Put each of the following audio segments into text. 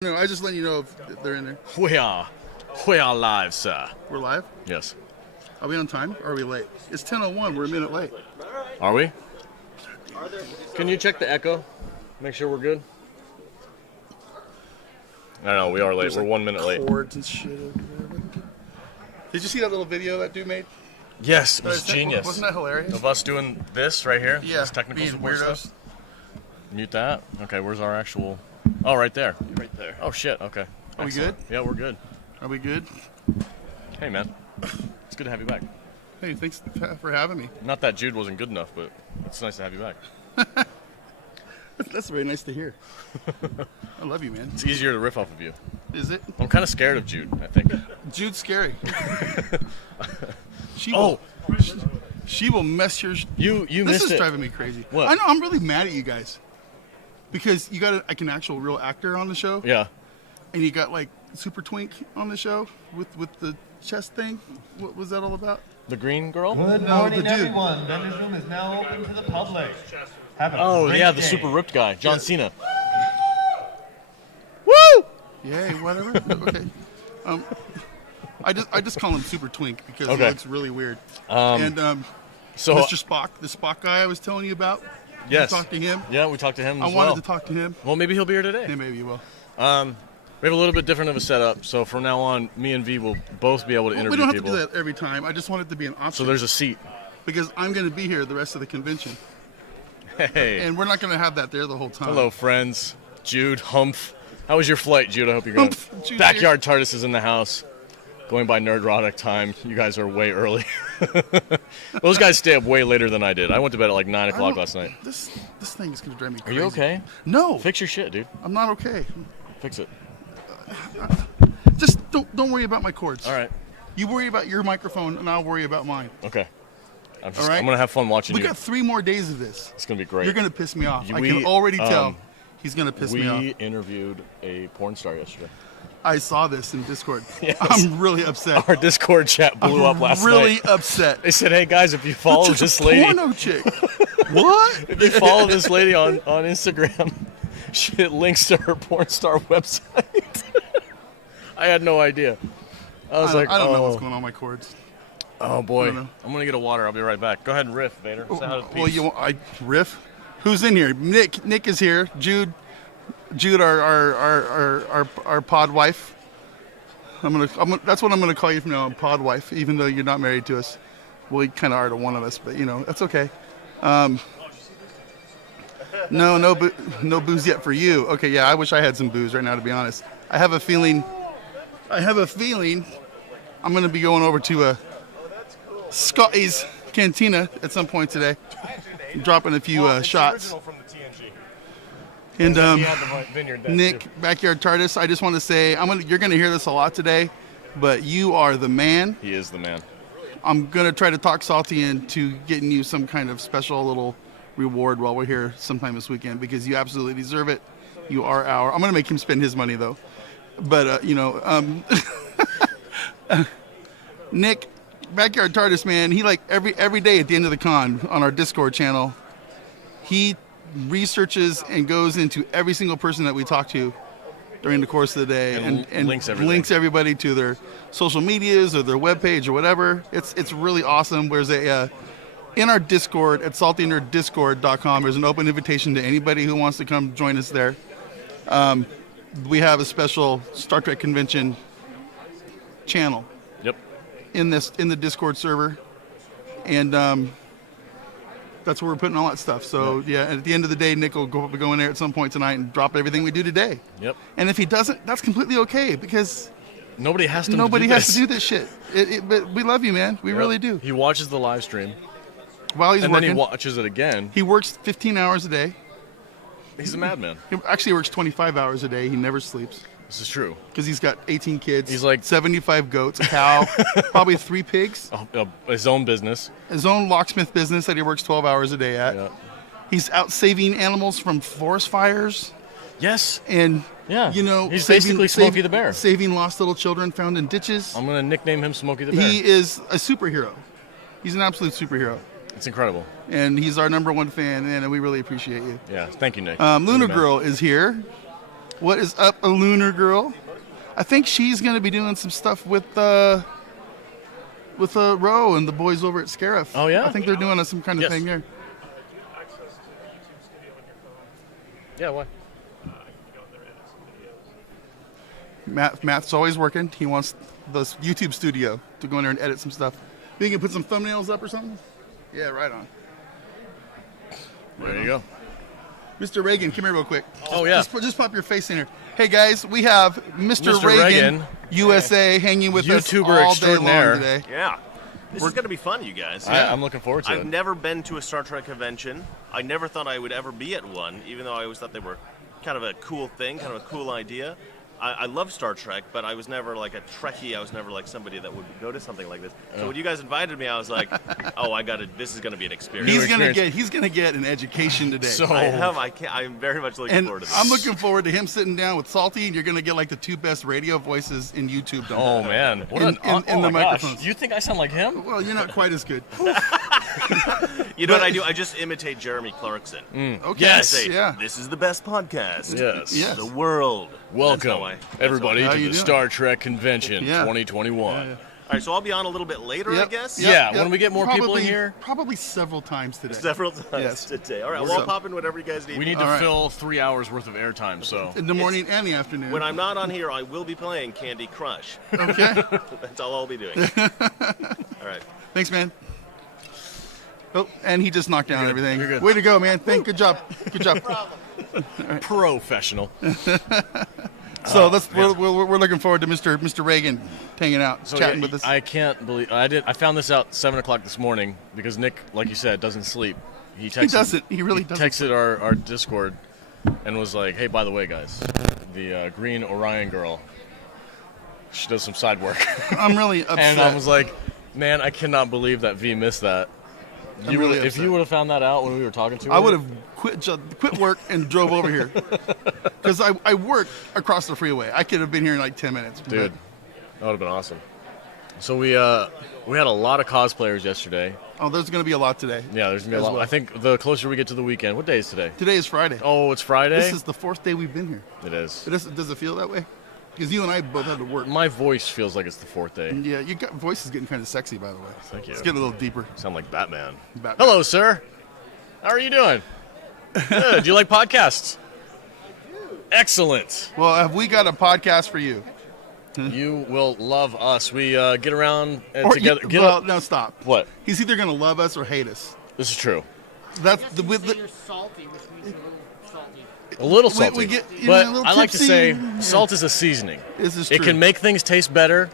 No, I just let you know if they're in there. We are live, sir. We're live? Yes. Are we on time or are we late? It's 10:01. We're a minute late. Are we? Can you check the echo? Make sure we're good. I don't know. We are late. There's We're 1 minute late. Cords and shit over there. Did you see that little video that dude made? Yes, it was genius. Wasn't that hilarious? Of us doing this right here? Yeah. This technical being support weirdos. stuff. Mute that. Okay, where's our actual... Oh, right there. Right there. Oh, shit. Okay. Are we Excellent. good? Yeah, we're good. Are we good? Hey, man. It's good to have you back. Hey, thanks for having me. Not that Jude wasn't good enough, but it's nice to have you back. That's very nice to hear. I love you, man. It's easier to riff off of you. Is it? I'm kind of scared of Jude, I think. Jude's scary. She will, she will mess your... You This missed is it. driving me crazy. What? I know, I'm really mad at you guys. Because you got like an actual real actor on the show. Yeah. And you got like Super Twink on the show with the chest thing. What was that all about? The green girl? Good No, morning, the dude. everyone. Vendor's Room is now open to the public. Have a Oh, great yeah, the day. super ripped guy, John Yeah. Cena. Woo! Yay, whatever. Okay. I just call him Super Twink because Okay. he looks really weird. So, Mr. Spock, the Spock guy I was telling you about. yes. You talked to him. Yeah, we talked to him I as wanted well. to talk to him. Well, maybe he'll be here today. Yeah, maybe you will. We have a little bit different of a setup, so from now on, me and V will both be able to Well, interview we don't have people. to do that every time. I just want it to be an option. So there's a seat. because I'm going to be here the rest of the convention. Hey. And we're not going to have that there the whole time. Hello, friends. Jude, Humph. How was your flight, Jude? I hope you're good. Humph, Jude's Backyard TARDIS is in the house. Going by nerdrotic time. You guys are way early. Those guys stay up way later than I did. I went to bed at like 9 I o'clock don't- last night. This thing is going to drive me Are crazy. you okay? No. Fix your shit, dude. I'm not okay. Fix it. Just don't worry about my cords. All right. You worry about your microphone, and I'll worry about mine. Okay. I'm All right? going to have fun watching We you. got 3 more days of this. It's going to be great. You're going to piss me off. I We, can already tell he's going to piss me off. We interviewed a porn star yesterday. I saw this in Discord. Yes. I'm really upset. Our Discord chat blew up last really night. upset. They said, hey, guys, if you follow Just this a lady, porno chick. What? if you follow this lady on Instagram, she links to her porn star website. I had no idea. I was like, I don't know oh, what's going on with my cords. oh boy. don't know. I'm going to get a water. I'll be right back. Go ahead and riff, Vader. Say hi to the Well, peeps. I riff. Who's in here? Nick is here. Jude, our pod wife. That's what I'm gonna call you from now on, pod wife. Even though you're not married to us, well, you kind of are to one of us, but that's okay. No booze yet for you. Okay, yeah, I wish I had some booze right now, to be honest. I have a feeling I'm gonna be going over to Scotty's Cantina at some point today, dropping a few shots. From the TNG. And He had the vineyard then, Nick, too. Backyard TARDIS, I just want to say you're gonna hear this a lot today, but you are the man. He is the man. I'm gonna try to talk Salty into getting you some kind of special little reward while we're here sometime this weekend because you absolutely deserve it. You are I'm gonna make him spend his money though, but Nick, Backyard TARDIS, man, he like every day at the end of the con on our Discord channel, he researches and goes into every single person that we talk to during the course of the day And links everything. links everybody to their social medias or their webpage or whatever. It's really awesome. There's in our Discord at saltynerdiscord.com, there's an open invitation to anybody who wants to come join us there. We have a special Star Trek convention channel Yep. in the Discord server, and that's where we're putting all that stuff. So yeah, at the end of the day, Nick will go in there at some point tonight and drop everything we do today. Yep. And if he doesn't, that's completely okay because Nobody has to nobody do has this. to do this shit. But we love you, man. We Yep. really do. He watches the live stream, While he's and working, then he watches it again. he works 15 hours a day. He's a madman. He actually works 25 hours a day. He never sleeps This is true. because he's got 18 kids. He's like- 75 goats, a cow, probably 3 pigs. His own business. His own locksmith business that he works 12 hours a day at. Yeah. He's out saving animals from forest fires Yes. and, Yeah. He's saving, basically Smokey the Bear. saving lost little children found in ditches. I'm gonna nickname him Smokey the Bear. He is a superhero. He's an absolute superhero. It's incredible. And he's our #1 fan, and we really appreciate you. Yeah. Thank you, Nick. Luna You're the man. Girl is here. What is up, a Lunar Girl? I think she's going to be doing some stuff with Ro and the boys over at Scarif. Oh, yeah? I think they're doing some kind of Yes. thing here. Yeah, why? Matt's always working. He wants the YouTube studio to go in there and edit some stuff. You can put some thumbnails up or something? Yeah, right on. There you go. Mr. Reagan, come here real quick. Oh, yeah. Just pop your face in here. Hey, guys, we have Mr. Mr. Reagan, Reagan. USA, hanging with us YouTuber all day long extraordinaire. today. Yeah. This is going to be fun, you guys. I'm looking forward to I've it. never been to a Star Trek convention. I never thought I would ever be at one, even though I always thought they were kind of a cool thing, kind of a cool idea. I love Star Trek, but I was never like a Trekkie. I was never like somebody that would go to something like this. So when you guys invited me, I was like, oh, this is going to be an experience. He's gonna get an education today. So- I'm very much looking and forward to this. I'm looking forward to him sitting down with Salty, and you're gonna get like the two best radio voices in YouTube. Oh, man. What In the my gosh. microphones. You think I sound like him? Well, you're not quite as good. You know what I do? I just imitate Jeremy Clarkson. Okay. Yes. I say, Yeah. this is the best podcast Yes. Yes. in the world. Welcome, everybody, How to you the doing? Star Trek Convention Yeah. 2021. All right, so I'll be on a little bit later, I guess. Yeah, when we get more people in here. Probably several times today. Several times Yes. today. All right, well, I'll pop in whatever you guys need. We need All to right. fill 3 hours worth of airtime, so. In the morning and the afternoon. When I'm not on here, I will be playing Candy Crush. Okay. That's all I'll be doing. All right. Thanks, man. Oh, and he just knocked down You're good. everything. You're good. Way to go, man. Good job. Good job. Professional. So we're looking forward to Mr. Reagan hanging out, chatting with us. I can't believe I found this out 7 o'clock this morning because Nick, like you said, doesn't sleep. He doesn't. He really doesn't. Texted our Discord and was like, "Hey, by the way, guys, the Green Orion girl, she does some side work." I'm really upset. And I was like, "Man, I cannot believe that V missed that." I'm really if upset. you would have found that out when we were talking to her, I would have quit work and drove over here because I work across the freeway. I could have been here in like 10 minutes. but- Dude, that would have been awesome. So we had a lot of cosplayers yesterday. Oh, there's going to be a lot today. Yeah, there's gonna be a As lot. well. I think the closer we get to the weekend. What day is today? Today is Friday. Oh, it's Friday. This is the fourth day we've been here. It is. Does it feel that way? Because you and I both had to work. My voice feels like it's the 4th day. Yeah, your voice is getting kind of sexy, by the way. Thank you. It's getting a little deeper. Sound like Batman. Batman. Hello, sir. How are you doing? Good. Do you like podcasts? Excellent. Well, have we got a podcast for you? You will love us. We get around Or together. you, Get well, up. no, stop. What? He's either going to love us or hate us. This is true. That's Yes, the you with say the. you're salty, which means you're a little salty. A little We- salty. we get, you but know, a little I like to tipsy. say Yeah. salt is a seasoning. This is It true. can make things taste better,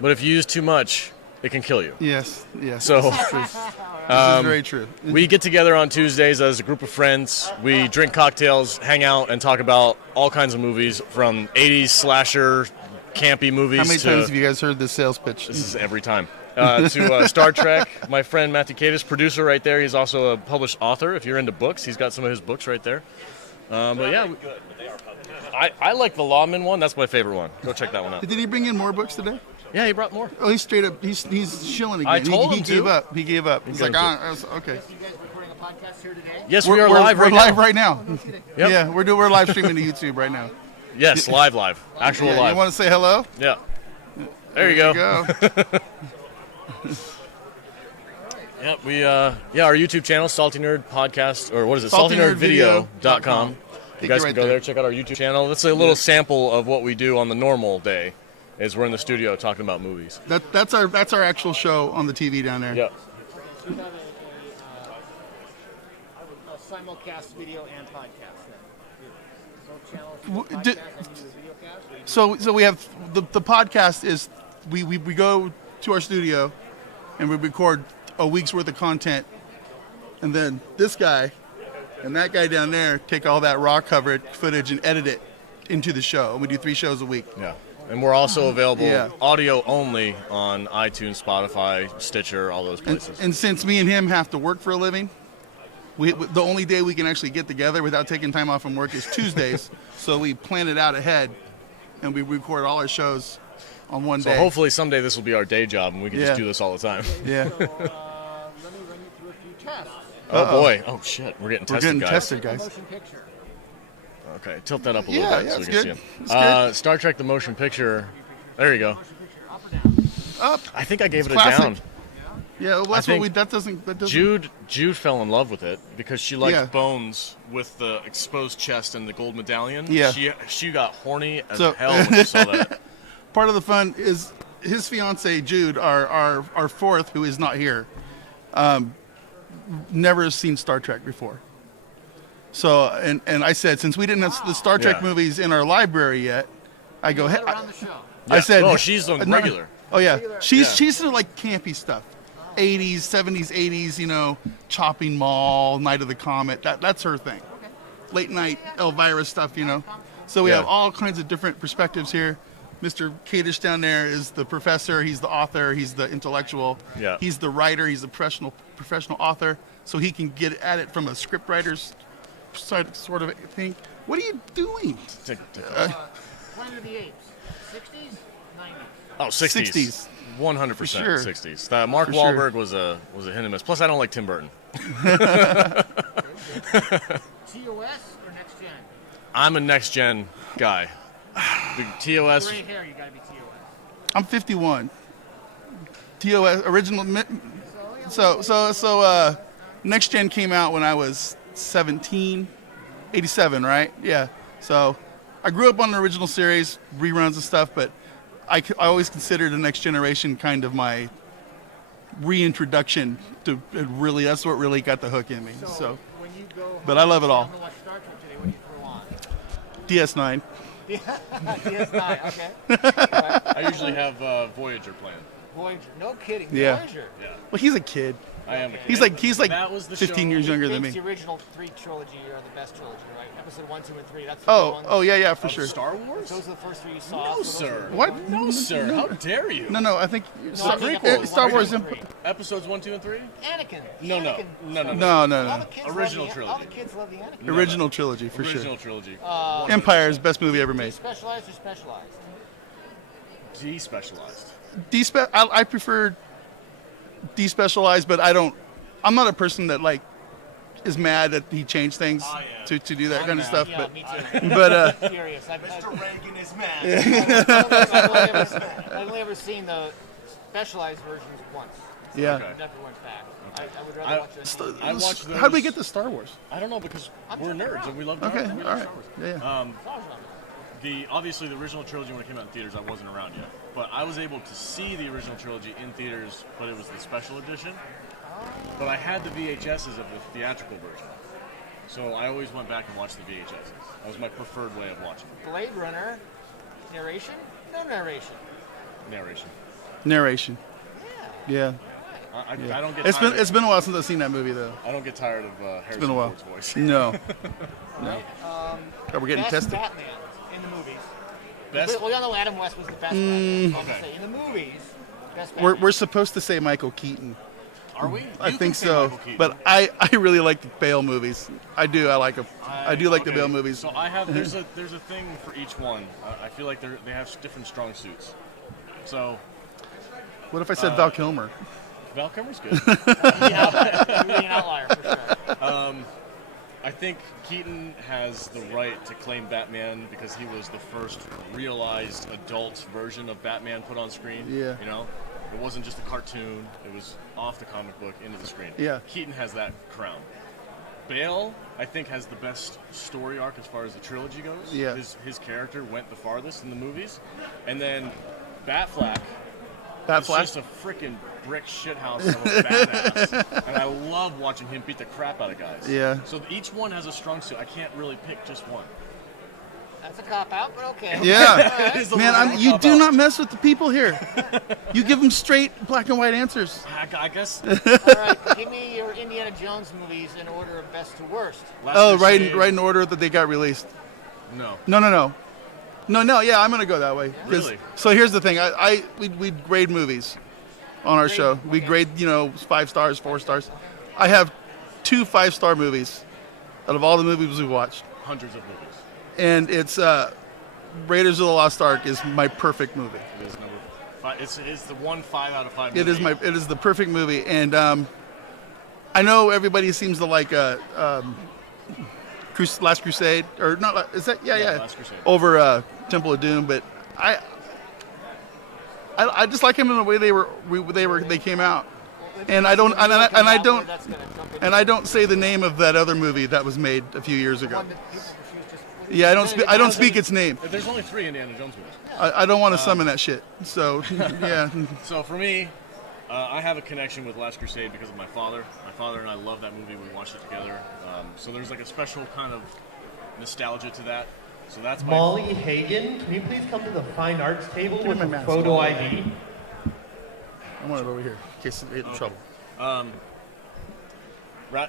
but if you use too much, it can kill you. Yes. So this is very true. we get together on Tuesdays as a group of friends. We drink cocktails, hang out, and talk about all kinds of movies from 80s slasher, campy movies How many to times have you guys heard this sales pitch? this is every time. To Star Trek. My friend Matthew Cadis, producer right there. He's also a published author. If you're into books, he's got some of his books right there. But yeah, I like the Lawman one. That's my favorite one. Go check that one out. Did he bring in more books today? Yeah, he brought more. Oh, he's straight up. He's shilling again. I told he him gave to. up. He gave up. He's gave like, him to. okay. You guys recording a podcast here today? Yes, we are live we're right live now. right now. Yep. Yeah, we're live streaming to YouTube right now. Yes, live. Actual Yeah, live. you want to say hello? Yeah. There you go. go. Yep, our YouTube channel, Salty Nerd Podcast, or what is it? SaltyNerdVideo.com. SaltyNerdVideo.com. You Take guys you can right go there. there, check out our YouTube channel. That's a little sample of what we do on the normal day. Is we're in the studio talking about movies. That's our actual show on the TV down there. Yep. You have a simulcast video and podcast then? Both channels do W- podcast d- and you do a video cast? Or you So we have the podcast is we go to our studio and we record a week's worth of content, and then this guy and that guy down there take all that raw coverage footage and edit it into the show. And we do 3 shows a week. Yeah. And we're also available Yeah. audio only on iTunes, Spotify, Stitcher, all those places. And since me and him have to work for a living, the only day we can actually get together without taking time off from work is Tuesdays. So we plan it out ahead, and we record all our shows on one So day. hopefully someday this will be our day job and we can Yeah. just do this all the time. Yeah, let me run you through a few tests. Oh boy. Oh shit. We're getting we're tested, getting guys. tested, guys. Motion picture. Okay, tilt that up a little Yeah, bit yeah, so we it's can see good. him. It's good. Star Trek: The Motion Picture. There you go. Up. I think I gave it classic. a down. Yeah, well, that's think what we. That doesn't. Jude fell in love with it because she liked Yeah. Bones with the exposed chest and the gold medallion. Yeah. She got horny as So- hell when she saw that. Part of the fun is his fiance Jude, our fourth, who is not here, never has seen Star Trek before. So and I said, since we didn't have the Star Trek Yeah. movies in our library yet, I go, hey, Let her on the show. I said, Oh, she's on no, regular. Oh yeah, she's Yeah. she's into like campy stuff, 80s, 70s, 80s. You know, Chopping Mall, Night of the Comet. That's her thing. Late night Elvira stuff. You know, so we Yeah. have all kinds of different perspectives here. Mr. Kadish down there is the professor. He's the author. He's the intellectual. Yeah. He's the writer. He's the professional author. So he can get at it from a scriptwriter's side, sort of thing. What are you doing? Planet of the Apes. 60s, 90s. Oh, 60s. 60s. 100% For sure. 60s. Mark For sure. Wahlberg was a hit and miss. Plus, I don't like Tim Burton. TOS or next gen? I'm a next gen guy. The TOS. Gray hair, you gotta be TOS. I'm 51. TOS original. So Next Gen came out when I was 17, 87, right? Yeah. So I grew up on the original series, reruns and stuff, but I always considered the Next Generation kind of my reintroduction to it. Really, that's what really got the hook in me. So when you go but I love it all. home to watch Star Trek today, what do you throw on? DS9. DS9, okay. I usually have Voyager playing. Voyager, no kidding. Yeah. Voyager. Well, he's a kid. I am a kid. He's like That was the 15 show. years younger than Thinks me. the original 3 trilogy are the best trilogy, right? Episode 1, 2, and 3. That's the good ones. Oh yeah, for sure. Star Wars? Those are the first 3 you saw. No, so those sir. are- What? No, sir. How dare you? No, I think I mean episode Star 1, Wars. 2, and 3. Episodes 1, 2, and 3? Anakin. No. Anakin. No. No, All no. the kids Original love the, trilogy. All the kids love the Anakin. Original trilogy for Original sure. trilogy. Empire's best movie ever made. Specialized or specialized? Despecialized. I prefer despecialized, but I'm not a person that like is mad that he changed things to do that kind of stuff. Yeah, me too. But Furious. Mr. Reagan is mad. I've only ever seen the specialized versions once. yeah. Okay. Never went back. I would rather watch it. I watched How did we those- get to Star Wars? I don't know because we're jumping nerds around. and we love Okay, we love all right. Star Wars. Yeah. Obviously the original trilogy when it came out in theaters, I wasn't around yet, but I was able to see the original trilogy in theaters, but it was the special edition. But I had the VHSs of the theatrical version, so I always went back and watched the VHSs. That was my preferred way of watching Blade Runner. Narration? No narration. narration. Narration. Yeah. I don't get It's tired. been a while since I've seen that movie though. I don't get tired of Harrison been a while. Ford's voice. No. Right? Oh, we're getting Best tested. Batman in the movies. Best. We all know Adam West was the best Batman. I'll just say, in the movies, best Batman. We're supposed to say Michael Keaton. Are we? I You can think say so, Michael Keaton. but I really like the Bale movies. I do. I like them. I do like the Okay, Bale movies. So I have there's a thing for each one. I feel like they have different strong suits. So What if I said Val Kilmer? Val Kilmer's good. You'd be an outlier for sure. I think Keaton has the right to claim Batman because he was the first realized adult version of Batman put on screen. Yeah. You know, it wasn't just a cartoon. It was off the comic book into the screen. Yeah. Keaton has that crown. Bale, I think, has the best story arc as far as the trilogy goes. Yeah. His character went the farthest in the movies, and then Batfleck. It's Batfleck. just a freaking brick shithouse of a badass, and I love watching him beat the crap out of guys. Yeah. So each one has a strong suit. I can't really pick just one. That's a cop out, but okay. Yeah. It is a Man, little bit of a you cop do out. not mess with the people here. You give them straight black and white answers. I guess. All right, give me your Indiana Jones movies in order of best to worst. Last Oh, Crusade- right in order that they got released. No. No. Yeah, I'm gonna go that way. 'Cause- Really? So here's the thing. We grade movies on our show. We grade 5 stars, 4 stars. I have 2 5-star movies out of all the movies we've watched, Hundreds of movies. and it's Raiders of the Lost Ark is my perfect movie. It is number 5. It's the 5 out of 5 It movie. is the perfect movie, and I know everybody seems to like Last Crusade, or not? Is that yeah. Last Crusade. Over Temple of Doom, but I just like him in the way they came out, and I don't say the name of that other movie that was made a few years ago. Yeah, I don't speak its name. There's only 3 Indiana Jones movies. I don't want to summon that shit. So yeah. So for me, I have a connection with Last Crusade because of my father. My father and I love that movie. We watched it together. So there's like a special kind of nostalgia to that. So that's my... Molly Hagan, can you please come to the Fine Arts table Give me with my a mask. photo ID? I want it over here in case I get in trouble.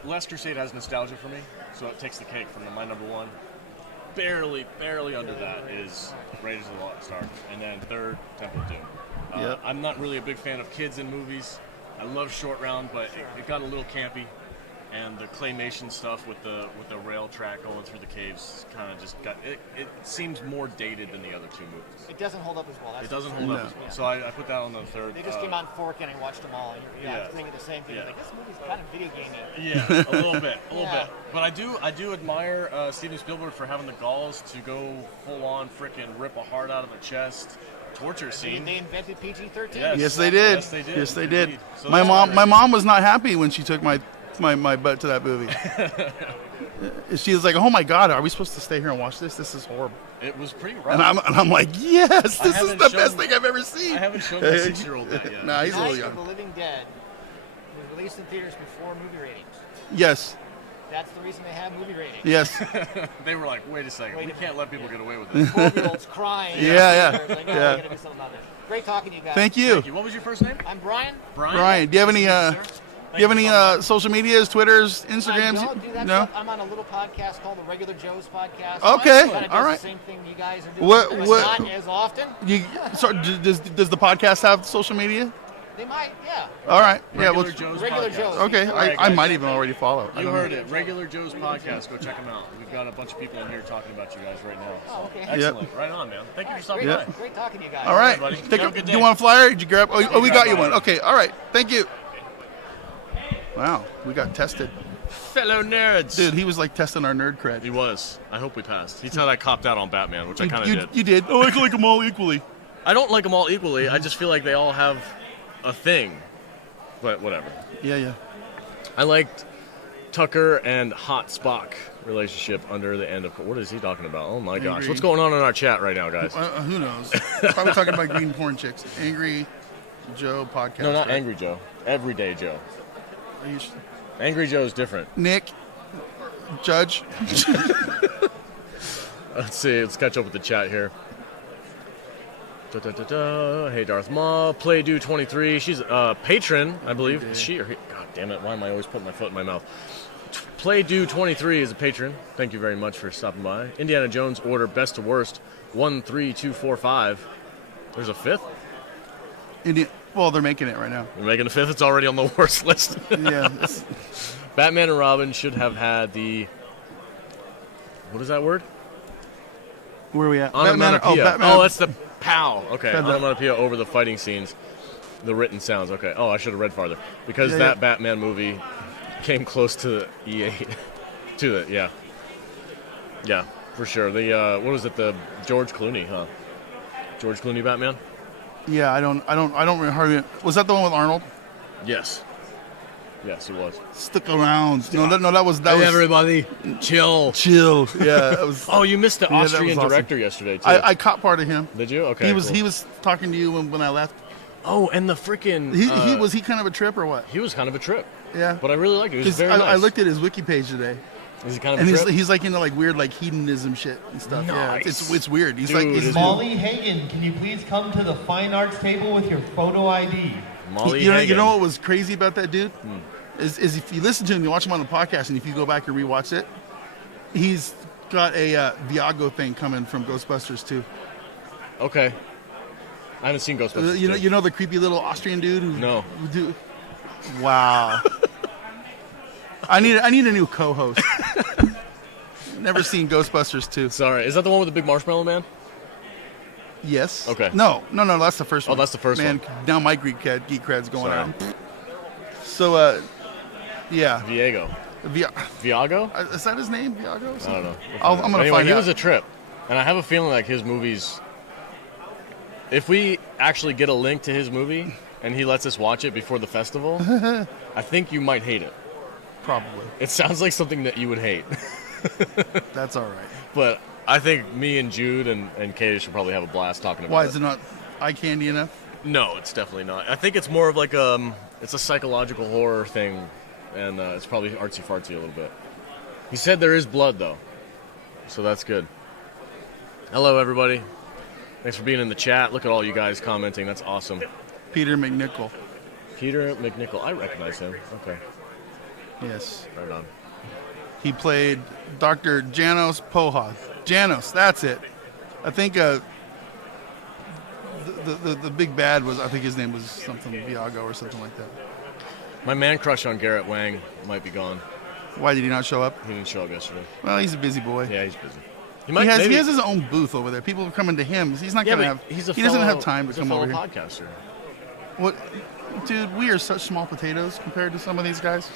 Last Crusade has nostalgia for me, so it takes the cake from my number 1. Barely under that is Raiders of the Lost Ark, and then third, Temple of Doom. Yep. I'm not really a big fan of kids in movies. I love Short Round, but it got a little campy, and the claymation stuff with the rail track going through the caves kind of just got it. It seems more dated than the other 2 movies. It doesn't hold up as well. That's It doesn't hold No. up as well. So I put that on the third. They just came out in 4K and I watched them all. And Yeah. I was thinking the same thing. Yeah. Like, this movie's kind of video gamey. Yeah, a little bit. Yeah. But I do admire Steven Spielberg for having the galls to go full on frickin' rip a heart out of the chest, torture scene. They invented PG-13. Yes, they did. Yes, they did. Yes, they did. Indeed. So My that's mom was not happy when she took my butt to that movie. She was like, "Oh my God, are we supposed to stay here and watch this? This is horrible." It was pretty rough. And I'm like, "Yes, this is haven't the shown- best thing I've ever seen." I haven't shown my 6-year-old that yet. Nah, he's a Night little of the young. Living Dead was released in theaters before movie ratings. Yes, That's the reason they have movie ratings. yes. They were like, wait a second, Wait we a can't let people get away with this. 12-year-olds crying. Yeah. Like, oh, Yeah. we gotta do something about this. Great talking to you guys. Thank you, Thank you. What was your first name? I'm Brian. Brian. Do you have any social medias, Twitters, Instagrams? I don't do that No. stuff. I'm on a little podcast called the Regular Joe's Podcast. Okay, Kinda does all right. The same thing you guys are doing, What- but what- not as often. So does the podcast have social media? They might, yeah. All right. Yeah. Regular Well, Joe's Regular podcast. Joe's. okay. Alright, I guys. might even already follow. I You don't heard know. it. Regular Joe's podcast. Go check them out. We've got a bunch of people in here talking about you guys right now. Oh, okay. Excellent. Right on, man. Thank you for stopping Great, by. great talking to you guys. All right. buddy. Take Have a good do day. you want a flyer? Did you grab? Oh, we got you grab one. one. Okay. All right. Thank you. Wow, we got tested, Fellow nerds. dude. He was like testing our nerd cred. He was. I hope we passed. He said I copped out on Batman, which I kind of did. You did. Oh, I like them all equally. I don't like them all equally. I just feel like they all have a thing. But whatever. Yeah. I liked Tucker and Hot Spock relationship under the end of... What is he talking about? Oh my gosh. Angry. What's going on in our chat right now, guys? Who knows? Probably talking about green porn chicks. Angry Joe podcast. No, not right? Angry Joe. Everyday Joe. Are you Angry Joe is different. Nick, Judge. Let's see. Let's catch up with the chat here. Hey, Darth Maul. Playdo23. She's a patron, I believe. Is she or he? God damn it. Why am I always putting my foot in my mouth? Playdo23 is a patron. Thank you very much for stopping by. Indiana Jones order best to worst 13245. There's a 5th? Well, they're making it right now. We're making a 5th. It's already on the worst list. Yeah. it's- Batman and Robin should have had the... What is that word? Where are we at? Onomatopoeia. Batman. Oh, that's the POW. Okay, Had that. onomatopoeia over the fighting scenes. The written sounds. Okay. Oh, I should have read farther. Because Yeah, that yeah. Batman movie came close to the E8. to it, yeah. Yeah, for sure. The, what was it? The George Clooney, huh? George Clooney Batman? Yeah, I don't really hardly. Was that the one with Arnold? Yes. Yes, it was. Stick around. No, that was everybody, chill. chill. Yeah, that was. Oh, you missed the that was Austrian awesome. director yesterday, too. I caught part of him. Did you? Okay. He was cool. talking to you when I left. Oh, and the freaking... Was he kind of a trip or what? He was kind of a trip. Yeah. But I really liked it. It was 'Cause very I nice. looked at his wiki page today, Is he kind of and a trip? he's like into like weird like hedonism shit and stuff. Nice. Yeah, it's weird. He's Dude, like isn't he's, it? Molly Hagan, can you please come to the Fine Arts table with your photo ID? Molly you Hagan. know what was crazy about that dude? Is if you listen to him, you watch him on the podcast, and if you go back and rewatch it, he's got a Viago thing coming from Ghostbusters too. Okay. I haven't seen Ghostbusters. You know the creepy little Austrian dude who No. Wow. I need a new co-host. Never seen Ghostbusters 2. Sorry. Is that the one with the big marshmallow man? Yes. Okay. No, that's the first one. that's the first Man, one. now my geek cred's going Sorry. on. So, yeah. Viego. Viago? Is that his name? Viago? I don't know. I'm gonna anyway, find he out. was a trip, and I have a feeling like his movies. If we actually get a link to his movie and he lets us watch it before the festival, I think you might hate it. Probably. It sounds like something that you would hate. That's all right. But I think me and Jude and Katie should probably have a blast talking about Why is it not eye candy enough? No, it's definitely not. I think it's more of like it's a psychological horror thing, and it's probably artsy-fartsy a little bit. He said there is blood, though, so that's good. Hello, everybody. Thanks for being in the chat. Look at all you guys commenting. That's awesome. Peter McNichol. Peter McNichol. I recognize him. Okay. Yes. Right on. He played Dr. Janos Poha. Janos, that's it. I think the big bad was, I think his name was something Viago or something like that. My man crush on Garrett Wang might be gone. Why did he not show up? He didn't show up yesterday. Well, he's a busy boy. Yeah, he's busy. He has his own booth over there. People are coming to him. He's not gonna have. He doesn't have time to come over here. Podcaster. What, dude? We are such small potatoes compared to some of these guys.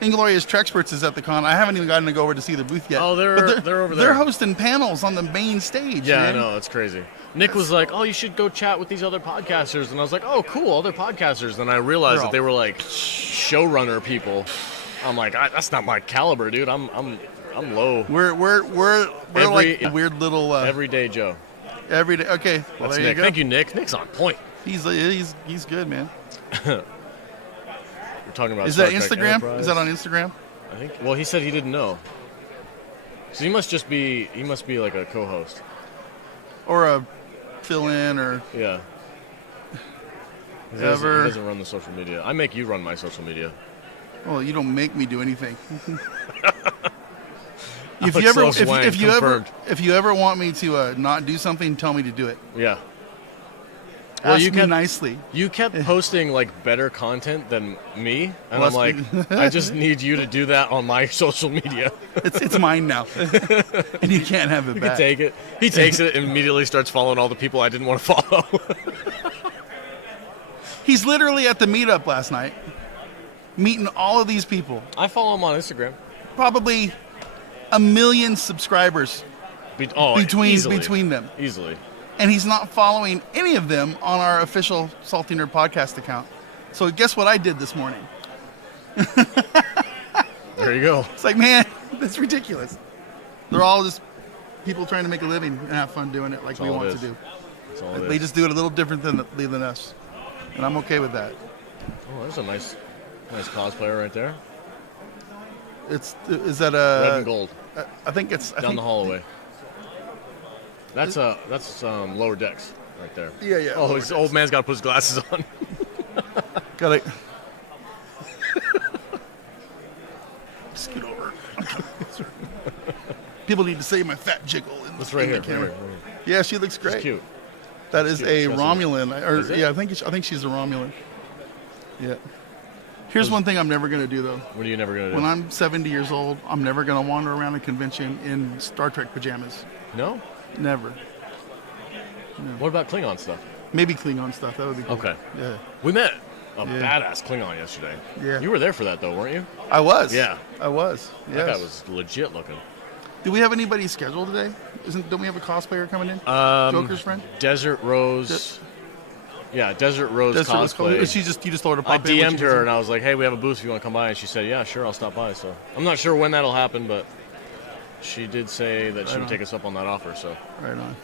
Inglorious Trexperts is at the con. I haven't even gotten to go over to see the booth yet. Oh, they're over there. They're hosting panels on the main stage. Yeah, man. I know. It's crazy. Nick was like, "Oh, you should go chat with these other podcasters," and I was like, "Oh, cool, other podcasters." Then I realized that they were like showrunner people. I'm like, that's not my caliber, dude. I'm low. We're like a weird little everyday Joe. Every day. Okay, well, that's there Nick. you go. Thank you, Nick. Nick's on point. He's good, man. We're talking about. Is Star that Trek Instagram? Enterprise. Is that on Instagram? I think. Well, he said he didn't know. So he must be like a co-host Or a fill-in, or yeah. He doesn't run the social media. I make you run my social media. Well, you don't make me do anything. If you ever want me to not do something, tell me to do it. Yeah. Well, Ask me nicely. You kept posting like better content than me, and I'm like, I just need you to do that on my social media. It's mine now, and you can't have it You back. can take it. He takes it and immediately starts following all the people I didn't want to follow. He's literally at the meetup last night, meeting all of these people. I follow him on Instagram. Probably 1 million subscribers between them. Easily. And he's not following any of them on our official Salty Nerd podcast account. So guess what I did this morning? There you go. It's like, man, that's ridiculous. They're all just people trying to make a living and have fun doing it like That's we all want it to is. do. That's all it They is. just do it a little different than us. And I'm okay with that. Oh, there's a nice cosplayer right there. Is that Red and gold. I think it's Down the hallway. That's lower decks right there. Yeah. Oh, his old man's got to put his glasses on. Got it. Scoot over. People need to say my fat jiggle in That's the, right in here. the camera. Right here. Yeah, she looks great. She's cute. That is Cute. a She has Romulan. Is it? Yeah, I think she's a Romulan. Yeah. Here's one thing I'm never gonna do though. What are you never gonna do? When I'm 70 years old, I'm never gonna wander around a convention in Star Trek pajamas. No? Never. What about Klingon stuff? Maybe Klingon stuff. That would be cool. Okay. Yeah. We met a Yeah. badass Klingon yesterday. Yeah. You were there for that though, weren't you? I was. Yeah. I was. Yes. That guy was legit looking. Do we have anybody scheduled today? Don't we have a cosplayer coming in? Joker's friend? Desert Rose. Yeah, Desert Rose cosplay. You just told her to I pop in when she DM'd was her in? and I was like, "Hey, we have a booth if you want to come by." And she said, "Yeah, sure, I'll stop by." So I'm not sure when that'll happen, but she did say that she would take us up on that offer. So Right on.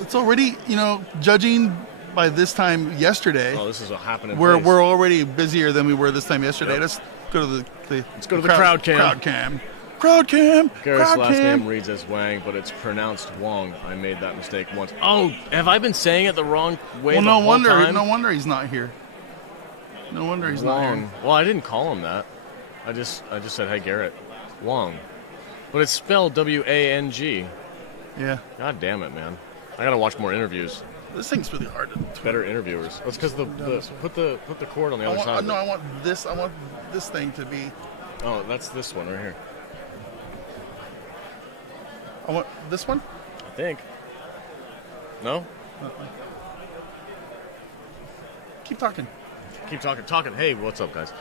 It's already, judging by this time yesterday, this is a happening. we're place. already busier than we were this time yesterday. Yep. Let's go to the crowd cam. Crowd cam. Crowd cam. Garrett's crowd last cam. name reads as Wang, but it's pronounced Wong. I made that mistake once. Oh, have I been saying it the wrong way Well, the whole time? no wonder he's not here. No wonder he's not Wong. here. Well, I didn't call him that. I just said, "Hey, Garrett, Wong," but it's spelled W-A-N-G. Yeah. God damn it, man! I gotta watch more interviews. This thing's really hard to. Better interviewers. That's because put the cord on the other side. I want this. I want this thing to be. Oh, that's this one right here. I want this one. I think. No? Keep talking. Keep talking. Hey, what's up, guys?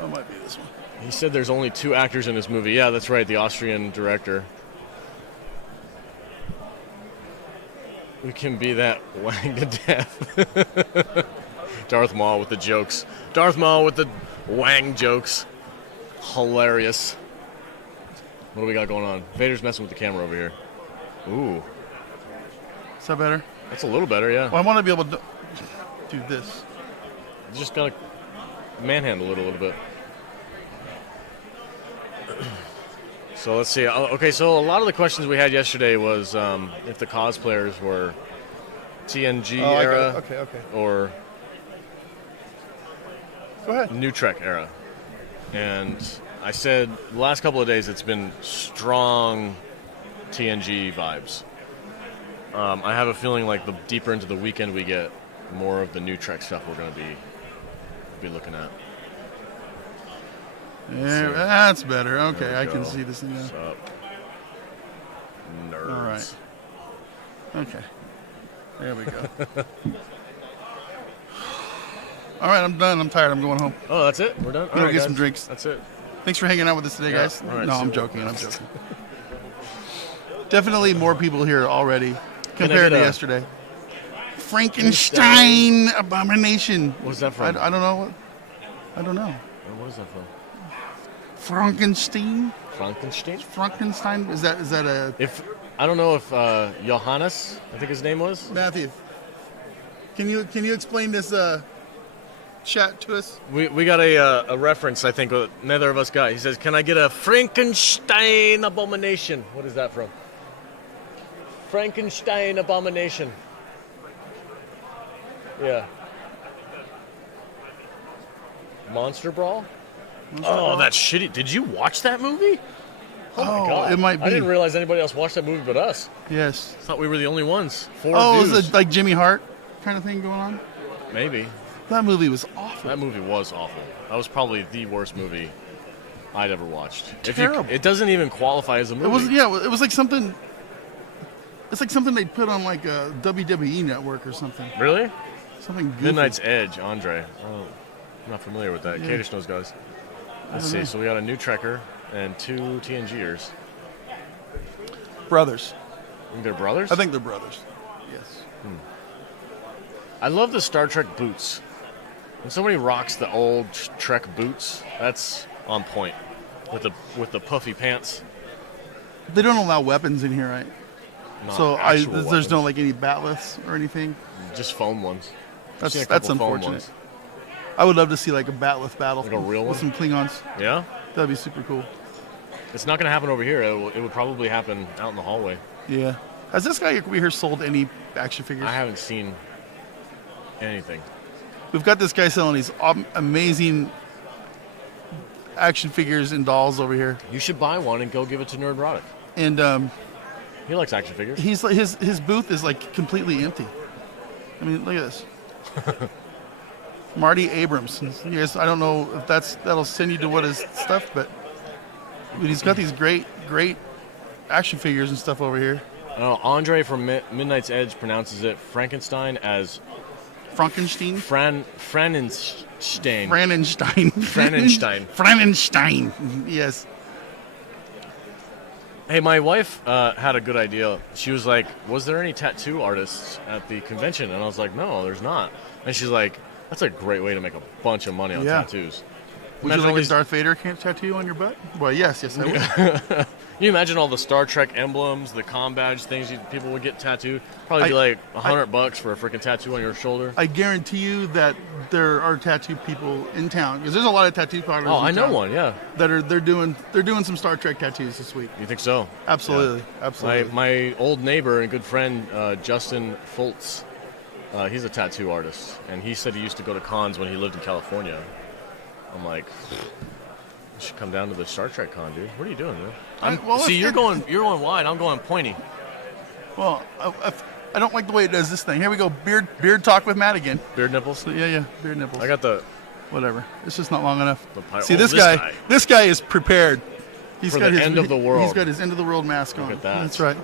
That might be this one. He said there's only 2 actors in this movie. Yeah, that's right. The Austrian director. We can be that wang to death. Darth Maul with the jokes. Darth Maul with the wang jokes. Hilarious. What do we got going on? Vader's messing with the camera over here. Ooh. Is that better? That's a little better, yeah. Well, I want to be able to do this. You just gotta manhandle it a little bit. So let's see. Okay, so a lot of the questions we had yesterday was if the cosplayers were TNG era Okay. or Go ahead. New Trek era. And I said the last couple of days it's been strong TNG vibes. I have a feeling like the deeper into the weekend we get, more of the New Trek stuff we're going to be looking at. Yeah, that's better. Okay, There we I go. can see this thing What's now. up? Nerds. All right. Okay. There we go. All right, I'm done. I'm tired. I'm going home. Oh, that's it? We're done? Go All right, get guys. some drinks. That's it. Thanks for hanging out with us today, Yeah, guys. all right, No, I'm so- joking. Definitely more people here already compared to get a- yesterday. Frankenstein abomination. What's that from? I don't know. I don't know. What is that from? Frankenstein? Frankenstein? Frankenstein? Is that a If I don't know if Johannes, I think his name was. Matthew? Can you explain this chat to us? We got a reference, I think, neither of us got. He says, "Can I get a Frankenstein abomination?" What is that from? Frankenstein abomination. Yeah. Monster Brawl? Oh, that's shitty. Did you watch that movie? Oh my God. it might I be. didn't realize anybody else watched that movie but us. Yes. I thought we were the only ones. 4 Oh, views. is it like Jimmy Hart kind of thing going on? Maybe. That movie was awful. That movie was awful. That was probably the worst movie I'd ever watched. Terrible. It doesn't even qualify as a movie. It was it was like something. It's like something they put on like a WWE network or something. Really? Something goofy. Midnight's Edge, Andre. Oh, I'm not familiar with that. Yeah. Kadish knows, guys. Let's don't see. know. So we got a new Trekker and 2 TNGers. Brothers. I think they're brothers? I think they're brothers. Yes. I love the Star Trek boots. When somebody rocks the old Trek boots, that's on point. With the puffy pants. They don't allow weapons in here, right? Not So actual there's no weapons. like any batleths or anything. Just foam ones. I've seen a That's couple foam unfortunate. ones. I would love to see like a batleth battle Like a real with one? some Klingons. Yeah? That'd be super cool. It's not going to happen over here. It would probably happen out in the hallway. Yeah. Has this guy over here sold any action figures? I haven't seen anything. We've got this guy selling these amazing action figures and dolls over here, You should buy one and go give it to Nerdrotic. and He likes action figures. he's like his booth is like completely empty. I mean, look at this. Marty Abrams. Yes, I don't know if that'll send you to what his stuff, but he's got these great action figures and stuff over here. Oh, Andre from Midnight's Edge pronounces it Frankenstein as Frankenstein. Franenstein. Franenstein. Franenstein. Franenstein. Yes. Hey, my wife had a good idea. She was like, was there any tattoo artists at the convention? And I was like, no, there's not. And she's like, that's a great way to make a bunch of money on Yeah. tattoos. Would Imagine you all like a these- Darth Vader tattoo on your butt? Well, yes, I would. Can you imagine all the Star Trek emblems, the comm badge things people would get tattooed? Probably be like $100 for a freaking tattoo on your shoulder. I guarantee you that there are tattoo people in town because there's a lot of tattoo parlors. Oh, in I know town one, yeah. that are they're doing some Star Trek tattoos this week. You think so? Absolutely, absolutely. My old neighbor and good friend, Justin Fultz, he's a tattoo artist, and he said he used to go to cons when he lived in California. I'm like, you should come down to the Star Trek con, dude. What are you doing, man? Well, You're if- going wide. I'm going pointy. Well, I don't like the way it does this thing. Here we go. Beard talk with Matt again. Beard nipples. So, yeah, beard nipples. I got the. Whatever. It's just not long enough. See, oh, this guy. This guy is prepared. He's For got the his end of the world. He's got his end of the world mask on. at that. That's right.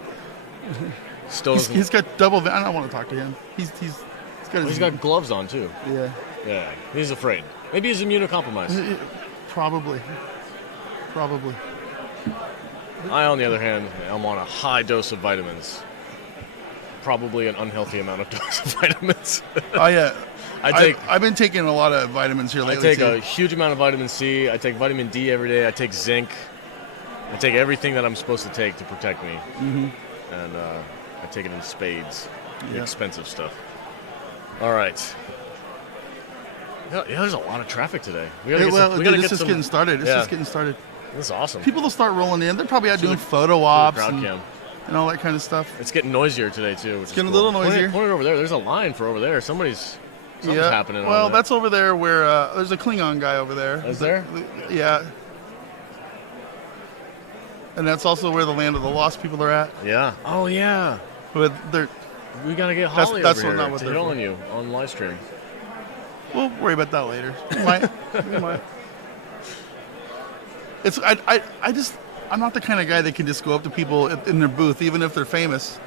Still doesn't. He's got double. I don't want to talk to him. He's got his. He's got gloves on too. Yeah. Yeah. He's afraid. Maybe he's immunocompromised. Probably. I, on the other hand, I'm on a high dose of vitamins. Probably an unhealthy amount of dose of vitamins. Oh yeah. I've been taking a lot of vitamins here I lately. take too. a huge amount of vitamin C. I take vitamin D every day. I take zinc. I take everything that I'm supposed to take to protect me. Mm-hmm. And I take it in spades. The Yeah. expensive stuff. All right. Yeah, there's a lot of traffic today. We gotta This is getting started. This is getting started. This is awesome. People will start rolling in. They're probably out doing photo Do ops the crowd and, cam. and all that kind of stuff. It's getting noisier today too. It's getting a little noisier. Point it over there. There's a line for over there. Something's happening. Well, over there. that's over there where there's a Klingon guy over there. Is there? Yeah. And that's also where the Land of the Lost people are at. Yeah. Oh yeah. But they're, We gotta get That's- Holly that's over what- here not what to they're hit for. on you on live stream. we'll worry about that later. We might. We might. It's I'm not the kind of guy that can just go up to people in their booth, even if they're famous.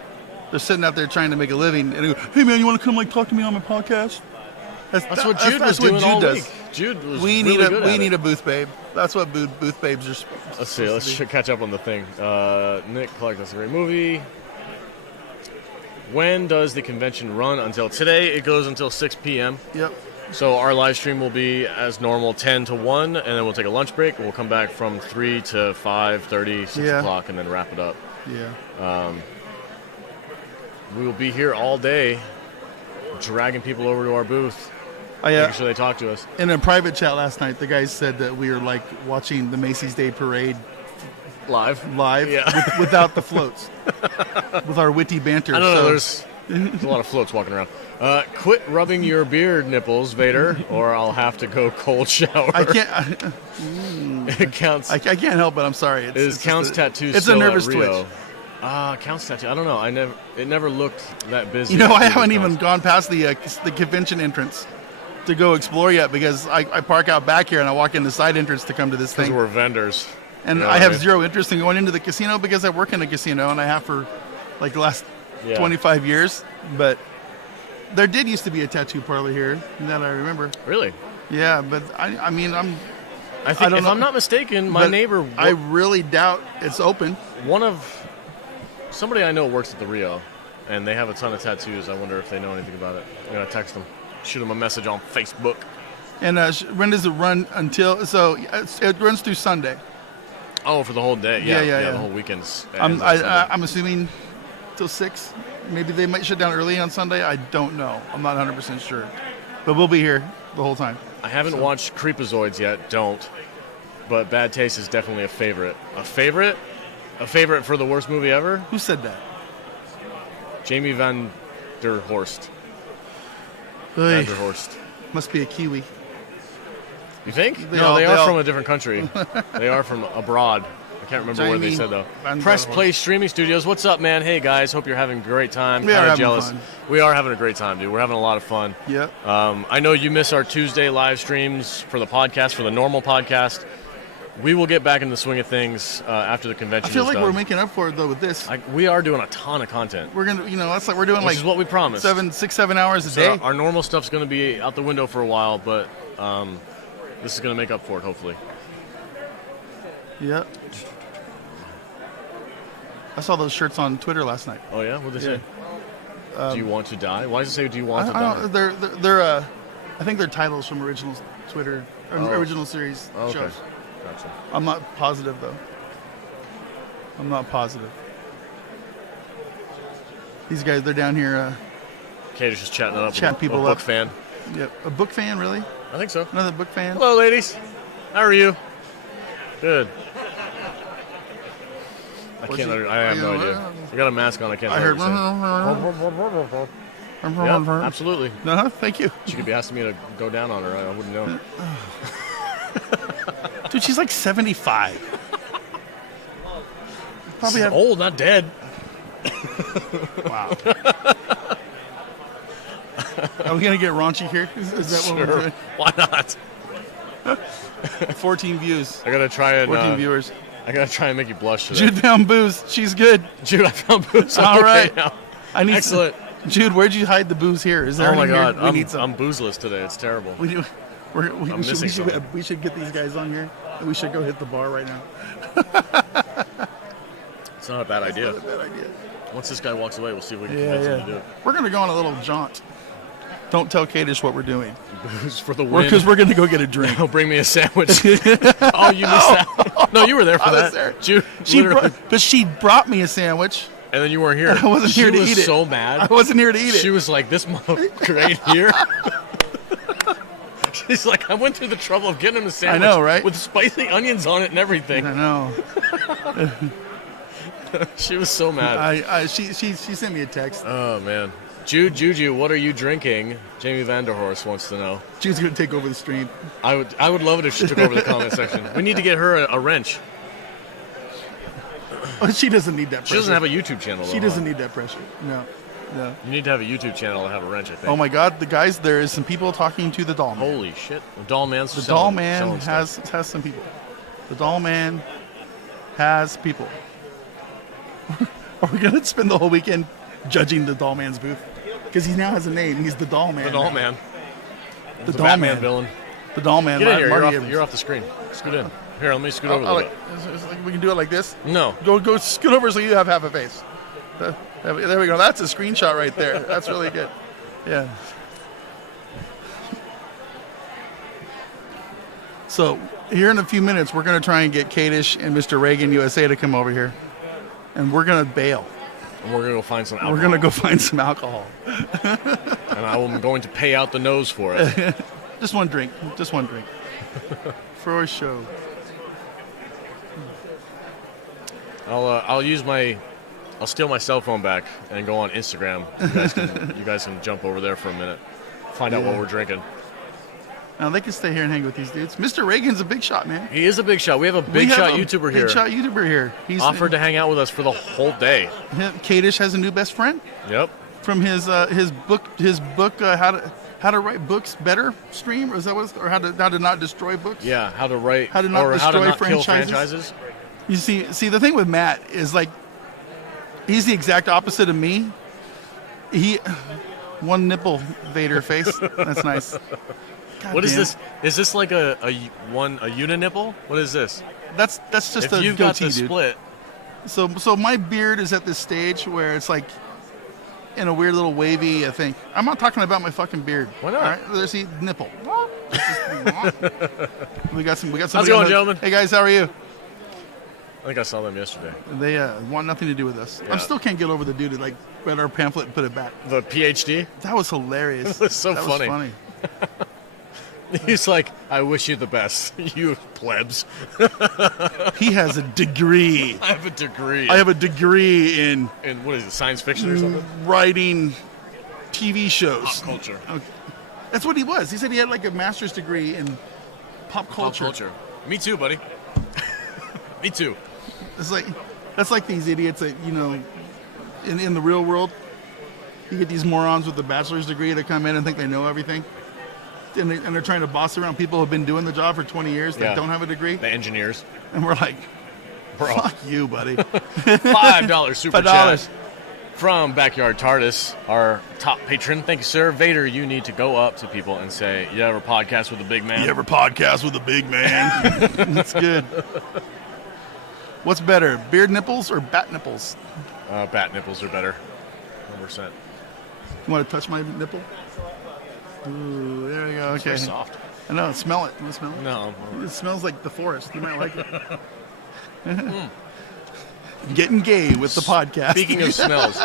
They're sitting out there trying to make a living, and go, "Hey man, you want to come talk to me on my podcast?" That's what Jude was doing all week. Jude was We really good at need it. a booth babe. That's what booth babes are. Let's see. Let's catch up on the thing. Nick Clark, that's a great movie. When does the convention run? Until today, it goes until 6 p.m. Yep. So our live stream will be as normal, 10 to 1, and then we'll take a lunch break. We'll come back from 3 to 5:30, 6 Yeah. o'clock, and then wrap it up. Yeah. We will be here all day, dragging people over to our booth, I, making sure they talk to us. in a private chat last night, the guys said that we were like watching the Macy's Day Parade Live. live Yeah. without the floats, with our witty banter. I don't know. So- There's a lot of floats walking around. Quit rubbing your beard nipples, Vader, or I'll have to go cold shower. I can't. It counts. I can't help it. I'm sorry. Is Count's tattoo It's still a nervous at Rio? twitch. Count's tattoo. I don't know. It never looked that busy. You know, I after haven't Wisconsin. even gone past the convention entrance to go explore yet because I park out back here and I walk in the side entrance to come to this Because thing. we're vendors. And You know I what have mean? zero interest in going into the casino because I work in a casino and I have for like the last Yeah. 25 years. But there did used to be a tattoo parlor here that I remember. Really? Yeah, but I mean, I think, don't if know. I'm not mistaken, my but neighbor, I really doubt it's open. somebody I know works at the Rio, and they have a ton of tattoos. I wonder if they know anything about it. I'm gonna text them, shoot them a message on Facebook. And when does it run until? So it runs through Sunday. Oh, for the whole day? Yeah. The whole weekend's. I'm assuming till 6. Maybe they might shut down early on Sunday. I don't know. I'm not 100% sure. But we'll be here the whole time. I haven't watched Creepazoids yet. Don't. But Bad Taste is definitely a favorite. A favorite? A favorite for the worst movie ever? Who said that? Jamie Van Der Horst. Oy, Van Der Horst. must be a Kiwi. You think? They No, all- they they are all- from a different country. They are from abroad. I can't remember where they Jamie said though. Van Der Press Horst. Play Streaming Studios. What's up, man? Hey guys, hope you're having a great time. We are Kinda having jealous. fun. We are having a great time, dude. We're having a lot of fun. Yep. I know you miss our Tuesday live streams for the podcast, for the normal podcast. We will get back in the swing of things after the I convention feel is like done. we're making up for it though with this. We are doing a ton of content, We're gonna, that's like we're doing which like is what we promised. 6-7 hours a So day. our normal stuff's going to be out the window for a while, but this is going to make up for it, hopefully. Yep. I saw those shirts on Twitter last night. Oh yeah, what did they Yeah. say? Do you want to die? Why does it say "Do you want to I die"? don't. They're I think they're titles from original Twitter, original series Oh, okay. shows. Gotcha. I'm not positive though. I'm not positive. These guys, they're down here. Katie's just chatting it up. Chat with people a book up. fan. Yep, a book fan, really? I think so. Another book fan? Hello, ladies. How are you? Good. What's he- I have no idea. You got a mask on. I can't. I hear heard. what you're saying. Yeah, absolutely. Uh-huh, thank you. She could be asking me to go down on her. I wouldn't know. Dude, she's like 75. Probably She's have. old, not dead. Wow. Are we gonna get raunchy here? Is that what we're Sure. doing? Why not? 14 views, I gotta try and 14 viewers. I gotta try and make you blush today. Jude found booze. She's good. Jude, I found booze. All Okay right. now. I need Excellent. Jude, where'd you hide the booze here? Is there Oh my any here? God, We I'm need some. boozeless today. It's terrible. We're We should get these guys on here. And we should go hit the bar right now. It's not a bad idea. Not a bad idea. Once this guy walks away, we'll see if we can convince him to do it. We're going to go on a little jaunt. Don't tell Kadish what we're doing. Booze for the win. Because we're going to go get a drink. He'll bring me a sandwich. Oh, you missed that. No, you were there for I that. was there. She brought me a sandwich. And then you weren't here. I wasn't here to eat it. She was so mad. I wasn't here to eat it. She was like, this motherfucker ain't here. She's like, I went through the trouble of getting him a sandwich. I know, right? With spicy onions on it and everything. I know. She was so mad. She sent me a text. Oh, man. Juju, what are you drinking? Jamie Vanderhorst wants to know. She's going to take over the stream. I would love it if she took over the comment section. We need to get her a wrench. Oh, she doesn't need that pressure. She doesn't have a YouTube channel, though. She doesn't need that pressure. No. You need to have a YouTube channel to have a wrench, I think. Oh, my God. The guys, there is some people talking to the doll man. Holy shit. The doll man's The doll man has some people. The doll man has people. Are we going to spend the whole weekend judging the doll man's booth? Because he now has a name. He's the doll man. The doll man. The The doll Batman man. villain. The doll man. Get in here. Marty You're off the screen. Scoot in. Here, let me scoot over a little bit. We can do it like this. No. Go scoot over so you have half a face. There we go. That's a screenshot right there. That's really good. Yeah. So here in a few minutes, we're going to try and get Kadish and Mr. Reagan USA to come over here, and we're going to bail. And we're going to go find some alcohol. We're going to go find some alcohol. And I'm going to pay out the nose for it. Just one drink. Just one drink. For a show. I'll steal my cell phone back and go on Instagram. You guys can jump over there for a minute. Find out what we're drinking. Now they can stay here and hang with these dudes. Mr. Reagan's a big shot, man. He is a big shot. We have a big shot YouTuber here. Big shot YouTuber here. He's offered to hang out with us for the whole day. Kadish has a new best friend. Yep. From his book how to write books better stream, or is that what it's, or how to not destroy books? Yeah, how to write how to not or destroy how to not franchises. kill franchises. You see the thing with Matt is like he's the exact opposite of me. He one nipple Vader face. That's nice. God What is damn. this? Is this like a unanipple? What is this? That's just If a you've got goatee, the dude. split, So my beard is at this stage where it's like in a weird little wavy thing. I'm not talking about my fucking beard. Why not? All right, there's the nipple. we got some. How's it going, gentlemen? Hey guys, how are you? I think I saw them yesterday. They want nothing to do with us. Yeah. I still can't get over the dude that like read our pamphlet and put it back. The PhD. That was hilarious. It was so that funny. Was funny. He's like, I wish you the best, you plebs. He has a degree. I have a degree. I have a degree in what is it, science fiction or something? writing TV shows. Pop culture. Okay. That's what he was. He said he had like a master's degree in pop culture. Pop culture. Me too, buddy. Me too. It's like that's like these idiots that in the real world, you get these morons with a bachelor's degree that come in and think they know everything, and they're trying to boss around people who've been doing the job for 20 years that don't have a degree. The engineers. And we're like, Bro. fuck you, buddy. $5 super $5. chat from Backyard TARDIS, our top patron. Thank you, sir. Vader, you need to go up to people and say, you ever podcast with a big man? You ever podcast with a big man? That's good. What's better, beard nipples or bat nipples? Bat nipples are better. 100%. You want to touch my nipple? Ooh, there you go. It's Okay. very soft. I know. Smell it. You want to smell it? No. It smells like the forest. You might like it. Getting gay with the podcast. Speaking of smells,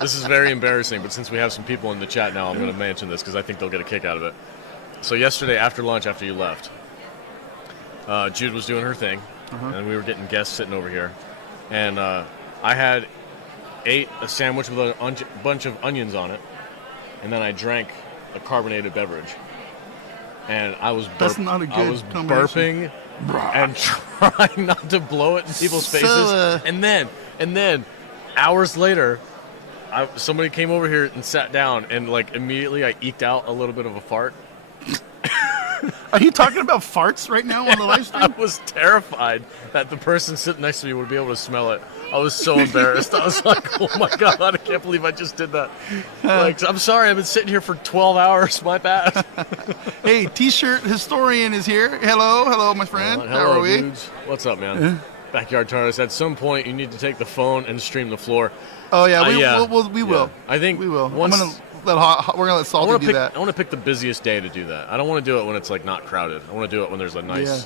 this is very embarrassing, but since we have some people in the chat now, I'm going to mention this because I think they'll get a kick out of it. So yesterday after lunch, after you left, Jude was doing her thing, and we were getting guests sitting over here. And I ate a sandwich with a bunch of onions on it, and then I drank a carbonated beverage. And I was That's not a good I was combination. burping and trying not to blow it in people's So, faces. And then hours later, somebody came over here and sat down, and like immediately I eked out a little bit of a fart. Are you talking about farts right now on the live I stream? was terrified that the person sitting next to me would be able to smell it. I was so embarrassed. I was like, oh my God, I can't believe I just did that. Like, I'm sorry, I've been sitting here for 12 hours. My bad. Hey, T-shirt historian is here. Hello, my friend. How Hello, are we? dudes. What's up, man? Backyard TARDIS. At some point, you need to take the phone and stream the floor. Oh yeah, Yeah. we will. I think We will. once- we're gonna let Salty do that. I want to pick the busiest day to do that. I don't want to do it when it's like not crowded. I want to do it when there's a nice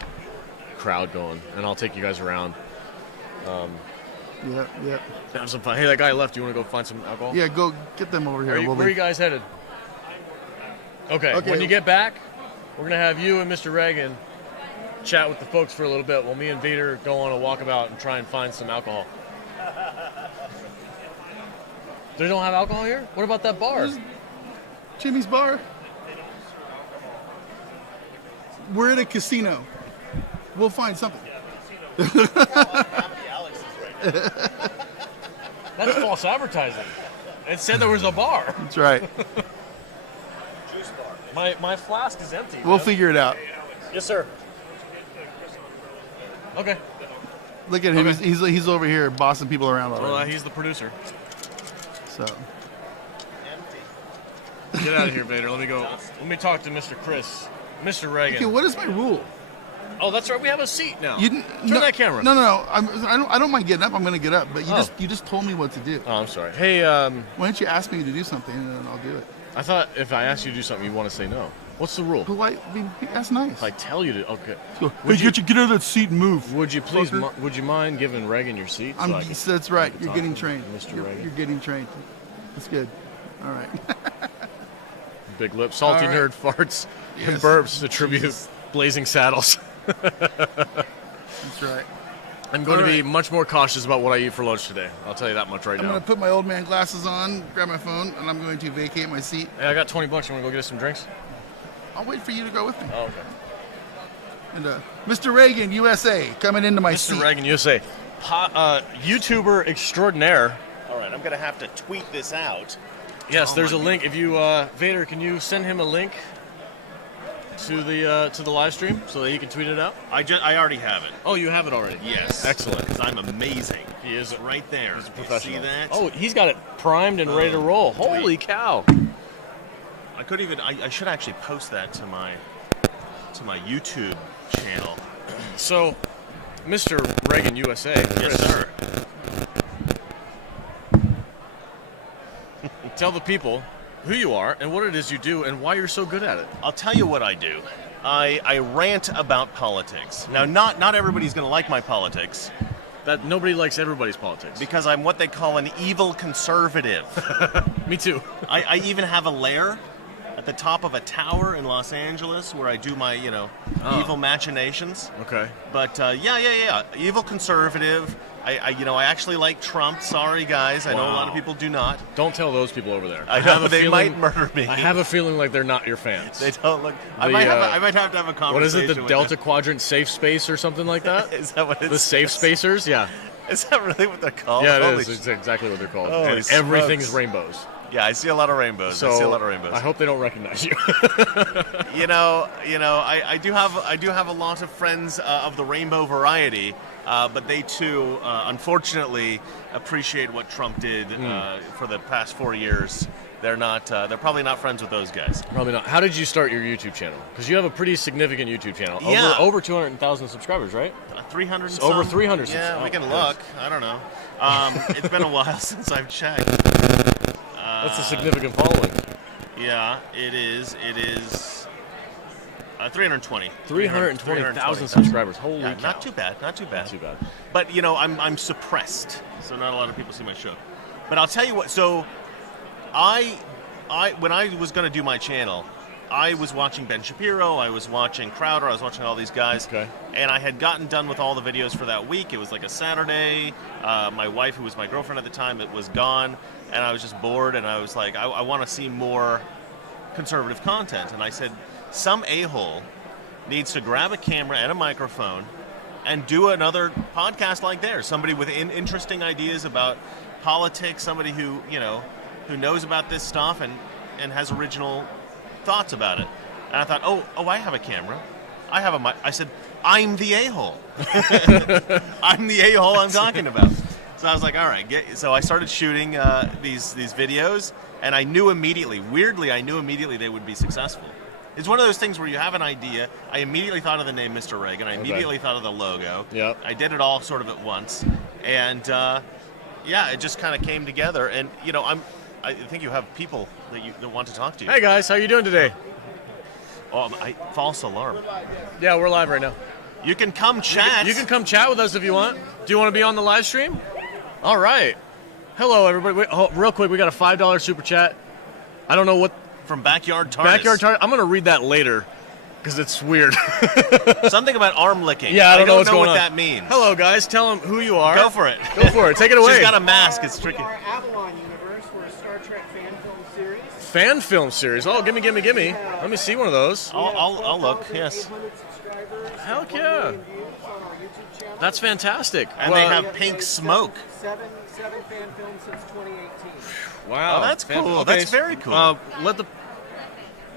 crowd going, and I'll take you guys around. Yeah. Have some fun. Hey, that guy left. You want to go find some alcohol? Yeah, go get them over here. Where are you guys headed? Okay. When you get back, we're gonna have you and Mr. Reagan chat with the folks for a little bit while me and Vader go on a walkabout and try and find some alcohol. They don't have alcohol here? What about that bar? Jimmy's Bar. We're at a casino. We'll find something. That's false advertising. It said there was a bar. That's right. My flask is empty. We'll man. figure it out. Yes, sir. Okay. Look at him. Okay. He's over here bossing people around Well, already. he's the producer. So Get out of here, Vader. Let me go. Let me talk to Mr. Chris. Mr. Reagan. okay, what is my rule? Oh, that's right. We have a seat now. You didn't Turn that camera. No. I don't mind getting up. I'm going to get up. But you just told me what to do. Oh, I'm sorry. Hey, Why don't you ask me to do something and then I'll do it? I thought if I asked you to do something, you'd want to say no. What's the rule? That's nice. If I tell you to, okay. Go, hey, get out of that seat and move. Would you please? Fucker. Would you mind giving Reagan your seat? So I could- That's right. I could You're talk getting to trained. Mr. You're Reagan. getting trained. That's good. All right. Big lip, salty All right. nerd farts and Yes. burps to tribute Blazing Saddles. That's right. I'm going All to be right. much more cautious about what I eat for lunch today. I'll tell you that much right I'm now. going to put my old man glasses on, grab my phone, and I'm going to vacate my seat. Hey, I got $20. You want to go get us some drinks? I'll wait for you to go with me. Oh, okay. And Mr. Reagan, USA, coming into my Mr. seat. Reagan, USA, YouTuber extraordinaire. All right, I'm going to have to tweet this out. Yes, Oh there's a my link. If you, Vader, can you send him a link to the live stream so that he can tweet it out? I already have it. Oh, you have it already. Yes. Excellent. Because I'm amazing. He is It's right there. He's a You professional. see that? Oh, he's got it primed and ready to roll. Holy cow! I could even. I should actually post that to my YouTube channel. So, Mr. Reagan, USA. Yes, sir. Tell the people who you are and what it is you do and why you're so good at it. I'll tell you what I do. I rant about politics. Now, not everybody's going to like my politics That nobody likes everybody's politics. because I'm what they call an evil conservative. Me too. I even have a lair at the top of a tower in Los Angeles where I do my, evil machinations. Okay. But yeah. Evil conservative. I actually like Trump. Sorry, guys. I know a lot of Wow. people do not. Don't tell those people over there. I have know a they feeling- might murder me. I have a feeling like they're not your fans. They don't look. I The, might have to have a conversation. What is it? The with Delta them. Quadrant Safe Space or something like that? Is that what it's? The Safe Spacers? Yeah. Is that really what they're called? Yeah, it Holy is. It's exactly what they're called. Holy And everything's smokes. rainbows. Yeah, I see a lot of rainbows. So I see a lot of rainbows. I hope they don't recognize you. I do have a lot of friends of the rainbow variety, but they too, unfortunately, appreciate what Trump did for the past 4 years. They're not. They're probably not friends with those guys. Probably not. How did you start your YouTube channel? Because you have a pretty significant YouTube channel. Yeah. Over 200,000 subscribers, right? 300. And Over some? 300 Yeah, some. we can Oh, look. I don't know. It's been a while since I've checked. That's a significant following. Yeah, it is. It is 320. 320,000 subscribers. Holy Yeah, cow. not too bad. Not too bad. Not too bad. But I'm suppressed, so not a lot of people see my show. But I'll tell you what. So, I when I was going to do my channel, I was watching Ben Shapiro, I was watching Crowder, I was watching all these guys, Okay. and I had gotten done with all the videos for that week. It was like a Saturday. My wife, who was my girlfriend at the time, it was gone, and I was just bored. And I was like, I want to see more conservative content. And I said, some a-hole needs to grab a camera and a microphone and do another podcast like theirs. Somebody with interesting ideas about politics, somebody who knows about this stuff and has original thoughts about it. And I thought, oh, I have a camera. I have a mic. I said, I'm the a-hole. I'm the a-hole I'm talking about. So I was like, all right. So I started shooting these videos, and I knew immediately, weirdly, they would be successful. It's one of those things where you have an idea. I immediately thought of the name Mr. Reagan. I immediately thought of the logo. Yep. I did it all sort of at once. And, it just kind of came together. And, I think you have people that want to talk to you. Hey guys, how you doing today? Oh, false alarm. Yeah, we're live right now. You can come chat. You can come chat with us if you want. Do you want to be on the live stream? All right. Hello, everybody. Wait, real quick, we got a $5 super chat. I don't know what. From Backyard TARDIS. Backyard TARDIS. I'm going to read that later because it's weird. Something about arm licking. Yeah, I don't know what's going what on. that means. Hello, guys. Tell them who you are. Go for it. Go for it. Take it away. She's got a mask. It's tricky. We are Avalon Universe. We're a Star Trek fan film series. Fan film series. Oh, gimme. Let me see one of those. I'll look. Yes. 800 subscribers. Hell 1 yeah. million views on our YouTube channel. That's fantastic. And they have pink smoke. Seven fan films since 2018. Wow. Oh, that's cool. Okay, That's very cool.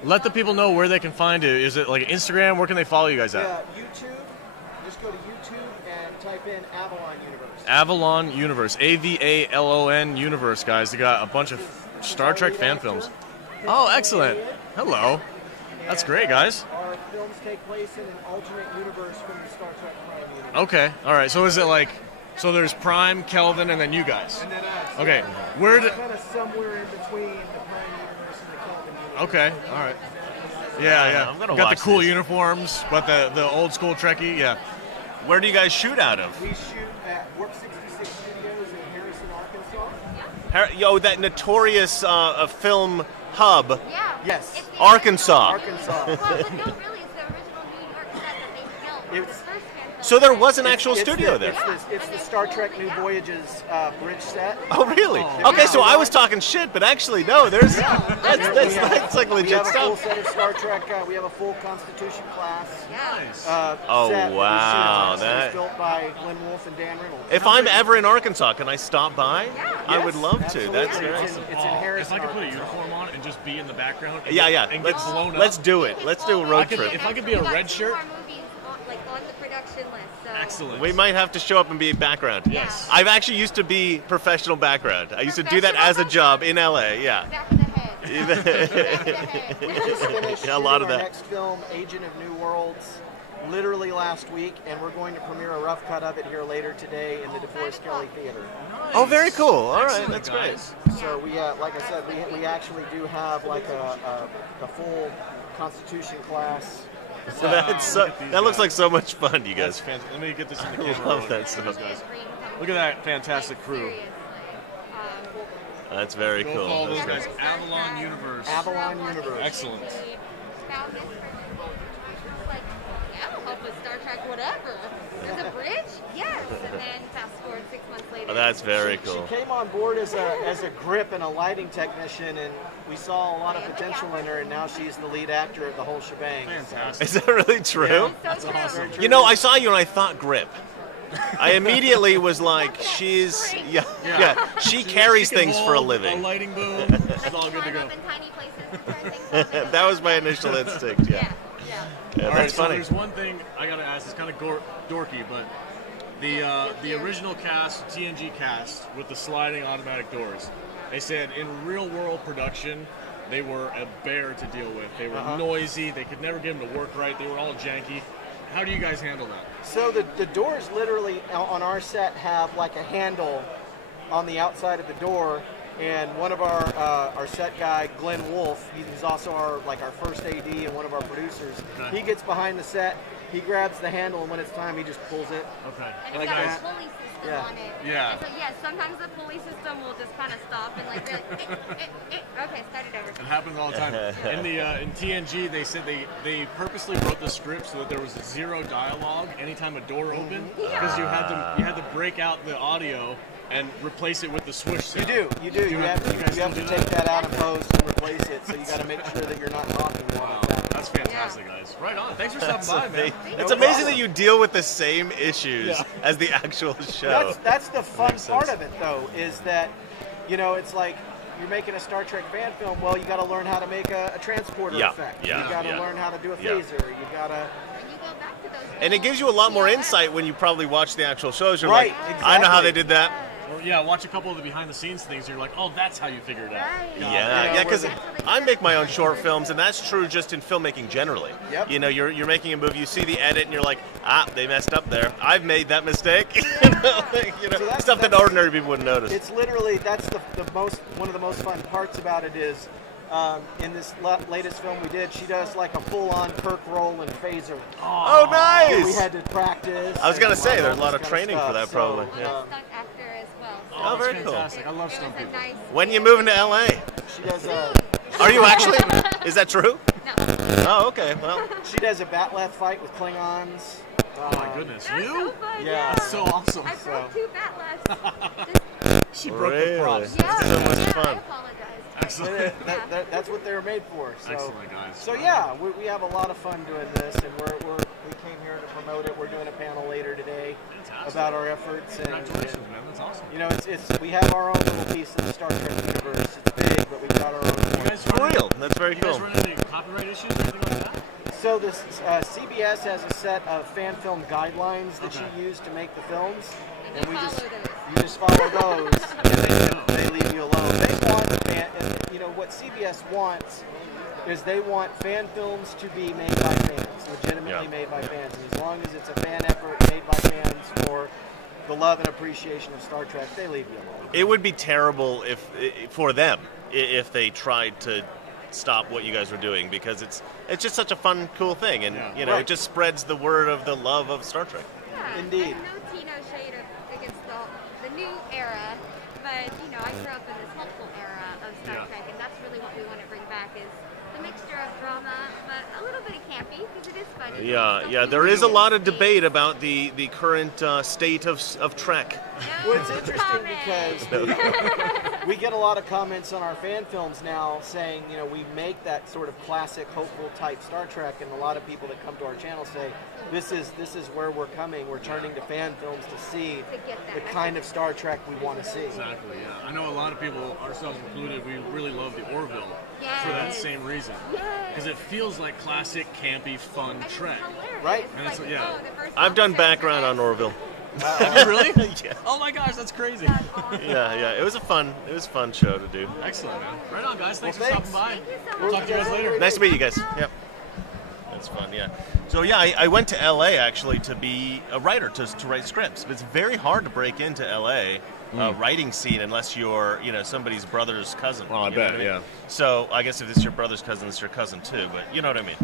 Let the people know where they can find it. Is it like Instagram? Where can they follow you guys at? YouTube. Just go to YouTube and type in Avalon Universe. Avalon Universe. AVALON Universe, guys. They got a bunch of Star Trek fan films. Oh, excellent. Hello. That's great, guys. Our films take place in an alternate universe from the Star Trek Prime universe. Okay. All right. So is it like, so there's Prime, Kelvin, and then you guys? And then us. Okay. Where did? Kind of somewhere in between the Prime universe and the Kelvin universe. Okay. All right. Yeah. I'm gonna Got watch the cool this. uniforms, but the old school Trekkie. Yeah. Where do you guys shoot out of? We shoot at Warp 66 Studios in Harrison, Arkansas. That notorious film hub. Yeah. Yes. It's the Arkansas. Arkansas. Well, but no, really, it's the original New York set that they built. It was It's- the first fan film. So there was an actual It's studio the- there. It's the Star Trek New Voyages bridge set. Oh, really? Okay, so I was talking shit, but actually, no. There's that's like We legit have a full stuff. set of Star Trek. We have a full Constitution class. Nice. Oh, Set that we wow, shoot. that- It's built by Glenn Wolfe and Dan Reynolds. If I'm ever in Arkansas, can I stop by? I Yes, would love to. absolutely. That's very It's in Harrison, If I could put a Arkansas. uniform on and just be in the background. And Yeah. And get blown up. Let's do it. Let's do a road trip. If I could be a red shirt. Our movies on the production list. So. Excellent. We might have to show up and be background. Yes. I've actually used to be professional background. I used to do that as a job in LA. Yeah. Back of the head. Back of the head. We just finished Yeah, a lot shooting of our that. next film, Agent of New Worlds, literally last week, and we're going to premiere a rough cut of it here later today in the DeForest Kelly Theater. Oh, very cool. All right, Excellent, that's great. guys. So we, like I said, we actually do have like a full Constitution class. So that looks like so much fun, you That's guys. fantastic. Let me get this in the I camera. love that stuff. Look at that fantastic crew. That's very Go cool. follow those That's guys. great. Avalon Universe. Avalon Universe. Excellent. Found this for like, yeah, I'll help with Star Trek, whatever. There's a bridge? Yes. And then fast forward 6 months later. Oh, that's very cool. She came on board as a grip and a lighting technician, and we saw a lot of potential in her, and now she's the lead actor of the whole shebang. Fantastic. Is that really true? That's awesome. You know, I saw you and I thought grip. I immediately was like, she's she carries She can things for a hold living. A lighting boom. It's all good to Climb go. up in tiny places and turn things on. That was my initial instinct. Yeah, Yeah. All right, that's so funny. there's one thing I gotta ask. It's kind of dorky, but the original cast, TNG cast, with the sliding automatic doors, they said in real world production, they were a bear to deal with. They were noisy. They could never get them to work right. They were all janky. How do you guys handle that? So the doors literally on our set have like a handle on the outside of the door, and one of our set guy, Glenn Wolfe, he's also our first AD and one of our producers. Okay. He gets behind the set, he grabs the handle, and when it's time, he just pulls it. Okay. And it's got a pulley system Yeah. on it. Yeah. And so, sometimes the pulley system will just kind of stop and like, okay, start it over. It happens all the time. In TNG, they said they purposely wrote the script so that there was zero dialogue anytime a door opened, because you had to break out the audio and replace it with the swoosh sound. You do. You have to take that out and post and replace it. So you got to make sure that you're not talking while it's happening. That's fantastic, guys. Right on. Thanks for stopping by, man. It's amazing that you deal with the same issues as the actual show. That's the fun Makes part sense. of it, though, is that, it's like you're making a Star Trek fan film, well, you got to learn how to make a transporter Yeah, effect. yeah, You got to yeah. learn how to do a Yeah. phaser. You got to. And you go back to those And it old gives you a lot more POS. insight when you probably watch the actual shows. You're Right, like, I know how they exactly. did that. Or, yeah, watch a couple of the behind-the-scenes things. And you're like, oh, that's how you figured it out. Right. Yeah, because I make my own short films, and that's true just in filmmaking generally. Yep. You know, you're making a movie, you see the edit, and you're like, they messed up there. I've made that mistake. you know, So that's- stuff that that's- ordinary people wouldn't notice. It's literally that's the one of the most fun parts about it is in this latest film we did. She does like a full-on Kirk roll and phaser. Oh, nice! We had to practice. I was gonna and say, all there's a this lot of kind training for stuff. that, probably. I'm Yeah. a stunt actor as well. So Oh, very it cool. was- Fantastic. I love it stunt was a people. nice When you moving to LA? She does Are you actually? Is that true? No. Oh, okay. Well, she does a batleth fight with Klingons. Oh my goodness, That was you? so fun. Yeah. That's so awesome. I broke 2 batleths. She broke Really? the props. Yeah, so much yeah, fun. I apologize. Excellent. That's what they're made for. So, Excellent, guys. So yeah, we have a lot of fun doing this, and we came here to promote it. We're doing a panel later today Fantastic. about our efforts. And, Congratulations, man. That's awesome. you know, it's we have our own little piece of the Star Trek universe. It's big, but we've got our own. You one. guys for run real. into- That's very You guys cool. run into copyright issues or anything like that? So this CBS has a set of fan film guidelines that Okay. you use to make the films, And we you just follow those. you just follow those, and they leave you alone. They want and you know what CBS wants is they want fan films to be made by fans, legitimately Yeah. made by fans, and as long as it's a fan effort made by fans for the love and appreciation of Star Trek, they leave you alone. It would be terrible for them if they tried to stop what you guys were doing, because it's just such a fun, cool thing, and Yeah. you know, Right. it just spreads the word of the love of Star Trek. Yeah, Indeed. And no Tino shade against the new era, but you know, I grew up in this hopeful era of Star Yeah. Trek, and that's really what we want to bring back is the mixture of drama, but a little bit of campy because it is fun. It's Yeah, still yeah. There is a humorous. lot of debate about the current state of Trek. Yeah, Well, it's interesting comment. because we get a lot of comments on our fan films now saying, you know, we make that sort of classic, hopeful type Star Trek, and a lot of people that come to our channel say, this is where we're coming. We're turning to fan films to see To get that the kind of Star Trek we want to see. Exactly, yeah. I know a lot of people, ourselves included, we really love the Orville for that Yes. same reason. Yes. Because it feels like classic, campy, fun And it's Trek. hilarious. Right. It's And it's- like, yeah. oh, the first I've done episode background was on Orville. Have you really? Yeah. Oh my gosh, that's crazy. That's awesome. Yeah. It was a fun show to do. Excellent, man. Right on, guys. Thanks Well, for stopping by. Thank you so We'll much. Talk to you guys later. Nice to meet you guys. Yep. That's fun, yeah. So yeah, I went to LA actually to be a writer, to write scripts. But it's very hard to break into LA writing scene unless you're, you know, somebody's brother's cousin. Oh, I you know bet, what mean? yeah. So I guess if it's your brother's cousin, it's your cousin too. But you know what I mean.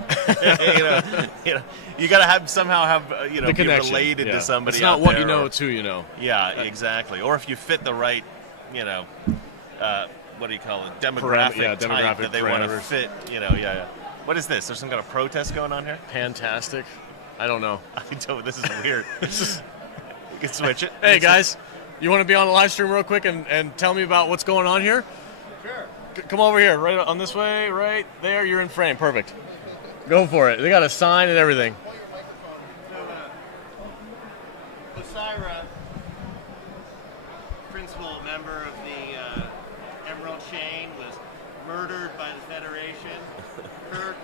you gotta have somehow have The be connection. related yeah. to somebody. It's not out what there, you know, or- it's who you know. Yeah, exactly. Or if you fit the right, what do you call it, demographic yeah, type demographic that they want to parameters. fit. Yeah. What is this? There's some kind of protest going on here? Fantastic. I don't know. I don't. This is weird. We can switch it. Hey guys, you want to be on the live stream real quick and tell me about what's going on here? Sure. Come over here, right on this way, right there. You're in frame. Perfect. Go for it. They got a sign and everything. Osira, principal member of the Emerald Chain, was murdered by the Federation. Kirk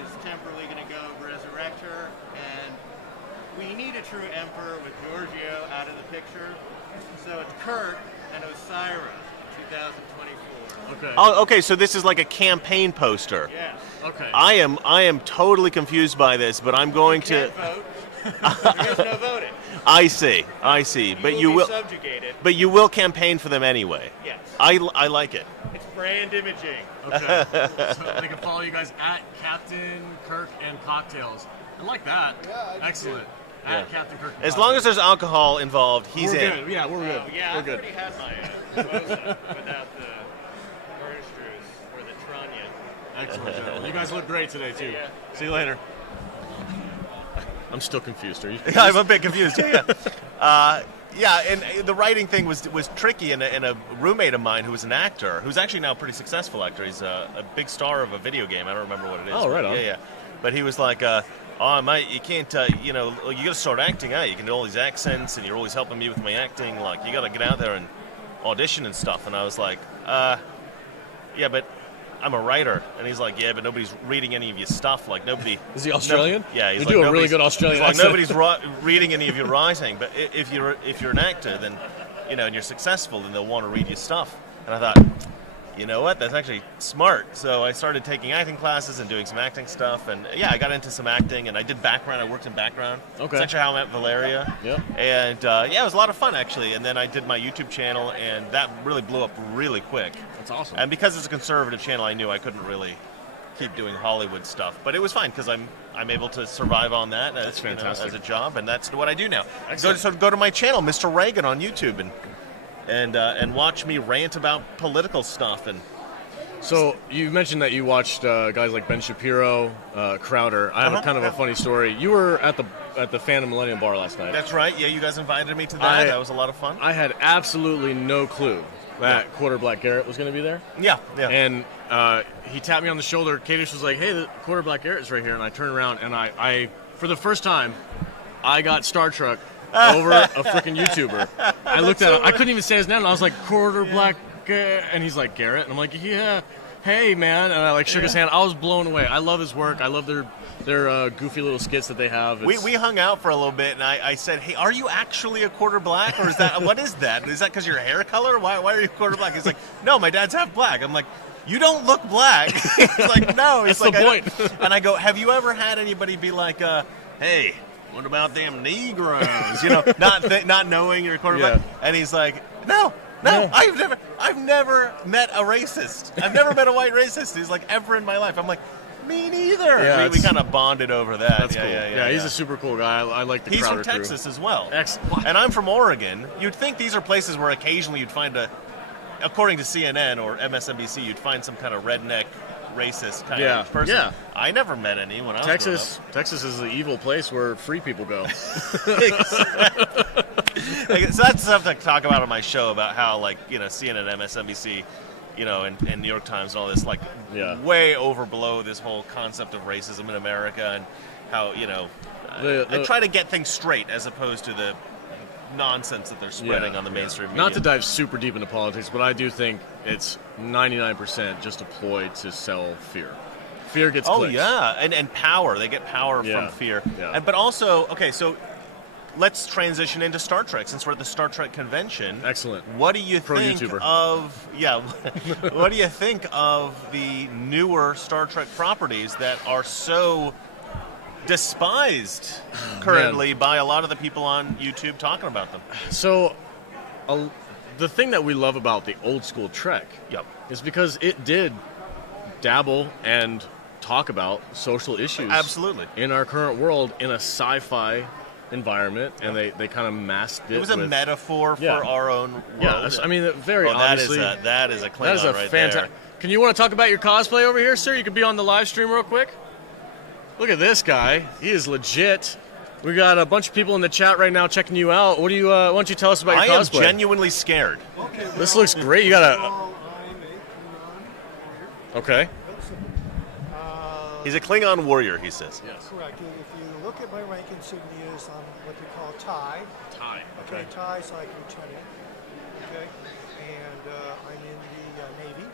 is temporarily going to go resurrect her, and we need a true emperor with Giorgio out of the picture. So it's Kirk and Osira, 2024. Okay. Oh, okay. So this is like a campaign poster. Yes. Okay. I am totally confused by this, but I'm going Can't to. vote. There is no voting. I see. But you be will. subjugated. But you will campaign for them anyway. Yes. I like it. It's brand imaging. Okay. So they can follow you guys at Captain Kirk and Cocktails. I like that. Excellent. At Yeah. Captain Kirk. And As long as Cocktails. there's alcohol involved, he's we're in. good. Yeah, we're good. Oh, yeah, we're I've good. already had my mimosa without the orange juice or the Tranya. Excellent, gentlemen. You guys look great today too. ya. See you later. I'm still confused. Are you? I'm a bit confused. Yeah, and the writing thing was tricky. And a roommate of mine who was an actor, who's actually now a pretty successful actor. He's a big star of a video game. I don't remember what it is. Oh, right on. Yeah. But he was like, "Oh, mate, you can't. You got to start acting. You can do all these accents, and you're always helping me with my acting. Like, you got to get out there and audition and stuff." And I was like, yeah, but I'm a writer. And he's like, yeah, but nobody's reading any of your stuff. Like, nobody... Is he Australian? Yeah, he's you like, do a really good Australian he's like, accent. nobody's reading any of your writing. But if you're an actor, then, you know, and you're successful, then they'll want to read your stuff. And I thought, you know what? That's actually smart. So I started taking acting classes and doing some acting stuff. And yeah, I got into some acting, and I did background. I worked in background. Okay. That's actually how I met Valeria. Yeah. And yeah, it was a lot of fun, actually. And then I did my YouTube channel, and that really blew up really quick. That's awesome. And because it's a conservative channel, I knew I couldn't really keep doing Hollywood stuff. But it was fine because I'm able to survive on that as, That's fantastic. as a job, and that's what I do now. Excellent. So go to my channel, Mr. Reagan, on YouTube, and watch me rant about political stuff. And So you mentioned that you watched guys like Ben Shapiro, Crowder. I have a kind of a funny story. You were at the Phantom Millennium Bar last night. that's right. Yeah, you guys invited me to that. That was a lot of fun. I had absolutely no clue that Quarter Black Garrett was going to be there. Yeah. And he tapped me on the shoulder. Kadish was like, "Hey, the Quarter Black Garrett's right here." And I turned around, and I for the first time, I got Star Trek over a freaking YouTuber. I looked at him. I couldn't even say his name. And I was like, "Quarter Black Garrett," and he's like, "Garrett," and I'm like, "Yeah, hey man," and I like shook his hand. I was blown away. I love his work. I love their goofy little skits that they have. We hung out for a little bit, and I said, "Hey, are you actually a quarter black, or is that what is that? Is that because your hair color? Why are you quarter black?" He's like, "No, my dad's half black." I'm like, "You don't look black." He's like, "No." He's That's like, the point. And I go, "Have you ever had anybody be like, hey, what about them Negroes?" You know, not knowing you're a quarter black. And he's like, "No, I've never met a racist. I've never met a white racist." He's like, "Ever in my life." I'm like, "Me neither." Yeah, we kind of bonded over that. That's cool. Yeah, he's a super cool guy. I like the He's Crowder from Texas crew. as well. Excellent. And I'm from Oregon. You'd think these are places where occasionally you'd find according to CNN or MSNBC, you'd find some kind of redneck, racist kind of person. Yeah. I never met any when I was Texas is the evil place where free people go. growing up. So that's stuff to talk about on my show about how, like, you know, CNN, MSNBC, you know, and New York Times and all this, like, way overblow this whole concept of racism in America, and how, you know, I try to get things straight as opposed to the nonsense that they're spreading on the mainstream media. Not to dive super deep into politics, but I do think it's 99% just a ploy to sell fear. Fear gets clicks. Yeah, and power. They get power from fear. Yeah. But also, okay, so let's transition into Star Trek, since we're at the Star Trek convention. Excellent. What do you Pro think YouTuber. of what do you think of the newer Star Trek properties that are so despised currently by a lot of the people on YouTube talking about them? So, the thing that we love about the old school Trek is because it did dabble and talk about social issues Absolutely. in our current world in a sci-fi environment, and they kind of masked it. It was a metaphor for our own world. Yeah, I mean, very obviously. That is a Klingon That is a right fantastic. Can you want to talk about your cosplay over here, sir? You could be on the live stream real quick. Look at this guy. He is legit. We got a bunch of people in the chat right now checking you out. What do you? Why don't you tell us about your cosplay? I am genuinely scared. This looks great. You got a. Okay. He's a Klingon warrior, he says. Yes. Correct. If you look at my rank insignias, I'm what they call tie. Tie. Okay, tie is like lieutenant. Okay, and I'm in the Navy.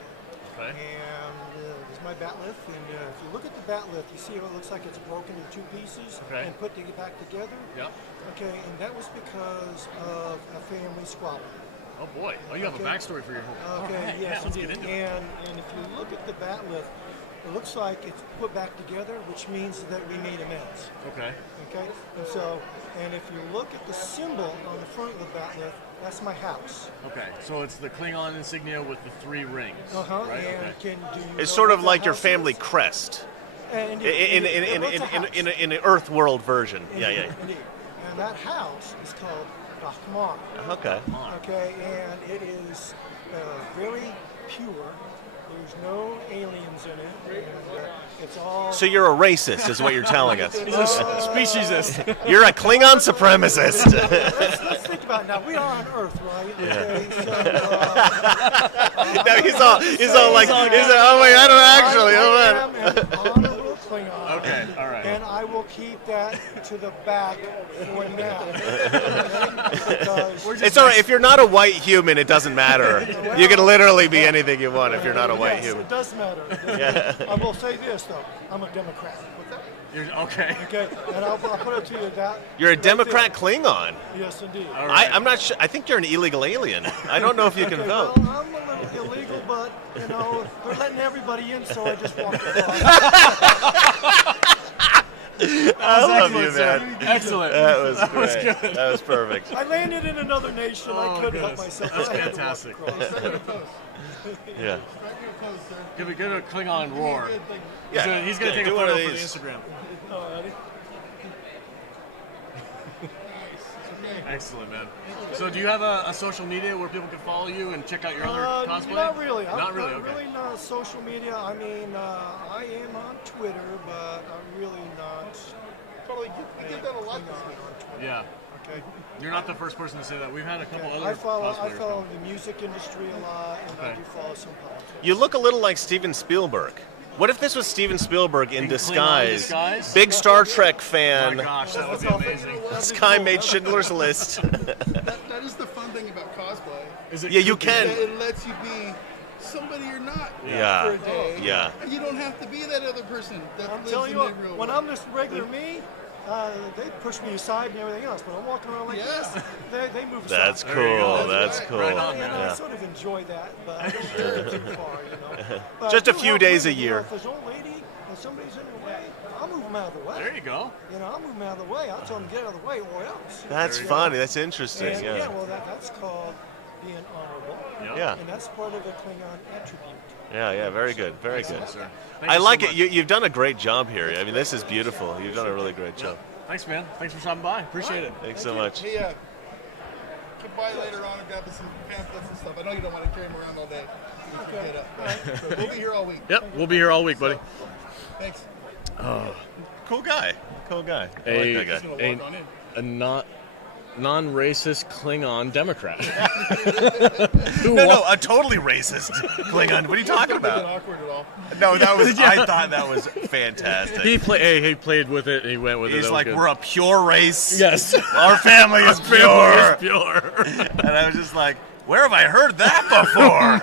Okay. And this is my batlith. And if you look at the batlith, you see how it looks like it's broken in two pieces and put back together. Yep. Okay, and that was because of a family squabble. Oh boy. Oh, you have a backstory for your whole. Okay, yes, let's indeed. get into it. And if you look at the batlith, it looks like it's put back together, which means that we made amends. Okay. Okay, and so, and if you look at the symbol on the front of the batlith, that's my house. Okay. So it's the Klingon insignia with the 3 rings. Right. And Okay. do you It's know sort what of the like your house family is? crest And in an Earth world version. Yeah. Indeed. And that house is called Rahman. Okay. Okay, and it is very pure. There's no aliens in it. And, it's all. So you're a racist, is what you're telling us. He's a speciesist. You're a Klingon supremacist. Let's think about it now. We are on Earth, right? Okay, so, No, he's all like, oh my, I don't actually. I am an honorable Klingon. Okay, all right. And I will keep that to the back for now. Because It's all right. If you're not a white human, it doesn't matter. You can literally be anything you want if you're not a white yes, human. it does matter. I will say this though, I'm a Democrat. Okay. Okay, and I'll put it to you that. You're a right there. Democrat Klingon. Yes, indeed. I'm not sure. I think you're an illegal alien. I don't know if you can Okay, vote. well, I'm a little illegal, but you know they're letting everybody in, so I just walked across. I love you, man. Excellent. That was great. That was perfect. I landed in another nation. I couldn't help goodness. myself. That's I had to walk fantastic. across. Yeah. Give a Klingon roar. Yeah. He's gonna take a do one photo of for the these. Instagram. Alrighty. Excellent, man. So do you have a social media where people can follow you and check out your other cosplay? Not really. Not really, I'm okay. really not social media. I mean, I am on Twitter, but I'm really not. Totally get that a lot. on Twitter. Yeah. Okay. You're not the first person to say that. We've had a couple other I follow cosplayers. the music industry a lot, and I Okay. do follow some politics. You look a little like Steven Spielberg. What if this was Steven Spielberg in In Klingon disguise? disguise? Big Star Trek Oh my fan. gosh, that would be amazing. This guy made Schindler's List. That is the fun thing about cosplay. Is it Yeah, you kooky? can. That it lets you be somebody you're not for Yeah. a day. Yeah. And you don't have to be that other person that I'm lives telling in you the what, real when world. I'm just regular me, they push me aside and everything else. But I'm walking around like Yes. this, they move aside. That's There you go. cool. That's right. cool. Right on, And man. I Yeah. sort of enjoy that, but I don't take it too far, you know. But Just I a do few help days a women, you know, year. if there's an old lady and somebody's in the way, I'll move them out of the way. There you go. You know, I'll move them out of the way. I'll tell them to get out of the way or else. That's You know? funny. That's interesting. And, Yeah. well, that's called being honorable. Yeah. And that's part of a Klingon attribute. Yeah. Yeah. Very good. Very good. Excellent, sir. Thank I you so like much. it. You've done a great job here. I mean, this is beautiful. You've done a really great job. Thanks, man. Thanks for stopping by. Appreciate it. Thanks so much. Hey, come by later on and grab us some pamphlets and stuff. I know you don't want to carry them around all day. We'll be here all week. Yep, we'll be here all week, buddy. Thanks. Cool guy. Cool guy. I like that Just guy. gonna walk on in. A non-racist Klingon Democrat. No, a totally racist Klingon. What are you talking Is that about? awkward at all? No, that was. I thought that was fantastic. He played with it. He went with it. He's That was like, good. we're a pure race. Yes. Our family is pure. Pure. And I was just like, where have I heard that before?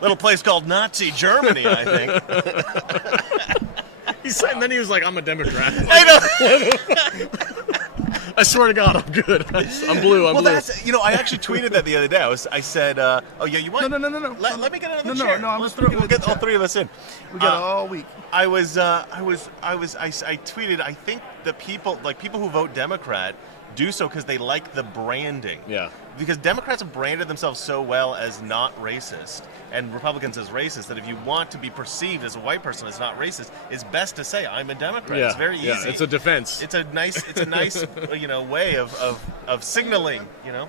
Little place called Nazi Germany, I think. And then he was like, I'm a Democrat. I know. I swear to God, I'm good. I'm blue. I'm Well, blue. that's, I actually tweeted that the other day. I said, oh yeah, you want? No. Let me get another No, chair. no, I'm Let's just thinking we'll of the get all chair. three of us in. We got it all week. I tweeted. I think the people who vote Democrat do so because they like the branding. Yeah. Because Democrats have branded themselves so well as not racist, and Republicans as racist, that if you want to be perceived as a white person as not racist, it's best to say I'm a Democrat. Yeah. It's very easy. Yeah, it's a defense. It's a nice way of signaling. How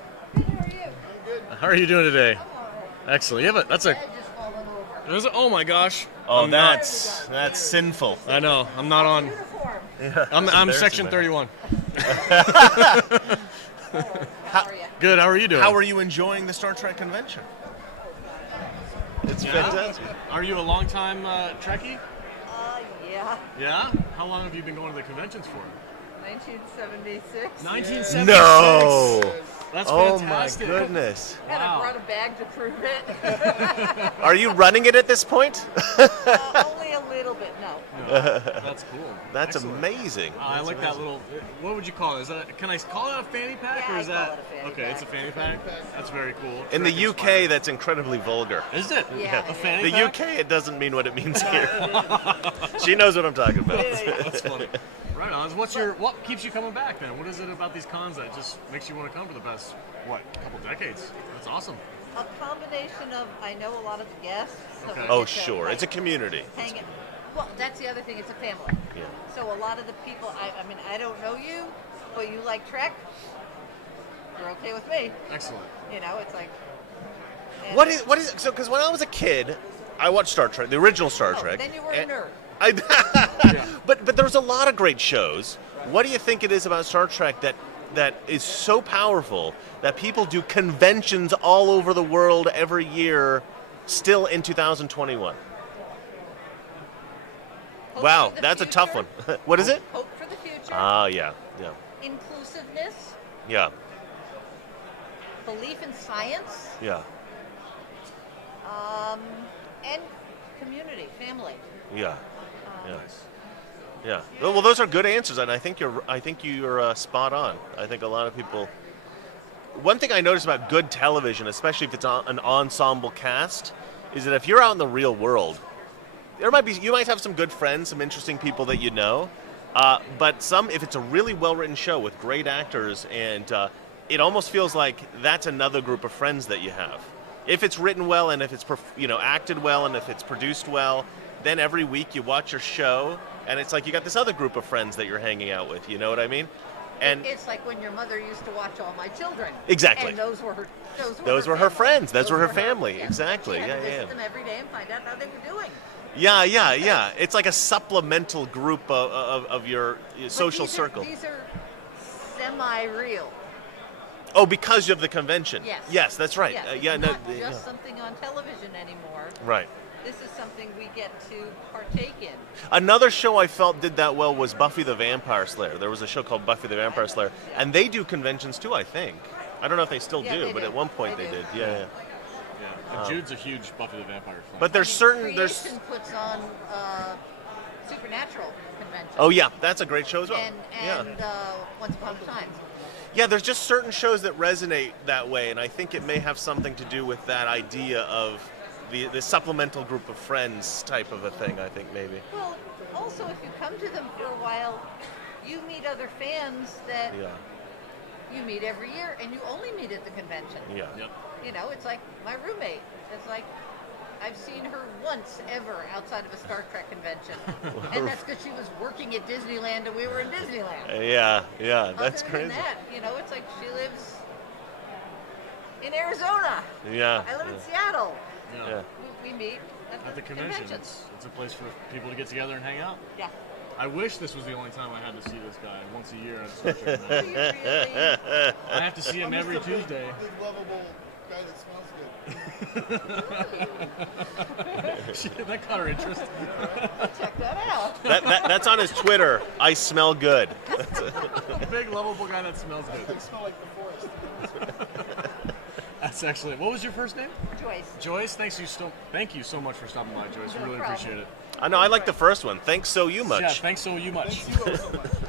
are you doing today? Excellent. Oh my gosh. Oh, I'm not- that's sinful. I know. I'm not on. I'm embarrassing, section man. 31. How are you? Good. How are you doing? How are you enjoying the Star Trek convention? It's fantastic. Are you a long-time Trekkie? Yeah. Yeah. How long have you been going to the conventions for? 1976. 1976. No. That's Oh my fantastic. goodness. And Wow. I brought a bag to prove it. Are you running it at this point? Only a little bit, no. That's cool. That's Excellent. amazing. I like that little. What would you call it? Is that? Can I call it a fanny pack, Yeah, or is I call that? it a fanny Okay, it's a pack. fanny pack. That's very cool. In the Trek UK, inspired. that's incredibly vulgar. Is it? Yeah, A it fanny The pack? UK, it doesn't mean what it means here. She knows what I'm talking about. That's funny. Right on. What keeps you coming back then? What is it about these cons that just makes you want to come for the past couple decades? That's awesome. A combination of, I know a lot of the guests. So Okay. we Oh, get to, sure. like, It's a community. hang it. Well, that's the other thing. It's a family. Yeah. So a lot of the people, I mean, I don't know you, but you like Trek. You're okay with me. Excellent. You know, it's like. and- What is so? Because when I was a kid, I watched Star Trek, the original Star Oh, Trek. then you were a and- nerd. But there was a lot of great shows. What do you think it is about Star Trek that is so powerful that people do conventions all over the world every year, still in 2021? Hope Wow, for the that's a tough one. future. What is it? Hope for the future. Ah, yeah. Inclusiveness. Yeah. Belief in science. Yeah. And community, family. Yeah. Yeah. Yeah. Well, those are good answers, and I think you're spot on. I think a lot of people. One thing I notice about good television, especially if it's an ensemble cast, is that if you're out in the real world, you might have some good friends, some interesting people that you know, but if it's a really well-written show with great actors, and it almost feels like that's another group of friends that you have. If it's written well, and if it's acted well, and if it's produced well, then every week you watch your show, and it's like you got this other group of friends that you're hanging out with. You know what I mean? And It's like when your mother used to watch All My Children. Exactly. And those were her friends. Those were her family. Yeah. Exactly. She had to Yeah. visit them every day and find out how they were doing. Yeah. It's like a supplemental group of your social circle. These are semi-real. Oh, because of the convention. Yes. Yes, that's right. Yes, it's yeah. No. not Yeah. just something on television anymore. Right. This is something we get to partake in. Another show I felt did that well was Buffy the Vampire Slayer. There was a show called Buffy the Vampire Slayer, and they do conventions too, I think. I don't know if they still Yeah, do, they but do. at one point they They do. did. Yeah. And Jude's a huge Buffy the Vampire fan. But there's there's. Creation puts on Supernatural convention. Oh yeah, that's a great show as well. And Once Upon a Time. Yeah, there's just certain shows that resonate that way, and I think it may have something to do with that idea of the supplemental group of friends type of a thing, I think maybe. Well, also if you come to them for a while, you meet other fans that Yeah. you meet every year, and you only meet at the convention. Yeah. Yep. You know, it's like my roommate. It's like I've seen her once ever outside of a Star Trek convention, and that's because she was working at Disneyland and we were in Disneyland. Yeah, that's Other crazy. than that, you know, it's like she lives in Arizona. Yeah. I live in Seattle. Yeah. We meet At the convention, it's a place for people to get together and hang out. Yeah. I wish this was the only time I had to see this guy once a year at a Star Trek Do convention. you really? I have to see him every Tuesday. Big, lovable guy that smells good. Shit, that caught her interest. Check that out. That's on his Twitter. I smell good. Big, lovable guy that smells good. I smell like the forest. That's excellent. What was your first name? Joyce. Joyce. Thank you so much for stopping by, Joyce. No We really problem. appreciate it. I know. I like the first one. Thanks so you much. Yeah, thanks so much.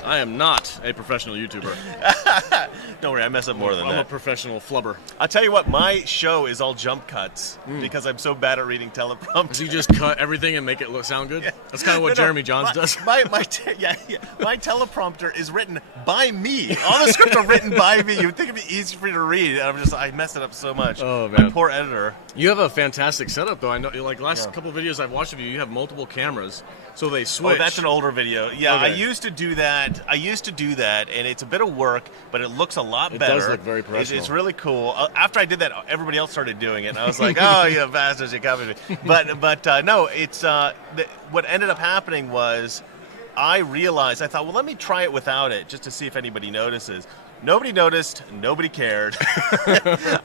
I am not a professional YouTuber. Don't worry, I mess up more than I'm a that. professional flubber. I'll tell you what, my show is all jump cuts because I'm so bad at reading teleprompter. Does he just cut everything and make it sound good? That's kind of what Jeremy Johns does. My teleprompter is written by me. All the scripts are written by me. You would think it'd be easy for you to read. And I mess it up so much. Oh, man. My poor editor. You have a fantastic setup, though. I know, like last couple of videos I've watched of you, you have multiple cameras, so they switch. Oh, that's an older video. Yeah, Okay. I used to do that, and it's a bit of work, but it looks a lot It better. does look very professional. It's really cool. After I did that, everybody else started doing it, and I was like, oh, you bastards, you copied me. But no, it's what ended up happening was I realized, I thought, well, let me try it without it, just to see if anybody notices. Nobody noticed. Nobody cared.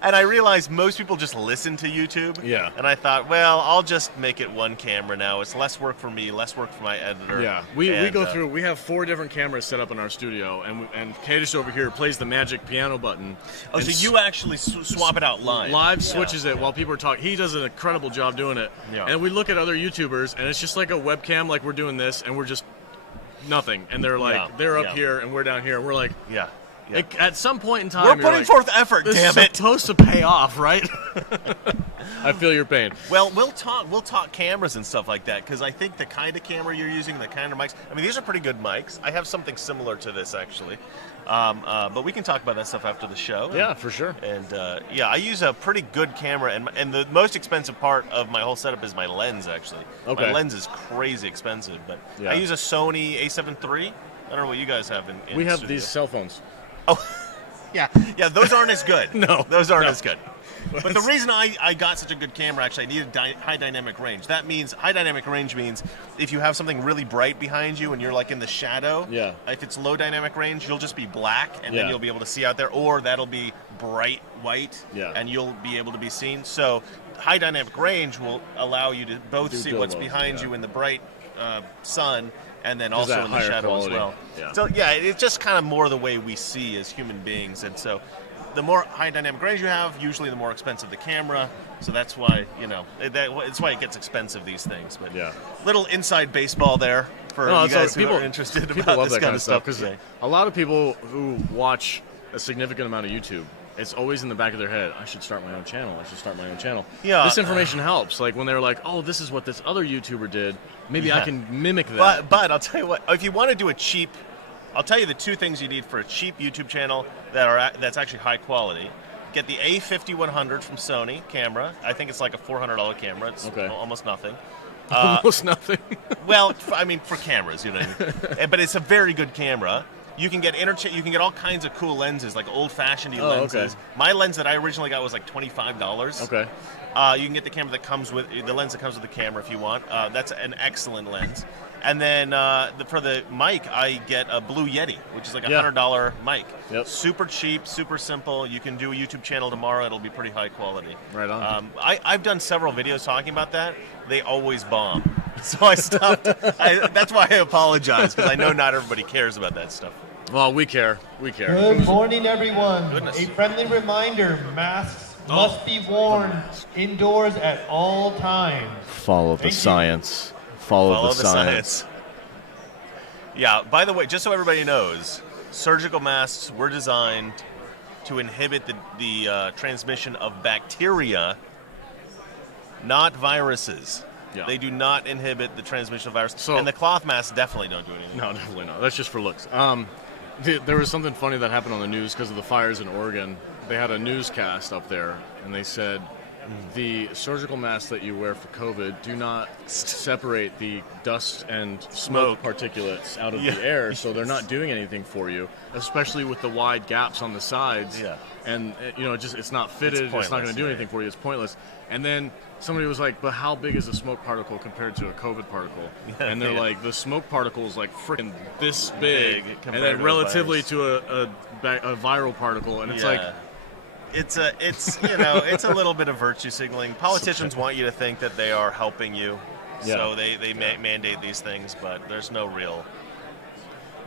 And I realized most people just listen to YouTube. Yeah. And I thought, well, I'll just make it one camera now. It's less work for me, less work for my editor. Yeah, we And, go through. We have 4 different cameras set up in our studio, and Kadish over here plays the magic piano button. Oh, and so you actually swap it out live? Live switches it while people are talking. He does an incredible job doing it. Yeah. And we look at other YouTubers, and it's just like a webcam, like we're doing this, and we're just nothing. And they're like, Yeah. they're up Yeah. here, and we're down here, and we're like, Yeah. Yeah. at some point in time, We're you're putting like, forth effort, this damn is it. supposed to pay off, right? I feel your pain. Well, we'll talk cameras and stuff like that, because I think the kind of camera you're using, the kind of mics, I mean, these are pretty good mics. I have something similar to this, actually. But we can talk about that stuff after the show. Yeah, for sure. And I use a pretty good camera, and the most expensive part of my whole setup is my lens, actually. Okay. My lens is crazy expensive, but Yeah. I use a Sony a7 III. I don't know what you guys have in We have studio. these cell phones. Oh, yeah, those aren't as good. No, those aren't no. as good. But the reason I got such a good camera, actually, I needed high dynamic range. That means, high dynamic range means if you have something really bright behind you and you're like in the shadow, Yeah. if it's low dynamic range, you'll just be black, and then Yeah. you'll be able to see out there, or that'll be bright white, Yeah. and you'll be able to be seen. So high dynamic range will allow you to both Do see both, what's behind yeah. you in the bright sun, and then Is also that in the higher shadow quality? as well. Yeah. So yeah, it's just kind of more the way we see as human beings, and so the more high dynamic range you have, usually the more expensive the camera. So that's why it's why it gets expensive, these things. But Yeah. little inside baseball there for No, you so guys who are interested people about love this that kind of stuff. because Yeah. a lot of people who watch a significant amount of YouTube, it's always in the back of their head, I should start my own channel. I should start my own channel. Yeah. This information helps. Like when they're like, oh, this is what this other YouTuber did. Maybe I Yeah. can mimic that. But I'll tell you what, if you want to do I'll tell you the two things you need for a cheap YouTube channel that's actually high quality. Get the A5100 from Sony camera. I think it's like a $400 camera. It's Okay. almost nothing. Almost nothing. Well, I mean, for cameras, you know what I mean? But it's a very good camera. You can get you can get all kinds of cool lenses, like old-fashioned lenses. okay. My lens that I originally got was like $25. Okay. You can get the camera that comes with the lens that comes with the camera if you want. That's an excellent lens. And then for the mic, I get a Blue Yeti, which is like a Yeah. $100 mic. Yep. Super cheap, super simple. You can do a YouTube channel tomorrow. It'll be pretty high quality. Right on. I've done several videos talking about that. They always bomb. So I stopped. That's why I apologize, because I know not everybody cares about that stuff. Well, we care. We care. Good morning, everyone. Goodness. A friendly reminder, masks must be worn indoors at all times. Follow the Thank you. science. Follow the science. Yeah, by the way, just so everybody knows, surgical masks were designed to inhibit the transmission of bacteria, not viruses. Yeah. They do not inhibit the transmission of viruses. So- And the cloth masks definitely don't do anything. No, definitely not. That's just for looks. There was something funny that happened on the news because of the fires in Oregon. They had a newscast up there, and they said the surgical masks that you wear for COVID do not separate the dust and smoke particulates out of Yeah. the air, so they're not doing anything for you, especially with the wide gaps on the sides. Yeah. And it's not fitted. It's not going pointless, to do yeah. anything for you. It's pointless. And then somebody was like, "But how big is a smoke particle compared to a COVID particle?" And they're Yeah. like, "The smoke particle is like freaking this big, and compared then to a relatively virus. to a viral particle." And it's Yeah. like, it's it's a little bit of virtue signaling. Politicians want you to think that they are helping you, so they mandate these things, but there's no real.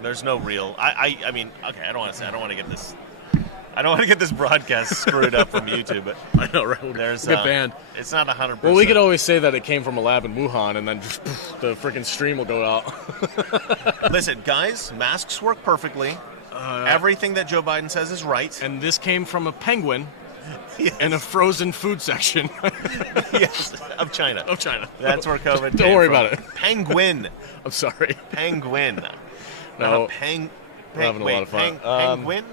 I mean, okay, I don't want to get this broadcast screwed up from YouTube, but I know, right? there's We'll get banned. It's not 100%. Well, we could always say that it came from a lab in Wuhan, and then just, the freaking stream will go out. Listen, guys, masks work perfectly. Everything that Joe Biden says is right. And this came from a penguin Yes. in a frozen food section Yes, of China. of China. That's where COVID Don't came worry from. about it. Penguin. I'm sorry. Penguin. No, Not a we're having a lot of fun. Penguin?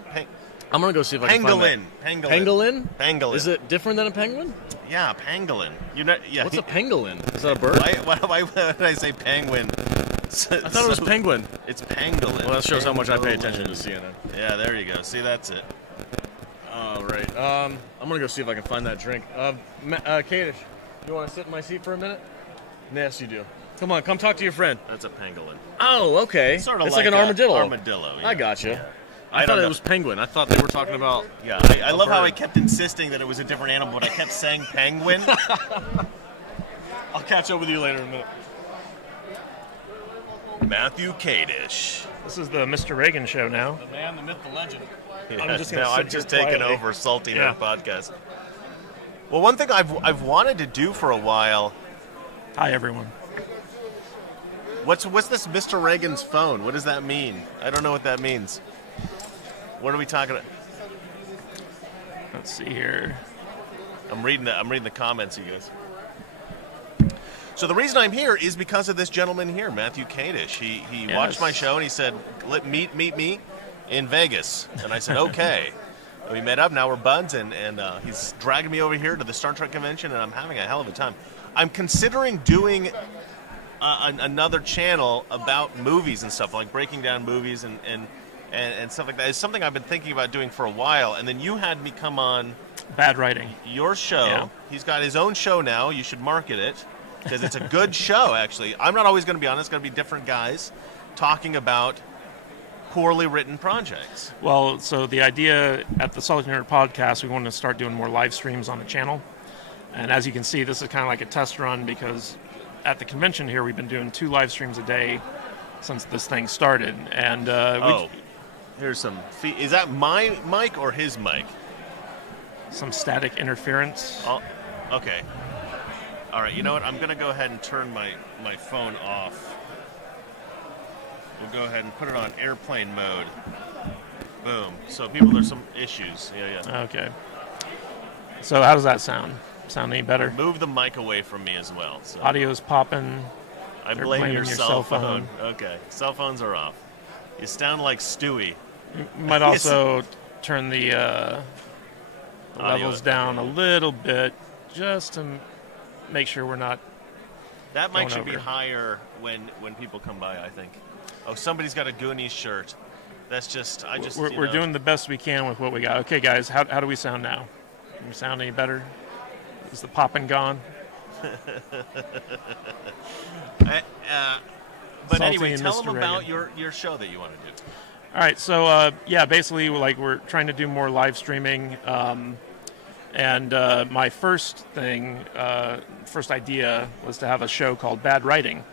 I'm gonna go see if I can find Pangolin. that. Pangolin? Pangolin. Is it different than a penguin? Yeah, pangolin. Yeah. What's a pangolin? Is that a bird? Why did I say penguin? I thought it was penguin. It's pangolin. Well, that shows how much I pay Pangolin. attention to CNN. Yeah, there you go. See, that's it. All right. I'm gonna go see if I can find that drink. Kadish, you want to sit in my seat for a minute? Yes, you do. Come on, come talk to your friend. That's a pangolin. Oh, okay. Sort of it's like an a armadillo. armadillo, yeah. I gotcha. Yeah. I I thought don't it know. was penguin. I thought they were talking about. Yeah, I love how bird. I kept insisting that it was a different animal, but I kept saying penguin. I'll catch up with you later in a minute. Matthew Kadish. This is the Mr. Reagan show now. The man, the myth, the legend. Yeah, just gonna now sit I'm just here taking quietly. over Salty Yeah. Nerd Podcast. Well, one thing I've wanted to do for a while. Hi, everyone. What's this Mr. Reagan's phone? What does that mean? I don't know what that means. What are we talking about? Let's see here. I'm reading the comments, you guys. So the reason I'm here is because of this gentleman here, Matthew Kadish. He Yes. watched my show and he said, meet me in Vegas. And I said, okay. And we met up, now we're buds, and he's dragging me over here to the Star Trek convention, and I'm having a hell of a time. I'm considering doing another channel about movies and stuff, like breaking down movies and stuff like that. It's something I've been thinking about doing for a while, and then you had me come on Bad writing. your show. Yeah. He's got his own show now. You should market it, because it's a good show, actually. I'm not always going to be on it. It's going to be different guys talking about poorly written projects. Well, so the idea at the Salty Nerd Podcast, we want to start doing more live streams on the channel. And as you can see, this is kind of like a test run because at the convention here, we've been doing 2 live streams a day since this thing started, and here's some. Is that my mic or his mic? some static interference. Oh, okay. All right. You know what? I'm gonna go ahead and turn my phone off. We'll go ahead and put it on airplane mode. Boom. So people, there's some issues. Yeah. Okay. So how does that sound? Sound any better? Move the mic away from me as well. So. Audio's popping. I They're blame blaming your your cell cell phone. phone. Okay. Cell phones are off. You sound like Stewie. You might also turn the levels down a little bit, just to make sure we're not. That mic should over. be higher when people come by, I think. Oh, somebody's got a Goonies shirt. That's just, We're doing the best we can with what we got. Okay, guys, how do we sound now? Can we sound any better? Is the popping gone? But Salty anyway, and tell Mr. them about Reagan. your show that you want to do. All right, so basically, we're trying to do more live streaming, and my first idea was to have a show called Bad Writing,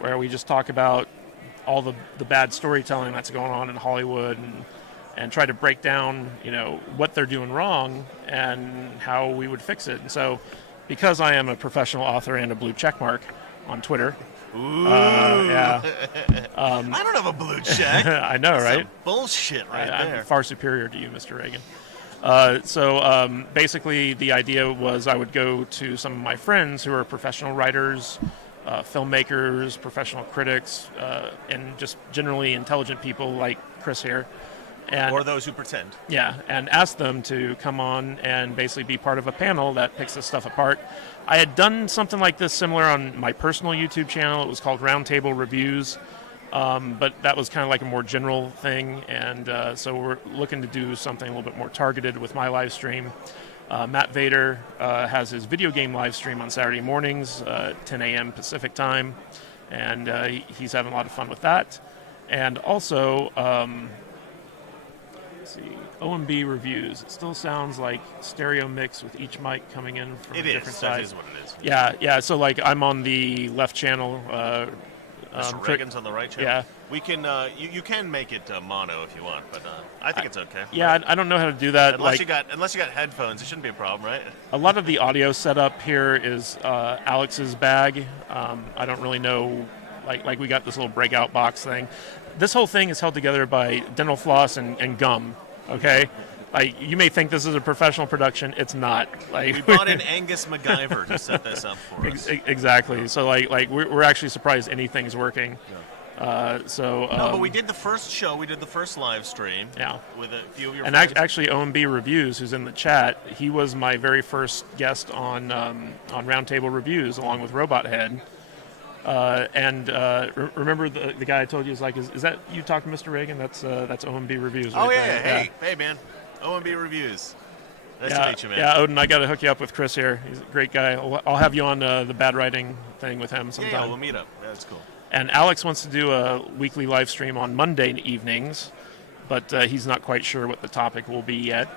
where we just talk about all the bad storytelling that's going on in Hollywood, and try to break down, what they're doing wrong and how we would fix it. And so, because I am a professional author and a blue check mark on Twitter. Ooh. Yeah. I don't have a blue check. I know, right? Some bullshit right there. I'm far superior to you, Mr. Reagan. Basically, the idea was I would go to some of my friends who are professional writers, filmmakers, professional critics, and just generally intelligent people like Chris here. Or those who pretend. Yeah, and ask them to come on and basically be part of a panel that picks this stuff apart. I had done something like this similar on my personal YouTube channel. It was called Roundtable Reviews, but that was kind of like a more general thing, and so we're looking to do something a little bit more targeted with my live stream. Matt Vader has his video game live stream on Saturday mornings, 10 a.m. Pacific time, and he's having a lot of fun with that. And also, let's see, OMB Reviews. It still sounds like stereo mix with each mic coming in from a different side. That is what it is. Yeah. So I'm on the left channel. Mr. Reagan's on the right channel. Yeah. We can. You can make it mono if you want, but I think it's okay. Yeah, right? I don't know how to do that. Unless you got headphones, it shouldn't be a problem, right? A lot of the audio setup here is Alex's bag. I don't really know. Like we got this little breakout box thing. This whole thing is held together by dental floss and gum. Okay. You may think this is a professional production. It's not. We brought in Angus MacGyver to set this up for us. Exactly. So we're actually surprised anything's working. Yeah. No, but we did the first show. We did the first live stream. Yeah. With a few of your and friends. Actually, OMB Reviews, who's in the chat, he was my very first guest on Roundtable Reviews, along with Robot Head. Remember the guy I told you is that you talked to Mr. Reagan? That's OMB Reviews. Oh right yeah, there. hey man, OMB Reviews. Nice to meet you, man. Yeah, Odin, I got to hook you up with Chris here. He's a great guy. I'll have you on the bad writing thing with him sometime. Yeah, we'll meet up. Yeah, that's cool. And Alex wants to do a weekly live stream on Monday evenings, but he's not quite sure what the topic will be yet.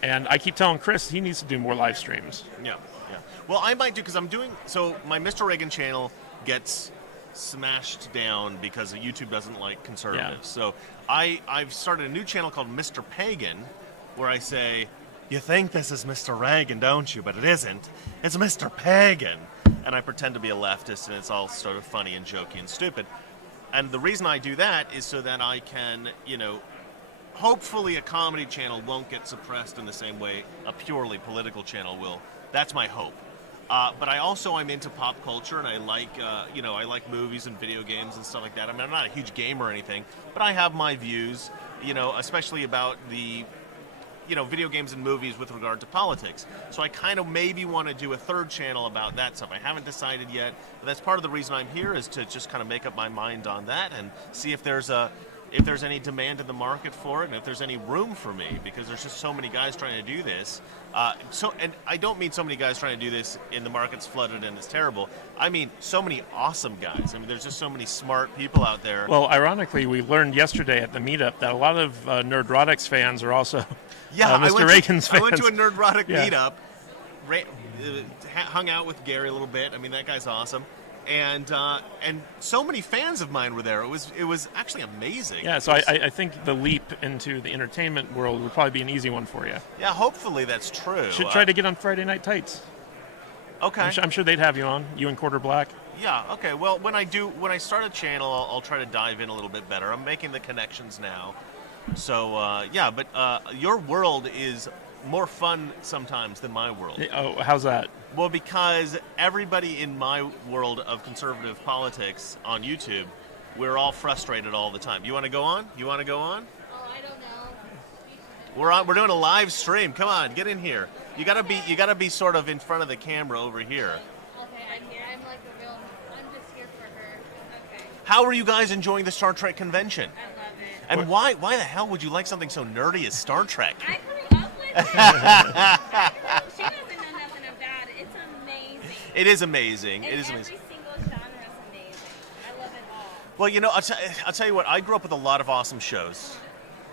And I keep telling Chris he needs to do more live streams. Yeah. Well, I might do because I'm doing so. My Mr. Reagan channel gets smashed down because YouTube doesn't like conservatives. Yeah. So I've started a new channel called Mr. Pagan, where I say, you think this is Mr. Reagan, don't you? But it isn't. It's Mr. Pagan. And I pretend to be a leftist, and it's all sort of funny and jokey and stupid. And the reason I do that is so that I can, hopefully a comedy channel won't get suppressed in the same way a purely political channel will. That's my hope. But I'm into pop culture, and I like movies and video games and stuff like that. I mean, I'm not a huge gamer or anything, but I have my views, especially about the, video games and movies with regard to politics. So I kind of maybe want to do a third channel about that stuff. I haven't decided yet, but that's part of the reason I'm here is to just kind of make up my mind on that and see if there's any demand in the market for it, and if there's any room for me, because there's just so many guys trying to do this. And I don't mean so many guys trying to do this in the market's flooded and it's terrible. I mean so many awesome guys. I mean, there's just so many smart people out there. Well, ironically, we learned yesterday at the meetup that a lot of Nerdrotics fans are also Mr. Reagan's fans. I went to a Nerdrotic meetup, hung out with Gary a little bit. I mean, that guy's awesome. and so many fans of mine were there. It was actually amazing. Yeah, so I think the leap into the entertainment world would probably be an easy one for you. Yeah, hopefully that's true. Should try to get on Friday Night Tights. Okay. I'm sure they'd have you on. You and Quarter Black. Yeah. Okay. Well, when I start a channel, I'll try to dive in a little bit better. I'm making the connections now. So yeah, but your world is more fun sometimes than my world. Oh, how's that? Well, because everybody in my world of conservative politics on YouTube, we're all frustrated all the time. You want to go on? You want to go on? Oh, I don't know. We're doing a live stream. Come on, get in here. You gotta be sort of in front of the camera over here. Okay, I'm here. I'm like a real. I'm just here for her. Okay. How are you guys enjoying the Star Trek convention? I love it. And why the hell would you like something so nerdy as Star Trek? I grew up with it. She doesn't know nothing about it. It's amazing. It is amazing. And It is amazing. every single genre is amazing. I love it all. Well, you know, I'll tell you what. I grew up with a lot of awesome shows,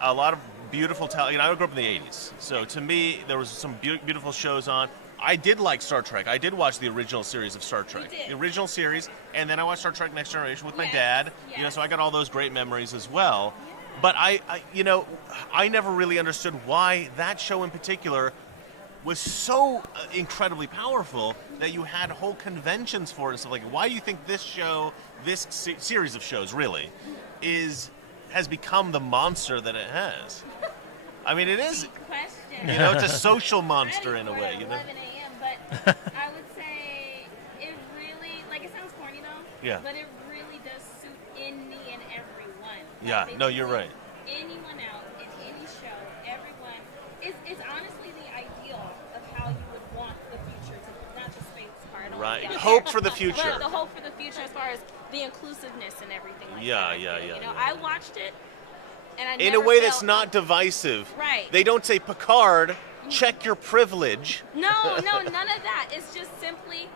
a lot of beautiful talent. You know, I grew up in the '80s, so to me, there was some beautiful shows on. I did like Star Trek. I did watch the original series of Star Trek, the original series, and then I watched Star Trek: Next Generation with my dad. You know, so I got all those great memories as well. But you know, I never really understood why that show in particular was so incredibly powerful that you had whole conventions for it and stuff like. Why do you think this show, this series of shows, really, has become the monster that it has? I mean, it is. Question. You know, it's a social monster in a way. You know. 11 a.m. But I would say it really, like, it sounds corny though. Yeah. But it really does suit any and everyone. Yeah. Like, No, you're right. Anyone out in any show, everyone is honestly the ideal of how you would want the future to be. Not the space part. I don't Right. wanna get Hope there. for the future. But the hope for the future as far as the inclusiveness and everything like Yeah, that. yeah. You know, I watched it and I In a never way that's felt not divisive. Right. They don't say, Picard, check your privilege. No, none of that. It's just simply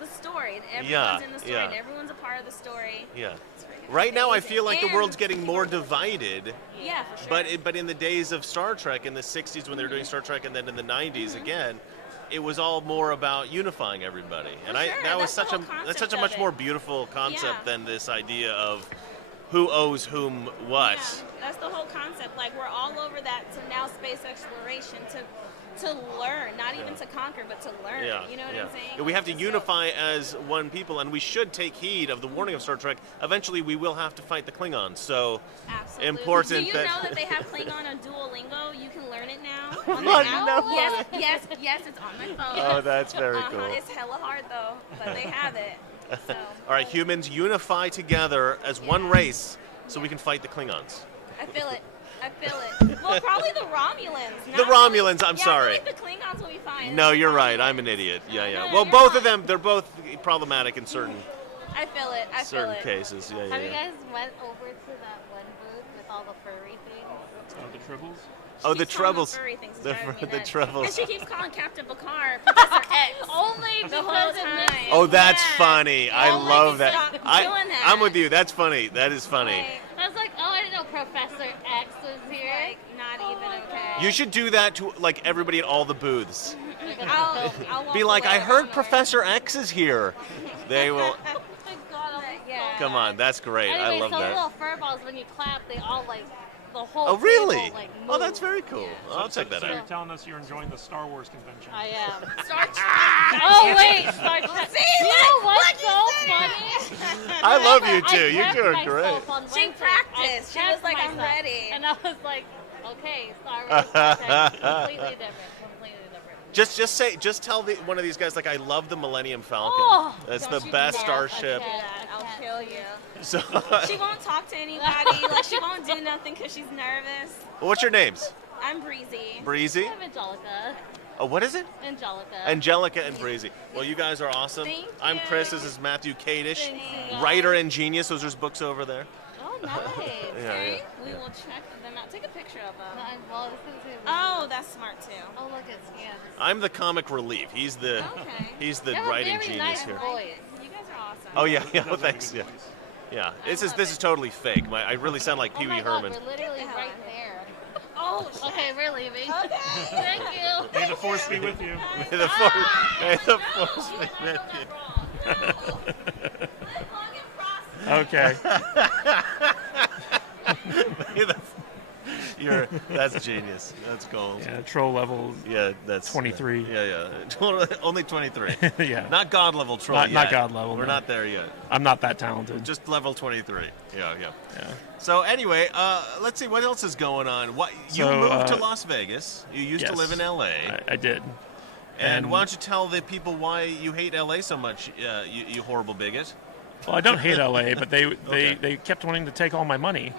the story. And everyone's in the story, and everyone's a part of the story. Yeah. It's freaking Right now, I amazing. feel like the And- world's getting more divided. Yeah, for sure. But in the days of Star Trek, in the '60s when they were doing Star Trek, and then in the '90s again, it was all more about unifying everybody. And sure, that was that's the such a whole that's concept such a of much it. more beautiful concept Yeah. than this idea of who owes whom what. Yeah, that's the whole concept. Like, we're all over that to now space exploration to learn, not even to conquer, but to learn. Yeah, You know what yeah. I'm saying? We have to So- unify as one people, and we should take heed of the warning of Star Trek. Eventually, we will have to fight the Klingons. So Absolutely. important Do you that. know that they have Klingon on Duolingo? You can learn it now. On Oh, the app. no. Yes, it's on my phone. Oh, that's very Uh-huh. cool. It's hella hard though, but they have it. So. All right, humans, unify together as one race, so we can fight the Klingons. I feel it. Well, probably the Romulans. The Romulans, I'm yeah, sorry. I think the Klingons will be fine. No, you're right. I'm an idiot. Yeah, yeah. No, Well, you're both not. of them, they're both problematic in certain I feel it. certain cases. Yeah, yeah. Have you yeah. guys went over to that one booth with all the furry things? The Tribbles? Oh, the Keeps calling them Troubles. furry things. It's The driving me the nuts. Troubles. And she keeps calling Captain Picard Professor X. Only The whole because it time. makes Oh, that's Yes. funny. I Oh, love like, that. stop doing that. I'm with you. That's funny. That is funny. Like, I was like, oh, I didn't know Professor X was here. like, not even okay. You should do that to like everybody at all the booths. I'll walk Be like, away I heard from Professor X is here. They will. Oh my god, I'm Yeah. Come on, that's great. Anyway, I love so that. little fur balls, when you clap, they all like, the whole Oh, really? table, like, Oh, that's move. very cool. I'll check that So you're out. telling us you're enjoying the Star Wars convention. I am. Star Trek. Oh wait, Star Trek. See, You look, know what's look, so you said funny? I love you I too. You're prepped doing myself great. on She Wednesday. practiced. I She was prepped like, I'm myself. ready. And I was like, okay, Star Wars, Star Trek, completely different. Just tell one of these guys like I love the Millennium Falcon. Oh, That's don't the you best do that. starship. Do that. I'll kill you. So, She won't talk to anybody. Like, she won't do nothing because she's nervous. what's your names? I'm breezy. Breezy. I'm Angelica. Oh, what is it? Angelica. Angelica and Breezy. Well, you guys are awesome. Thank I'm you. Chris. This is Matthew Kadish, Thank you. writer and genius. Those are his books over there. Oh, nice. Yeah, yeah. We will check them out. Take a picture of them. Well, this is Oh, that's smart too. Oh, look, it's yeah. I'm the comic relief. He's the Okay. he's the You have a writing very genius nice here. voice. You guys are awesome. Oh yeah, yeah. He Well, does have a thanks. good Yeah, voice. yeah. This is love it. totally fake. I really sound like Pee Oh Wee my God, Herman. we're literally Get the hell right out of there. Oh, shit. Okay, we're leaving. Okay. Thank you. May the force be with you. May the force, may the force be with you. Wrong. Okay. That's genius. That's gold. Yeah, troll level. Yeah, that's 23. Yeah. Only 23. Yeah. Not God level troll Not yet. God level. We're no. not there yet. I'm not that talented. Just level 23. Yeah. Yeah. So anyway, let's see what else is going on. You So, moved to Las Vegas. You used to yes, live in LA. I did. And why don't you tell the people why you hate LA so much, you horrible bigot? Well, I don't hate LA, but Okay. they kept wanting to take all my money,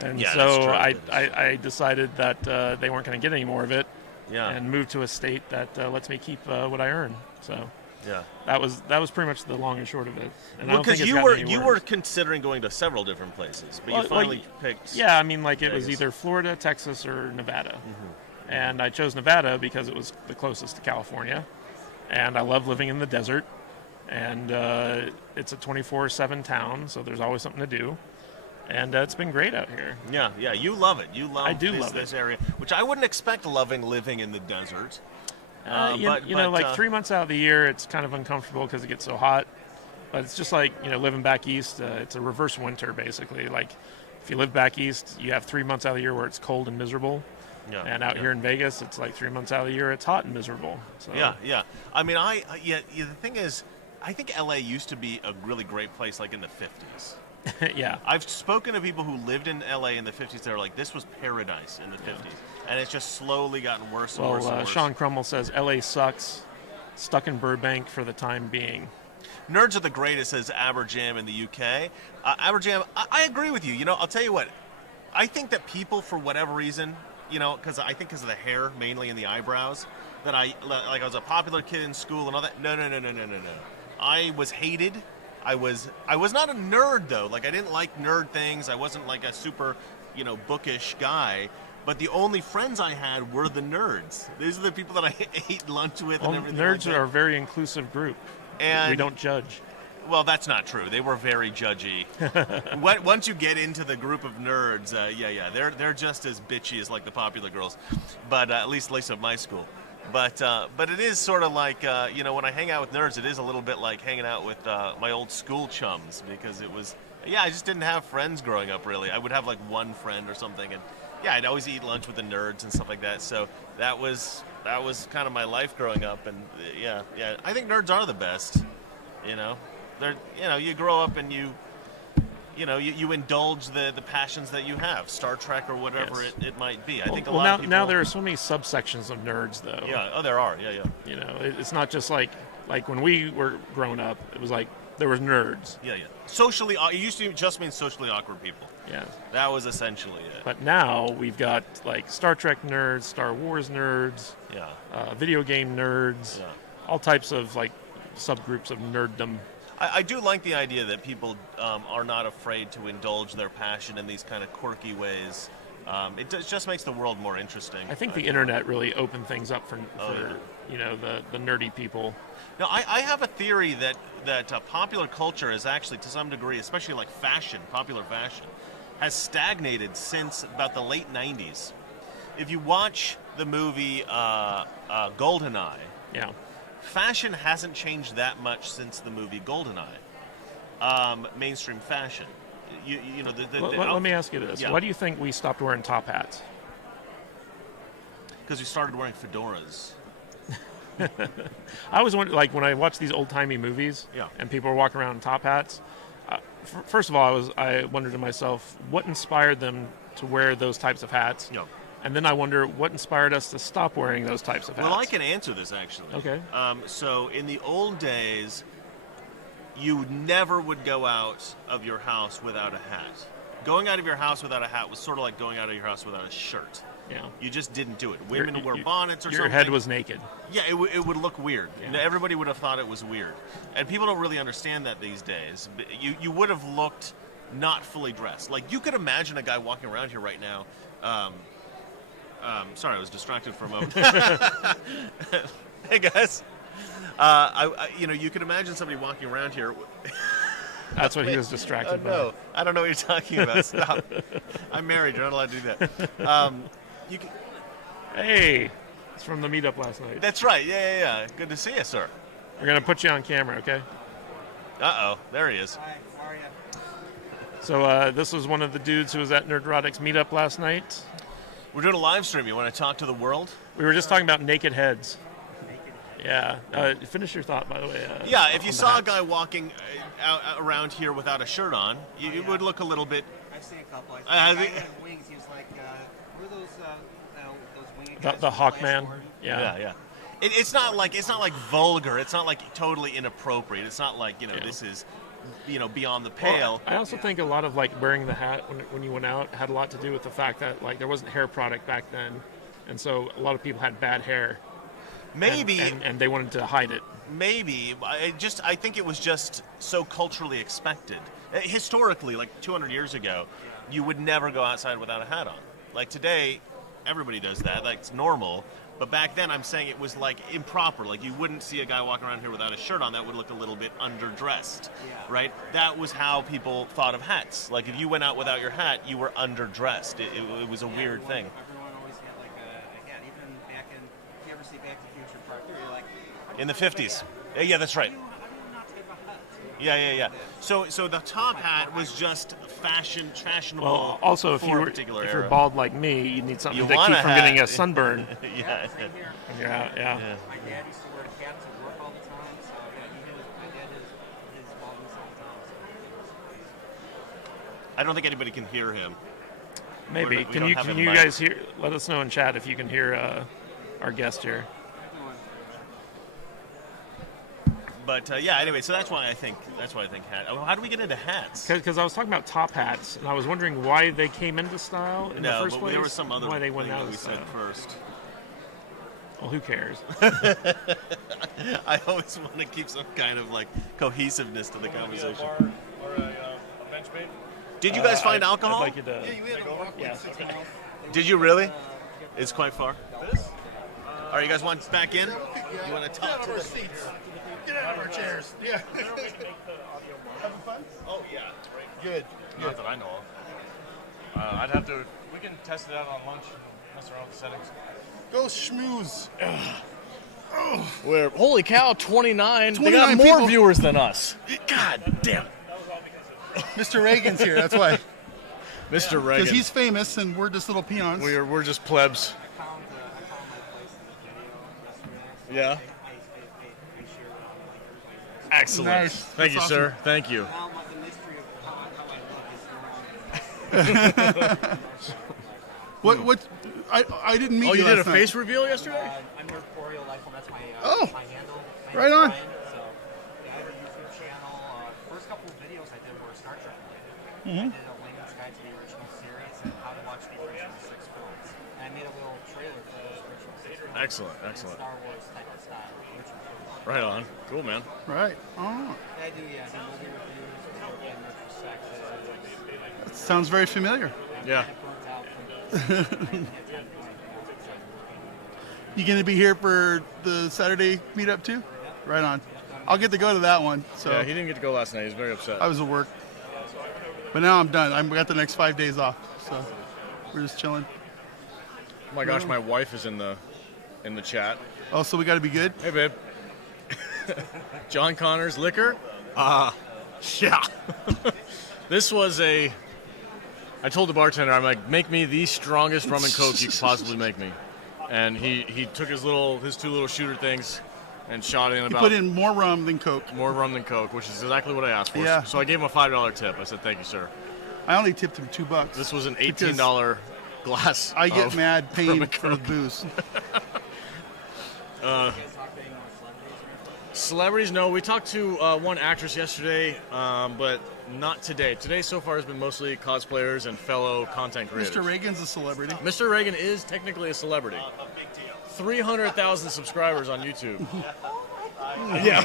and Yeah, that's so true. I decided that they weren't going to get any more of it, Yeah. and moved to a state that lets me keep what I earn. So Yeah. that was pretty much the long and short of it. And I Well, don't think because it's you gotten were any were worse. considering going to several different places, but Well, you finally well, picked. Yeah, I mean, like it was Vegas. either Florida, Texas, or Nevada, Mm-hmm. and I chose Nevada because it was the closest to California, and I love living in the desert, and it's a 24/7 town, so there's always something to do, and it's been great out here. Yeah, you love it. You love I do this, love this it. area, which I wouldn't expect living in the desert. Like 3 months out of the year, it's kind of uncomfortable because it gets so hot. But it's just like living back east. It's a reverse winter basically. Like if you live back east, you have 3 months out of the year where it's cold and miserable. Yeah, And out here in Vegas, it's like 3 months out of the year it's hot and miserable. So Yeah. I mean, the thing is, I think LA used to be a really great place, like in the 50s. yeah. I've spoken to people who lived in LA in the 50s. They're like, this was paradise in the 50s, and it's just slowly gotten worse and worse and Well, worse. Sean Crummell says LA sucks. Stuck in Burbank for the time being. Nerds are the greatest, says Aberjam in the UK. Aberjam, I agree with you. I'll tell you what. I think that people, for whatever reason, because of the hair mainly and the eyebrows, that I was a popular kid in school and all that. No. I was hated. I was not a nerd though. Like I didn't like nerd things. I wasn't like a super, bookish guy. But the only friends I had were the nerds. These are the people that I ate lunch with and everything. Nerds like are that. a very inclusive group. And we don't judge. Well, that's not true. They were very judgy. Once you get into the group of nerds, they're just as bitchy as like the popular girls, but at least at my school. But it is sort of like when I hang out with nerds, it is a little bit like hanging out with my old school chums because it was I just didn't have friends growing up really. I would have like one friend or something, and I'd always eat lunch with the nerds and stuff like that. So that was kind of my life growing up, and I think nerds are the best. They're you grow up and you indulge the passions that you have, Star Trek or whatever Yes. it might be. I think a Well, lot now, of people. now there are so many subsections of nerds, though. Yeah, there are. Yeah. It's not just like when we were growing up, it was like there was nerds. Yeah. Socially, it used to just mean socially awkward people. Yeah. That was essentially it. But now we've got like Star Trek nerds, Star Wars nerds, Yeah. video game nerds, Yeah. all types of like subgroups of nerddom. I do like the idea that people are not afraid to indulge their passion in these kind of quirky ways. It just makes the world more interesting. I think the internet really opened things up for yeah. the nerdy people. Now, I have a theory that popular culture is actually, to some degree, especially like popular fashion, has stagnated since about the late 90s. If you watch the movie GoldenEye, Yeah. fashion hasn't changed that much since the movie GoldenEye. Mainstream fashion. Let me ask you this. Yeah. Why do you think we stopped wearing top hats? Because we started wearing fedoras. I always wonder, like when I watch these old-timey movies Yeah. and people are walking around in top hats, first of all, I wondered to myself, what inspired them to wear those types of hats? Yeah. And then I wonder what inspired us to stop wearing those types of hats. Well, I can answer this actually. Okay. So in the old days, you never would go out of your house without a hat. Going out of your house without a hat was sort of like going out of your house without a shirt. Yeah. You just didn't do it. Women wear bonnets or your something. head was naked. Yeah, it would look weird. Yeah. Everybody would have thought it was weird. And people don't really understand that these days. You would have looked not fully dressed. Like, you could imagine a guy walking around here right now. Sorry, I was distracted for a moment. Hey, guys. You could imagine somebody walking around here. That's what he was distracted by. No, I don't know what you're talking about. Stop. I'm married. You're not allowed to do that. Hey, it's from the meetup last night. That's right. Yeah. Good to see you, sir. We're going to put you on camera, okay? Uh-oh, there he is. Hi, how are you? So this was one of the dudes who was at Nerdrotics meetup last night. We're doing a live stream. You want to talk to the world? We were just talking about naked heads. Yeah. Finish your thought, by the way. Yeah, if you on saw a that. guy walking around here without a shirt on, it would look a little bit... I've seen a couple. I I think think- the guy had wings. He was like, who are those winged The, guys the from Flash Hawkman. Gordon? Yeah. It's not like vulgar. It's not like totally inappropriate. It's not like this is beyond the pale. Well, I also think a lot of like wearing the hat when you went out had a lot to do with the fact that like there wasn't hair product back then, and so a lot of people had bad hair. Maybe and they wanted to hide it. Maybe I think it was just so culturally expected. Historically, like 200 years ago, you would never go outside without a hat on. Like today, everybody does that. Like it's normal. But back then, I'm saying it was like improper. Like you wouldn't see a guy walking around here without a shirt on. That would look a little bit underdressed, right? That was how people thought of hats. Like if you went out without your hat, you were underdressed. It was a weird thing. Everyone always had like a hat. Even back in, if you ever see Back to the Future Part 3, you're like... In the 50s. Yeah, that's right. How do you not take a hat? Yeah. So the top hat was just fashionable. Well, also if for a you're particular if era. you're bald like me, you need something You to want keep a from hat. getting a sunburn. Yeah. Same here. Yeah. My dad used to wear a hat to work all the time, so my dad is baldness all the time. I don't think anybody can hear him. Maybe. We Can don't you have can a you mic. guys hear? Let us know in chat if you can hear our guest here. But anyway, so that's why I think hat. Oh, how do we get into hats? Because I was talking about top hats, and I was wondering why they came into style in the No, first but place. there was some other why they thing went out that we of said style. first. Well, who cares? I always want to keep some kind of like cohesiveness to the conversation. Or a bench mate? Did you guys find alcohol? I'd like you to. Yeah, Did you really? It's quite far. All right, you guys want back in? You want to talk to the seats. Get out of our chairs. Yeah. Having fun? Oh yeah. Good. Not that I know of. I'd have to. We can test it out on lunch and mess around with the settings. Go schmooze. We're holy cow, 29. They 29 got more people. viewers than us. God damn. Mr. Reagan's here. That's why. Mr. Because Reagan. he's famous and we're just little peons. We're just plebs. I found my place in the video yesterday. Yeah. I shared it on like everybody's. Excellent. Nice. Thank you, That's sir. Thank you. Now the mystery of how I look is gone. What? I didn't meet Oh, you you did a last night. face reveal yesterday? I'm Nerd Coreo Lifeform. That's my Oh. my handle. My Right on. Brian. So I have a YouTube channel. First couple of videos I did were Star Trek related. Mm-hmm. I did a layman's guide to the original series and how to watch the original 6 films. And I made a little trailer for those original 6 films. Excellent, in excellent. Star Wars type of style. Original films. Right on. Cool, man. Right. Oh. I do, yeah. I do movie reviews, video game retrospectives. Sounds very familiar. Yeah. Burnt out from You gonna be here for the Saturday meetup too? Right on. I'll get to go to that one. So Yeah, he didn't get to go last night. He's very upset. I was at work, but now I'm done. I got the next 5 days off, so we're just chilling. Oh my gosh, my wife is in the chat. Oh, so we got to be good. Hey, babe. John Connor's liquor. Yeah. This was I told the bartender, I'm like, make me the strongest rum and coke you could possibly make me. And he took his two little shooter things and shot in You about put in more rum than Coke. more rum than coke, which is exactly what I asked for. Yeah. So I gave him a $5 tip. I said, thank you, sir. I only tipped him $2. This was an Because $18 glass. I get of mad rum paying and for the coke. booze. Celebrities, no. We talked to one actress yesterday, but not today. Today so far has been mostly cosplayers and fellow content creators. Mr. Reagan's a celebrity. Mr. Reagan is technically a celebrity. 300,000 subscribers on YouTube. Yeah.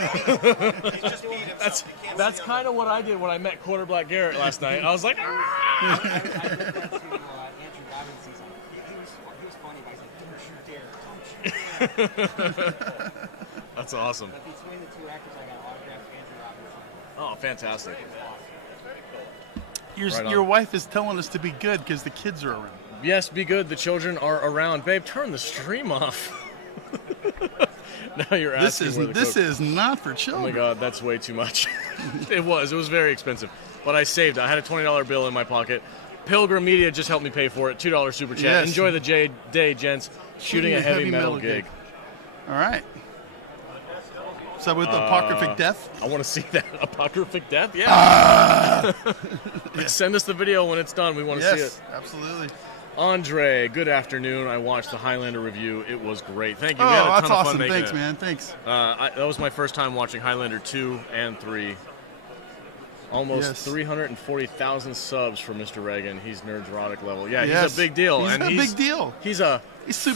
that's kind of what I did when I met Quarter Black Garrett last night. I was like, I went to Andrew Dobbins' season. He was funny, but he's like, don't you dare. that's awesome. But between the two actors, I got autographed Andrew Dobbins. Oh, fantastic. Right on. Your wife is telling us to be good because the kids are around. Yes, be good. The children are around. Babe, turn the stream off. Now you're This asking where the this Coke- is not for Oh children. my God, that's way too much. It was very expensive, but I saved. I had a $20 bill in my pocket. Pilgrim Media just helped me pay for it. $2 super chat. Yes. Enjoy the day, gents. Shooting a heavy metal gig. All right. So with apocryphic death. I want to see that apocryphic death. Yeah. Send us the video when it's done. We want to see it. Absolutely. Andre, good afternoon. I watched the Highlander review. It was great. Thank you. Oh, We had a ton that's of fun awesome. making Thanks, it. man. Thanks. That was my first time watching Highlander 2 and 3. Almost Yes. 340,000 subs for Mr. Reagan. He's Nerdrotic level. Yeah, Yes. he's a big deal. He's a big deal. He's a He's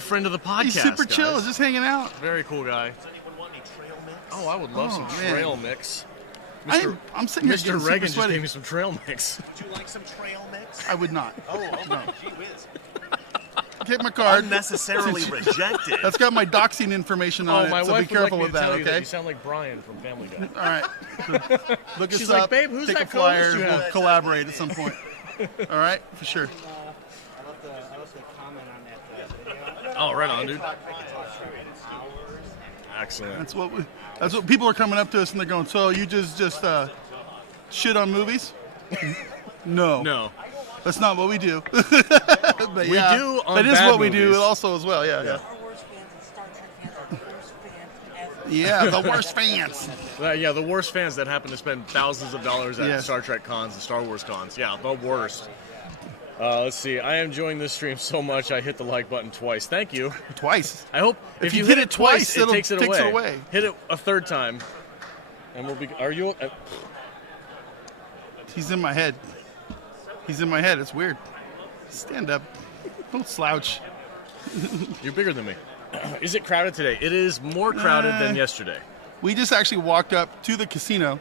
friend of the podcast. He's super guys. chill, just hanging out. Very cool guy. Does anyone want any trail mix? Oh, I would love some man. trail mix. I'm sitting here Mr. getting super Reagan just sweaty. gave me some trail mix. Do you like some trail mix? I would not. Oh, gee whiz. Get my card. Unnecessarily rejected. That's got my doxing information on Oh, my it, so wife be would like careful me with to that, tell you that okay? you sound like Brian from Family Guy. All right. Look us She's up. like, babe, who's take that a flyer. co-host you We'll have? collaborate at some point. All right, for sure. I love the comment on that video. Oh, right on, dude. Excellent. That's what people are coming up to us and they're going. So you just shit on movies? No. No. That's not what we do. But We yeah, do on that is bad what we do movies. also as well. Yeah. Star Wars fans and Star Trek fans are the worst fans ever. Yeah, the worst fans. Yeah, the worst fans that happen to spend thousands of dollars at Yes. Star Trek cons and Star Wars cons. Yeah, the worst. Let's see. I am enjoying this stream so much, I hit the like button twice. Thank you. Twice. I hope If you you hit hit it twice, it it'll- takes it takes away. it away. Hit it a third time, and we'll be. Are you? He's in my head. He's in my head. It's weird. Stand up. Don't slouch. You're bigger than me. Is it crowded today? It is more crowded than yesterday. We just actually walked up to the casino,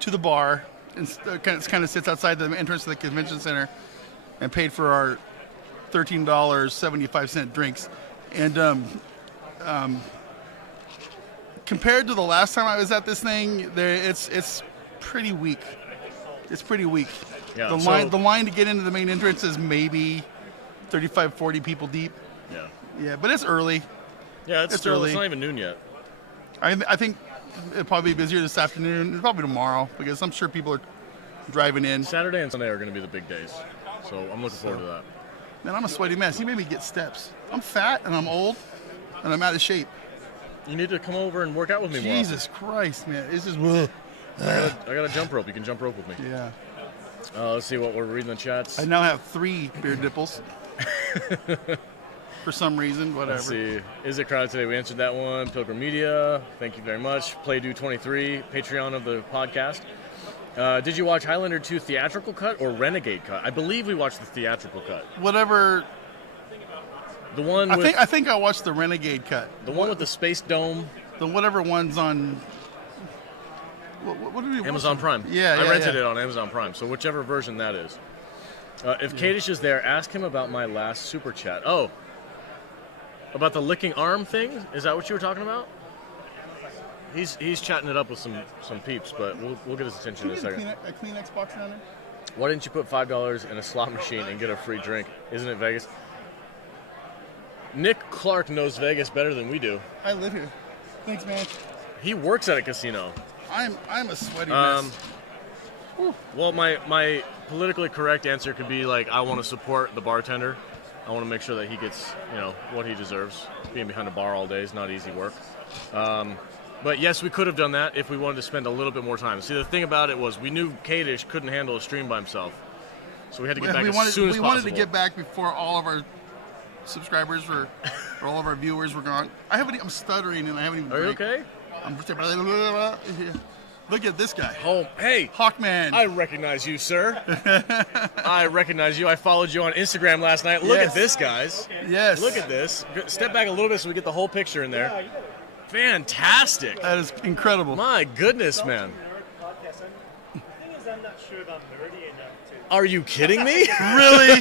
to the bar, and kind of sits outside the entrance to the convention center, and paid for our $13.75 drinks. And compared to the last time I was at this thing, it's pretty weak. It's pretty weak. Yeah, The line to get into the main entrance is maybe 35, 40 people deep. Yeah. Yeah, but it's early. Yeah, it's It's still. early. It's not even noon yet. I think it'll probably be busier this afternoon and probably tomorrow because I'm sure people are driving in. Saturday and Sunday are going to be the big days, so I'm looking forward to that. Man, I'm a sweaty mess. You made me get steps. I'm fat and I'm old and I'm out of shape. You need to come over and work out with me more. Jesus Christ, man. It's just, I got a jump rope. You can jump rope with me. yeah. Let's see what we're reading in the chats. I now have 3 beard nipples. For some reason, whatever. Let's see. Is it crowded today? We answered that one. Pilgrim Media, thank you very much. Playdo23, Patreon of the podcast. Did you watch Highlander 2 theatrical cut or Renegade cut? I believe we watched the theatrical cut. Whatever. The one I with think I watched the Renegade cut. the one with the space dome. The whatever one's on. What did we watch? Amazon Prime. Yeah, I yeah, rented yeah. it on Amazon Prime. So whichever version that is. If Kadish is there, ask him about my last super chat. Oh, about the licking arm thing? Is that what you were talking about? He's chatting it up with some peeps, but we'll get his attention in a second. A Kleenex box down there? Why didn't you put $5 in a slot machine and get a free drink? Isn't it Vegas? Nick Clark knows Vegas better than we do. I live here. Thanks, man. He works at a casino. I'm a sweaty mess. Well, my politically correct answer could be like, I want to support the bartender. I want to make sure that he gets, what he deserves. Being behind a bar all day is not easy work. But yes, we could have done that if we wanted to spend a little bit more time. See, the thing about it was we knew Kadish couldn't handle a stream by himself. So we had to get back as soon as possible. We wanted to get back before all of our subscribers or all of our viewers were gone. I'm stuttering and I haven't even Are you drank. okay? I'm Look at this guy. Oh, hey. Hawkman. I recognize you, sir. I recognize you. I followed you on Instagram last night. Look Yes. at this, guys. Yes. Look at this. Step back a little bit so we get the whole picture in there. Fantastic. That is incredible. My goodness, man. The thing is, I'm not sure if I'm nerdy enough to. Are you kidding me? Really?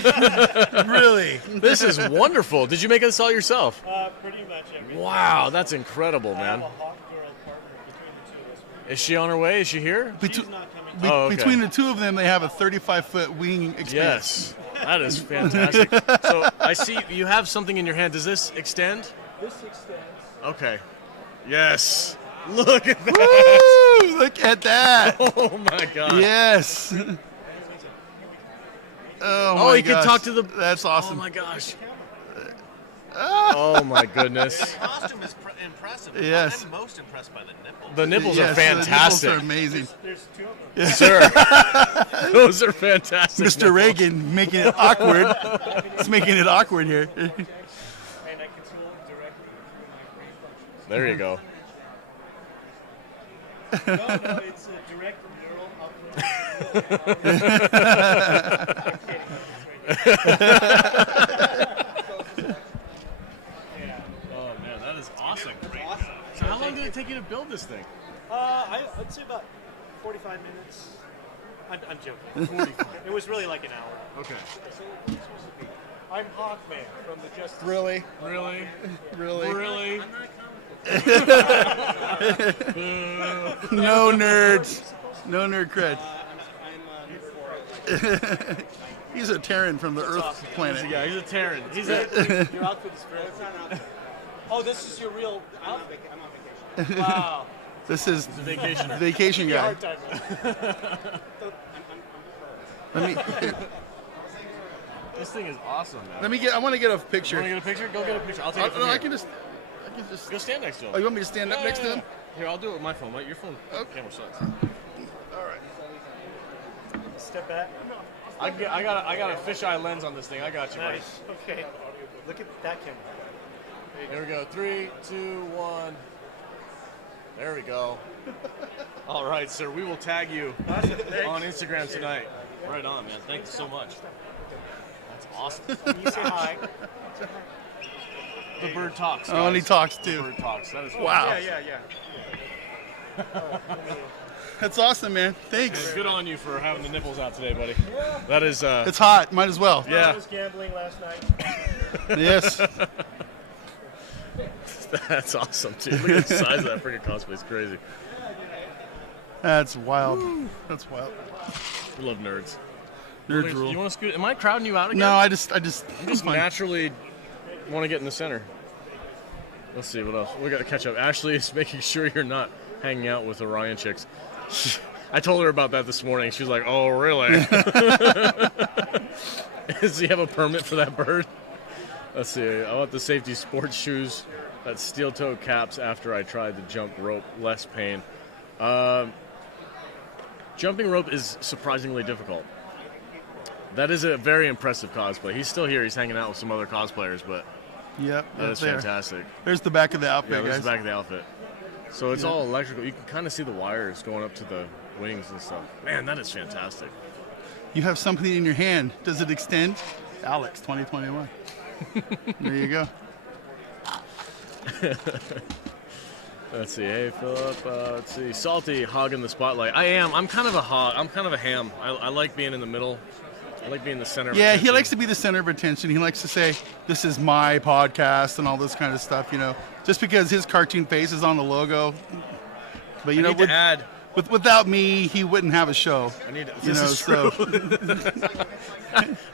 Really? This is wonderful. Did you make this all yourself? Pretty much everything. Wow, that's incredible, I have man. a hot girl partner between the two of us. Is she on her way? Is she here? She's not coming. Oh, okay. Between the two of them, they have a 35-foot wing expanse. Yes, that is fantastic. So I see you have something in your hand. Does this extend? This extends. Okay. Yes. Look at that. Woo! Look at that. Oh my God. Yes. Oh, Oh, my he can gosh. talk to the. That's awesome. Oh my gosh. Oh my goodness. The costume is impressive. Yes. I'm most impressed by the nipples. The nipples Yes, are fantastic. The nipples are amazing. There's two of them. Sir. Those are fantastic. Mr. nipples. Reagan making it awkward. It's making it awkward here. And I control it directly through my reflex. There you go. No, it's a direct neural upload. I'm kidding. It's right there. Oh man, that is awesome. So how long did it take you to build this thing? I'd say about 45 minutes. I'm joking. 45. It was really like an hour. Okay. I'm Hawkman from the Justice. Really? Really? Really? Boo. No nerds. No nerd cred. He's a Terran from the Earth planet. Yeah, he's a Terran. He's a. Your outfit is very. It's not an outfit. Oh, this is your real outfit. I'm on vacation. Wow. This is vacationer. Vacation Give me a guy. hard time. Let me. This thing is awesome, man. Let me get. I want to get a You picture. want to get a picture? Go get a picture. I'll take it from No, here. I can just. Go stand next to him. Oh, you want me to stand up next to him? Here, I'll do it with my phone. Your phone Okay. camera sucks. All right. Step back. I got a fisheye lens on this thing. I got you, buddy. Nice. Okay. Look at that camera. Here we go. 3, 2, 1. There we go. All right, sir. We will tag you on Instagram tonight. Right on, man. Thank you so much. That's awesome. You say hi. The bird talks. Oh, and he guys. talks The too. bird talks. That is Wow. Yeah. That's awesome, man. Thanks. Good on you for having the nipples out today, buddy. That is. It's hot. Might as well. I Yeah. was gambling last night. Yes. That's awesome, too. Look at the size of that freaking cosplay. It's crazy. That's wild. That's wild. We love nerds. Nerd You rule. want to scoot? Am I crowding you out again? No, I just I'm just fine. naturally want to get in the center. Let's see what else. We got to catch up. Ashley is making sure you're not hanging out with Orion chicks. I told her about that this morning. She was like, "Oh, really? Does he have a permit for that bird?" Let's see. I want the safety sports shoes, that steel toe caps. After I tried the jump rope, less pain. Jumping rope is surprisingly difficult. That is a very impressive cosplay. He's still here. He's hanging out with some other cosplayers, but Yep. that is there. fantastic. There's the back of the Yeah, outfit, this guys. is the back of the outfit. So it's Yeah. all electrical. You can kind of see the wires going up to the wings and stuff. Man, that is fantastic. You have something in your hand. Does it extend? Alex, 2021. There you go. Let's see. Hey, Philip. Let's see. Salty, hogging the spotlight. I am. I'm kind of a hog. I'm kind of a ham. I like being in the middle. I like being the center. of Yeah, he attention. likes to be the center of attention. He likes to say, "This is my podcast" and all this kind of stuff. You know, just because his cartoon face is on the logo. But you I know, need to add. without me, he wouldn't have a show. I need. You This know, is so true.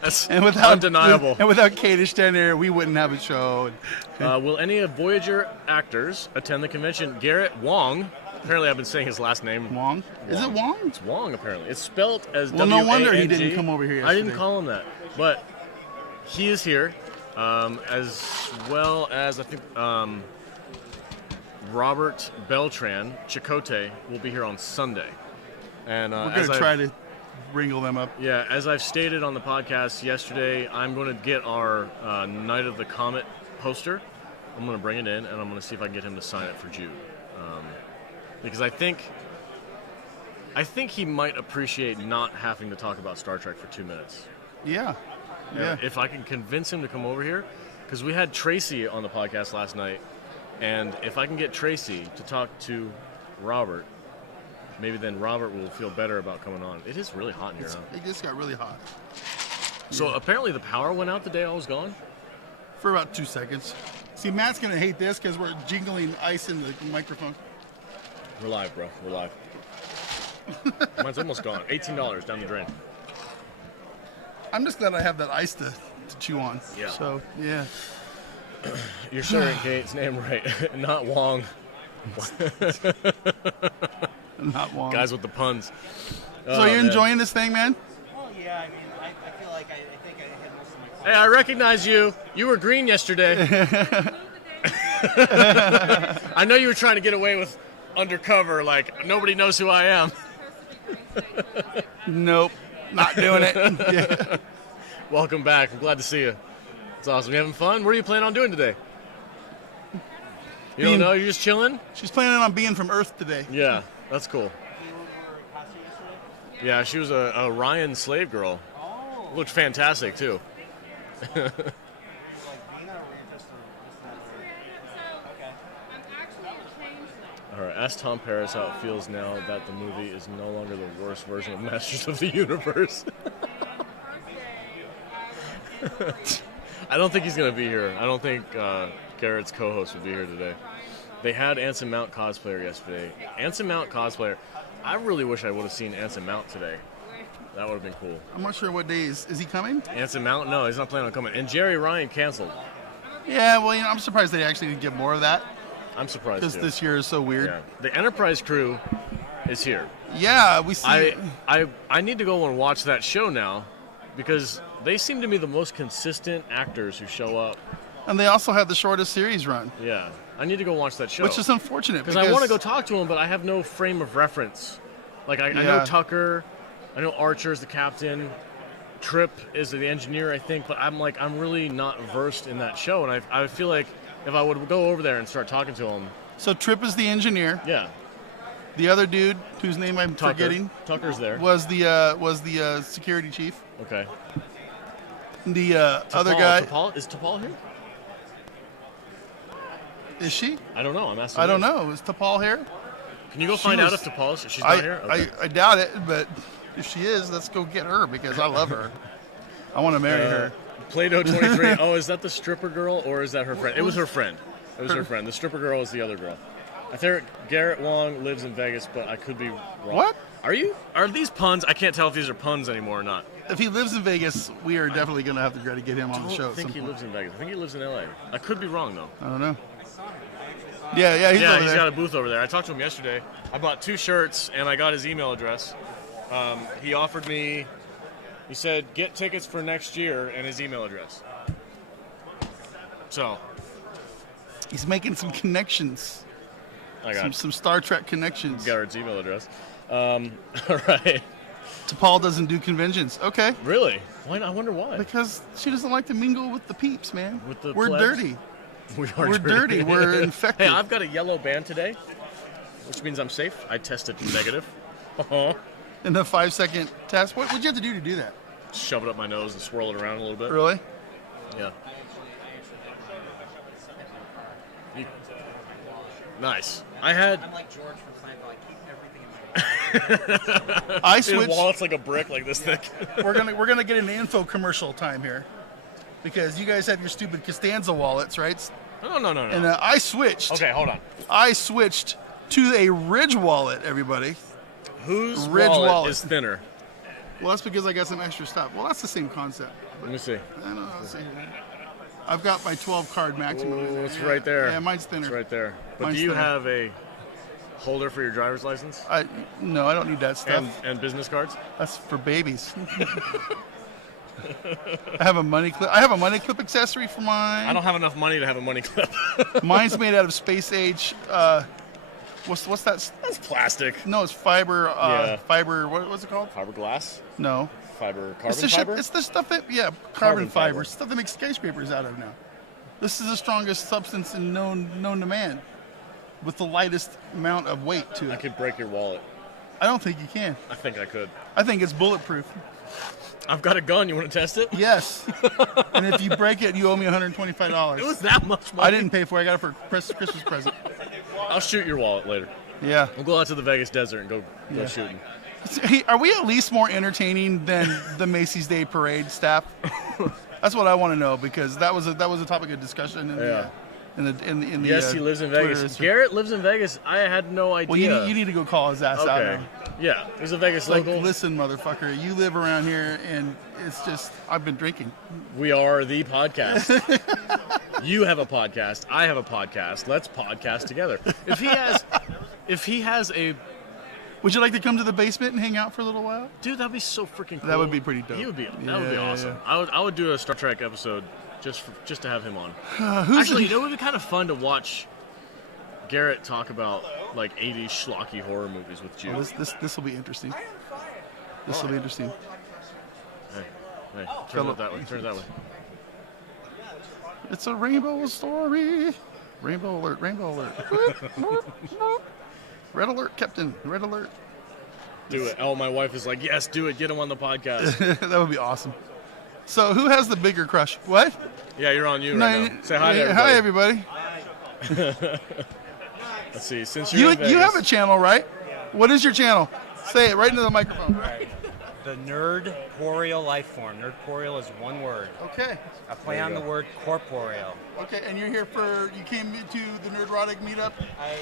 That's and without undeniable. And without Kadish down there, we wouldn't have a show. Will any of Voyager actors attend the convention? Garrett Wong. Apparently, I've been saying his last name. Wong? Is it Wong? It's Wong, apparently. It's spelt as Well, no wonder he W-A-N-G. didn't come over here I didn't yesterday. call him that. But he is here, as well as, I think, Robert Beltran, Chicote, will be here on Sunday. And We're going to try to wrangle them up. Yeah, as I've stated on the podcast yesterday, I'm going to get our Night of the Comet poster. I'm going to bring it in, and I'm going to see if I can get him to sign it for Jude. Because I think he might appreciate not having to talk about Star Trek for 2 minutes. Yeah. Yeah. If I can convince him to come over here, because we had Tracy on the podcast last night, and if I can get Tracy to talk to Robert, maybe then Robert will feel better about coming on. It is really hot in here, huh? It just got really hot. So apparently the power went out the day I was gone? For about 2 seconds. See, Matt's going to hate this because we're jingling ice in the microphone. We're live, bro. We're live. Mine's almost gone. $18 down the drain. I'm just glad I have that ice to chew on. Yeah. So, yeah. You're saying Kate's name right, not Wong. Not Wong. Guys with the puns. So you're enjoying this thing, man? Well, yeah, I mean, I feel like I think I hit most of my calls. Hey, I recognize you. You were green yesterday. I know you were trying to get away with undercover, like nobody knows who I am. Nope, not doing it. Yeah. Welcome back. I'm glad to see you. It's awesome. You having fun? What are you planning on doing today? You don't know? You're just chilling? She's planning on being from Earth today. Yeah, that's cool. Yeah, she was a Ryan slave girl. Oh. Looked fantastic, too. All right, ask Tom Paris how it feels now that the movie is no longer the worst version of Masters of the Universe. I don't think he's going to be here. I don't think Garrett's co-host would be here today. They had Anson Mount cosplayer yesterday. Anson Mount cosplayer. I really wish I would have seen Anson Mount today. That would have been cool. I'm not sure what day is he coming? Anson Mount? No, he's not planning on coming. And Jerry Ryan canceled. Yeah, well, I'm surprised they actually didn't get more of that. I'm surprised because too. this year is so weird. Yeah. The Enterprise crew is here. Yeah, we see. I need to go and watch that show now because they seem to be the most consistent actors who show up. And they also have the shortest series run. Yeah, I need to go watch that show. Which is unfortunate because I want to go talk to him, but I have no frame of reference. Like I know Tucker, I know Archer's the captain, Trip is the engineer, I think, but I'm really not versed in that show, and I feel like if I would go over there and start talking to him. So Trip is the engineer. Yeah. The other dude, whose name I'm Tucker. forgetting, Tucker's there. Was the security chief. Okay. The other guy. Is T'Pol here? Is she? I don't know. I'm asking. I don't know. Is T'Pol here? Can you go find out if T'Pol is? She's not here. Okay. I doubt it, but if she is, let's go get her because I love her. I want to marry her. Play-Doh 23. Oh, is that the stripper girl or is that her friend? It was her friend. It was her friend. The stripper girl is the other girl. I think Garrett Wong lives in Vegas, but I could be wrong. What? Are these puns? I can't tell if these are puns anymore or not. If he lives in Vegas, we are definitely going to have to try to get him on the show. I think he lives in Vegas. I think he lives in LA. I could be wrong though. I don't know. Yeah, he's over there. Got a booth over there. I talked to him yesterday. I bought 2 shirts and I got his email address. He offered me. He said get tickets for next year and his email address. So he's making some connections. I got some Star Trek connections. Garrett's email address. All right. T'Pol doesn't do conventions. Okay. Really? Why? I wonder why. Because she doesn't like to mingle with the peeps, man. With the We're plebs? dirty. We're dirty. We're infected. Hey, I've got a yellow band today, which means I'm safe. I tested negative. In the 5-second test. What would you have to do to do that? Shove it up my nose and swirl it around a little bit. Really? Yeah. Nice. I'm like George from Seinfeld. I keep everything in my wallet. I switched. His wallet's like a brick, like this thick. We're gonna get an info commercial time here, because you guys have your stupid Costanza wallets, right? No. And I switched. Okay, hold on. I switched to a Ridge wallet, everybody. Whose Ridge wallet is thinner? Well, that's because I got some extra stuff. Well, that's the same concept. Let me see. I don't know. Let's see. I've got my 12-card maximum. Oh, it's right there. Yeah, mine's thinner. It's right there. But Mine's do you thinner. have a holder for your driver's license? No, I don't need that stuff. And business cards? That's for babies. I have a money clip. I have a money clip accessory for mine. I don't have enough money to have a money clip. Mine's made out of space age. What's that? That's plastic. No, it's fiber. Yeah. Fiber. What's it called? Fiberglass? No. Carbon fiber? It's the stuff that carbon fiber. fiber. Stuff that makes skyscrapers out of now. This is the strongest substance in known to man, with the lightest amount of weight to it. I could break your wallet. I don't think you can. I think I could. I think it's bulletproof. I've got a gun. You want to test it? Yes. And if you break it, you owe me $125. It was that much money? I didn't pay for it. I got it for Christmas present. I'll shoot your wallet later. Yeah. We'll go out to the Vegas desert and go shooting. Hey, are we at least more entertaining than the Macy's Day Parade staff? That's what I want to know, because that was a topic of discussion in the Yes, he lives in Vegas. history. Garrett lives in Vegas. I had no idea. Well, you need to go call his ass out now. Yeah, he's a Vegas Like, local. listen, motherfucker, you live around here, and it's just I've been drinking. We are the podcast. You have a podcast. I have a podcast. Let's podcast together. If he has a, Would you like to come to the basement and hang out for a little while? dude, that'd be so freaking cool. That would be pretty dope. That would be Yeah, awesome. yeah. I would do a Star Trek episode just to have him on. Who's Actually, the- it would be kind of fun to watch Garrett talk about like 80s schlocky horror movies with Jude. Oh, this will be interesting. This will be interesting. Hey, turn it that way. Turn it that way. It's a rainbow story. Rainbow alert, rainbow alert. Red alert, Captain. Red alert. Do it. Oh, my wife is like, yes, do it. Get him on the podcast. That would be awesome. So, who has the bigger crush? What? Yeah, you're on you right now. Say hi to Hi, everybody. everybody. Let's see. Since you're in You have a Vegas- channel, right? What is your channel? Say it right into the microphone. The Nerdporeal life form. Nerdporeal is one word. Okay. A play on the word corporeal. Okay, and you're here you came to the Nerdrotic meetup? I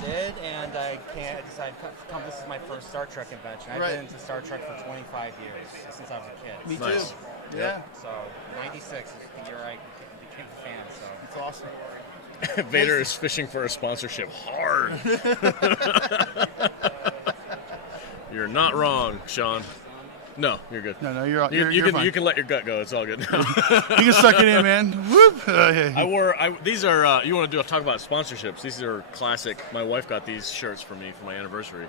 did, and I decided to come. This is my first Star Trek convention. I've Right. been to Star Trek for 25 years, since I was a kid. Me Nice. too. Yeah. So 96 is the year I became a fan. So It's awesome. Vader is fishing for a sponsorship hard. You're not wrong, Sean. No, you're good. No, you're You fine. can let your gut go. It's all good. You can suck it in, man. Whoop. These are you want to talk about sponsorships. These are classic. My wife got these shirts for me for my anniversary.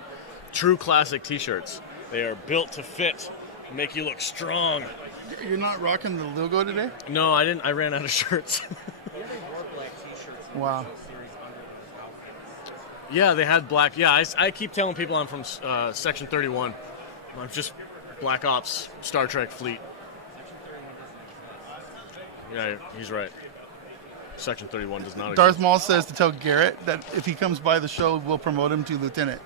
True classic t-shirts. They are built to fit, make you look strong. You're not rocking the logo today? No, I didn't. I ran out of shirts. Wow. Yeah, they had black. Yeah, I keep telling people I'm from Section 31. I'm just Black Ops Star Trek fleet. Yeah, he's right. Section 31 does not Darth exist. Maul says to tell Garrett that if he comes by the show, we'll promote him to lieutenant.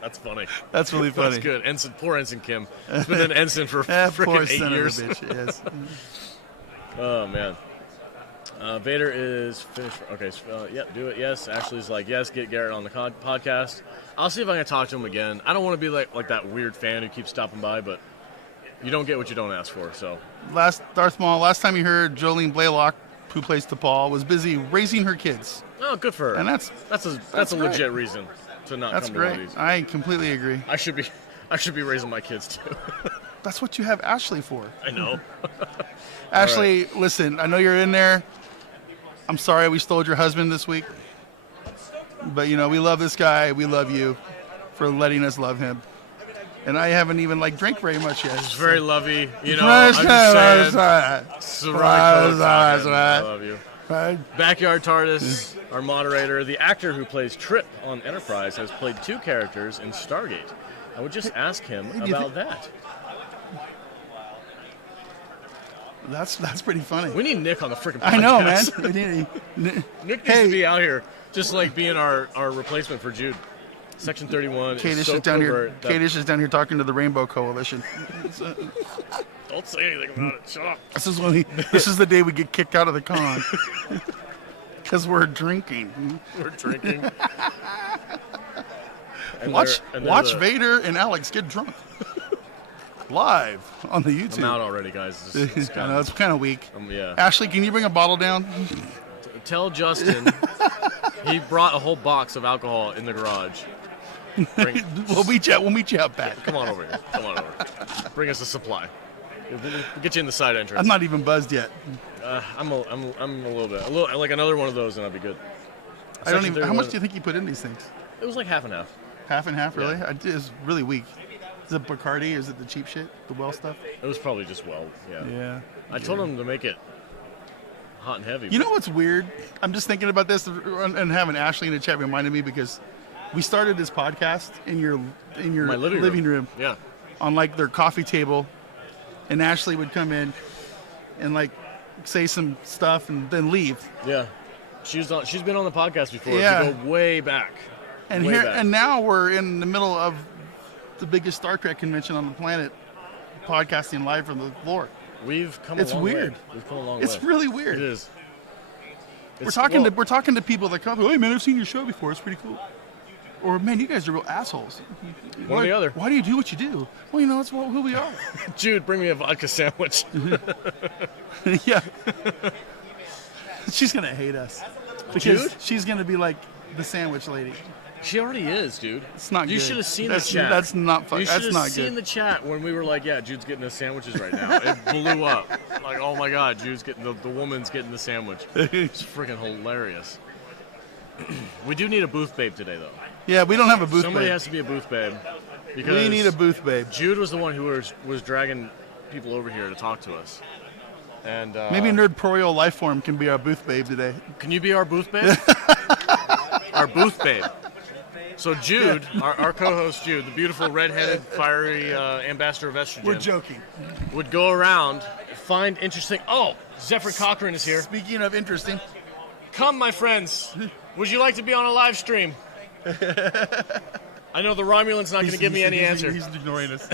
That's funny. That's really funny. That's good. Ensign, poor Ensign Kim. He's been an ensign for Poor freaking 8 son of a years. bitch, yes. Oh man. Vader is finished. Okay, yep, do it. Yes. Ashley's like, yes, get Garrett on the podcast. I'll see if I can talk to him again. I don't want to be like that weird fan who keeps stopping by, but you don't get what you don't ask for. So Last time you heard Jolene Blaylock, who plays T'Pol, was busy raising her kids. oh, good for her. And that's a great. legit reason to not That's come to great. one of these. I completely agree. I should be raising my kids too. That's what you have Ashley for. I know. Ashley, listen, I know you're in there. I'm sorry we stole your husband this week. But, we love this guy. We love you for letting us love him. And I haven't even, drank very much yet. It's very lovey. I'm just saying. It's a really close talking. I love you. Backyard TARDIS, our moderator, the actor who plays Trip on Enterprise, has played 2 characters in Stargate. I would just ask him about that. That's pretty funny. We need Nick on the freaking podcast. I know, man. Nick needs to be out here, just being our replacement for Jude. Section 31. Kadish so is down here. covert that- Kadish is down here talking to the Rainbow Coalition. Don't say anything about it. Shut up. This is the day we get kicked out of the con because we're drinking. We're drinking. And Watch they're the- Vader and Alex get drunk live on the YouTube. I'm out already, guys. It's I know, it's kind of weak. Yeah. Ashley, can you bring a bottle down? Tell Justin he brought a whole box of alcohol in the garage. We'll meet you out back. Come on over here. Come on over. Bring us a supply. We'll get you in the side entrance. I'm not even buzzed yet. I'm a little bit. Like another one of those, and I'll be good. I don't even. How much do you think you put in these things? It was like half and half. Half and half, really? Yeah. It's really weak. Is it Bacardi? Is it the cheap shit? The well stuff? It was probably just yeah. Yeah. I told him to make it hot and heavy. You know what's weird? I'm just thinking about this, and having Ashley in the chat reminded me because we started this podcast in your My living room. Yeah. On their coffee table, and Ashley would come in and say some stuff and then leave. Yeah. She's been on the podcast before. Yeah. We go way back. And way here back. and now we're in the middle of the biggest Star Trek convention on the planet, podcasting live from the floor. We've come It's a long weird. way. We've come a long It's way. really weird. It is. We're talking to people that come. Hey man, I've seen your show before. It's pretty cool. Or, man, you guys are real assholes. One or the other. Why do you do what you do? Well, that's who we are. Jude, bring me a vodka sandwich. Yeah. She's going to hate us. Because Jude? she's going to be like the sandwich lady. She already is, dude. It's not good. You should have seen That's- the chat. that's not fuck- You that's should not have seen good. the chat when we were like, yeah, Jude's getting the sandwiches right now. It blew up. Like, oh my God, Jude's getting the woman's getting the sandwich. It's freaking hilarious. We do need a booth babe today, though. Yeah, we don't have a booth Somebody babe. has to be a booth babe. Because We need a booth babe. Jude was the one who was dragging people over here to talk to us. And Maybe Nerd Prorio Lifeform can be our booth babe today. Can you be our booth babe? Our booth babe. So Jude, our co-host Jude, the beautiful redheaded, fiery ambassador of estrogen. We're joking. Would go around, find interesting. Oh, Zephyr Cochran is here. Speaking of interesting. Come, my friends. Would you like to be on a live stream? I know the Romulan's not going to give me any answer. He's ignoring us.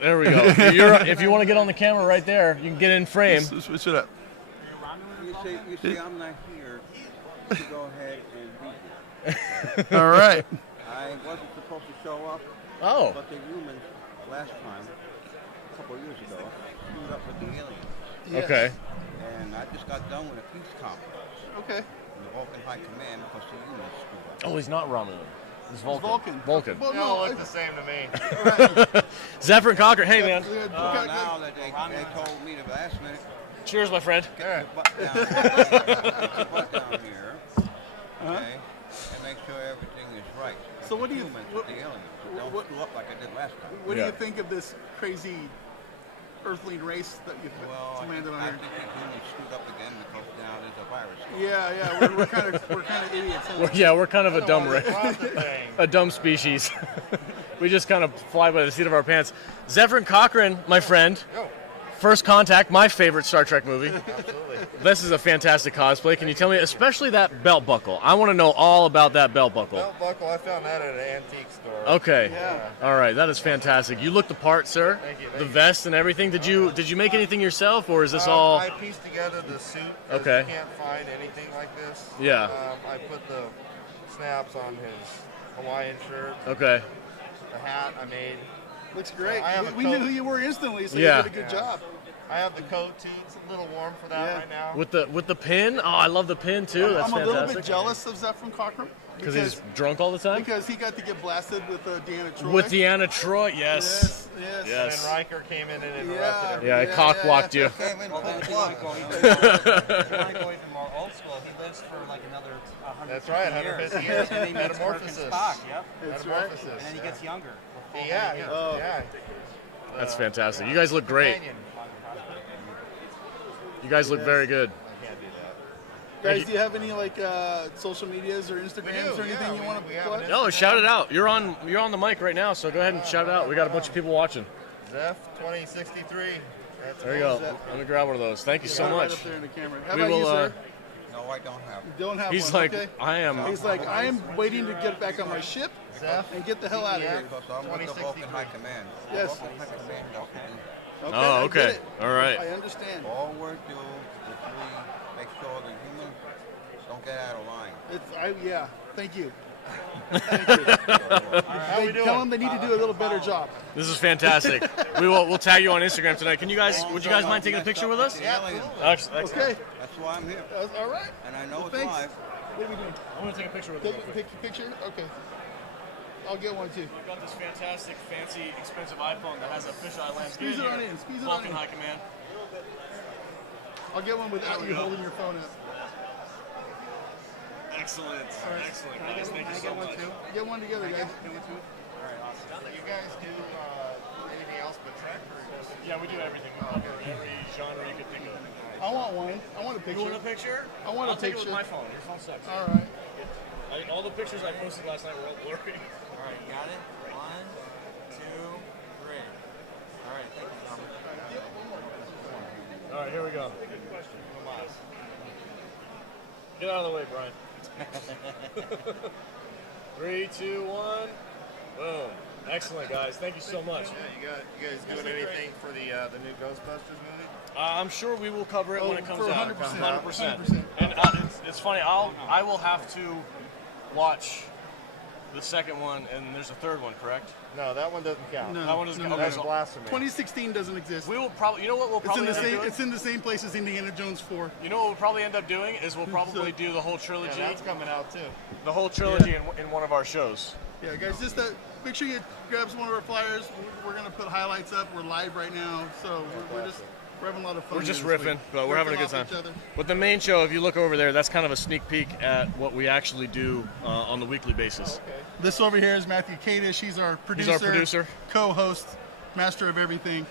There we go. If you want to get on the camera right there, you can get in frame. Switch it up. You see, I'm not here to go ahead and beat you. All right. I wasn't supposed to show up. Oh. But the humans last time, a couple of years ago, screwed up with the aliens. Yes. Okay. And I just got done with a peace conference. Okay. In the Vulcan High Command because the humans screwed up. Oh, he's not Romulan. He's Vulcan. Vulcan. Vulcan. Well, They all no, look the same to me. Zephyr Cochran. Hey, man. Now that they told me the last minute, Cheers, my friend. get your butt down, get your butt down here, okay, and make sure everything is right. So what do you- Humans, what- the aliens, don't what- screw up like I did last time. What do you think of this crazy Earthling race that you've Well, landed on I here? think the humans screwed up again because now there's a virus. Yeah, we're kind of idiots. huh? We're kind of a dumb a dumb species. We just kind of fly by the seat of our pants. Zephyr Cochran, my friend. First Contact, my favorite Star Trek movie. Absolutely. This is a fantastic cosplay. Can you tell me, especially that belt buckle? I want to know all about that belt buckle. Belt buckle, I found that at an antique store. Okay. Yeah. All right, that is fantastic. You look the part, sir. Thank you, The vest and everything. Did you make anything yourself, or is this Um, all? I pieced together the suit. 'Cause Okay. You can't find anything like this. Yeah. I put the snaps on his Hawaiian shirt. Okay. The hat I made. Looks great. I have a We knew coat. who you were instantly, so Yeah. you did a good job. I have the coat too. It's a little warm for that right now. With the pin. Oh, I love the pin too. That's I'm a little bit fantastic. jealous of Zephyr Cochran Because he's drunk all the time. because he got to get blasted with Deanna Troy. With Deanna Troy, yes. Yes. And then Riker came in and interrupted him. Yeah, I cock blocked you. Came in, Well, pulled then the if you want plug. to go even more old school, he lives for like another 150 That's right, years. 150 years. And then he meets Kirk and Metamorphosis. Spock, yep. That's right. Metamorphosis. And then he gets younger. Yeah, Oh. yeah. That's fantastic. You guys look great. Companion. You guys look very good. I can't do that. Guys, do you have any like social medias or Instagrams or anything you want to plug? No, shout it out. You're on the mic right now, so go ahead and shout it out. We got a bunch of people watching. Zeph 2063. That's There you go. Let me grab one of those. Thank you so Right much. up there in the camera. How We about you, will, sir? No, I don't have. You don't have He's one. like, okay. I am. He's like, I am waiting to get back on my ship and get the hell out of here. Because I'm with the Vulcan High Command. Yes. Vulcan High Command doesn't do. Okay, Oh, I okay. get it. All right. I understand. All we're doing is we make sure the humans don't get out of line. Yeah. Thank you. Thank you. Tell them they need to do a little better job. This is fantastic. We'll tag you on Instagram tonight. Would you guys mind taking a picture with us? Yeah. Excellent. Okay. That's why I'm here. That's all right. And I know it's Thanks. live. What are we doing? I want to take a picture with you. Take a picture? Okay. I'll get one too. We've got this fantastic, fancy, expensive iPhone that has a fisheye lens. Squeeze it on in. Squeeze it on Vulcan in. High Command. I'll get one without you holding your phone up. Excellent. Excellent, guys. Thank you so much. Get one together, guys. You guys do anything else but Trek? Or just... Yeah, we do everything. We cover every genre you could think of. I want one. I want a picture. You want a picture? I want a I'll take it picture. with my phone. Your phone sucks. All right. All the pictures I posted last night were all blurry. All right, you got it? 1, 2, 3. All right, thank you, Tom. All right, here we go. Get out of the way, Brian. 3, 2, 1. Boom. Excellent, guys. Thank you so much. Yeah, you guys doing anything for the new Ghostbusters movie? I'm sure we will cover it when it comes for out. 100%. 100%. And it's funny. I will have to watch the second one, and there's a third one, correct? No, that one doesn't count. No, That one doesn't no, count. no. Okay, so 2016 doesn't exist. we will probably. You know what we'll It's probably in the end up same. doing? It's in the same place as Indiana Jones 4. You know what we'll probably end up doing is we'll probably do the whole trilogy. Yeah, that's coming out too. The whole trilogy in one of our shows. Yeah, guys, just make sure you grab one of our flyers. We're gonna put highlights up. We're live right now, so we're having a lot of fun. We're just here this riffing, week. but we're having a good Riffing time. off each other. But the main show, if you look over there, that's kind of a sneak peek at what we actually do on the weekly basis. This over here is Matthew Kadish. He's our producer, co-host, master of everything,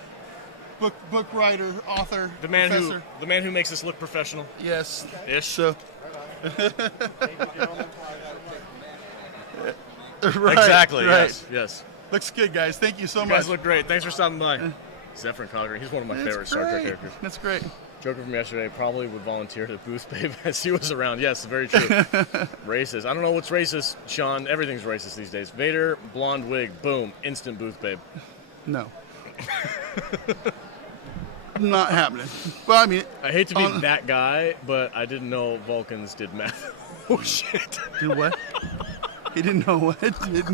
book writer, author, The man professor. who makes us look professional. Yes. Ish. So. Exactly. Right. Yes. Looks good, guys. Thank you so You much. guys look great. Thanks for stopping by. Zephyr Conger, he's one of my favorite Star Trek characters. That's great. Joker from yesterday probably would volunteer to booth babe as he was around. Yes, very true. Racist. I don't know what's racist, Sean. Everything's racist these days. Vader, blonde wig, boom, instant booth babe. No. Not happening. Well, I mean, I hate to be that guy, but I didn't know Vulcans did math. Oh shit. Do what? He didn't know what did.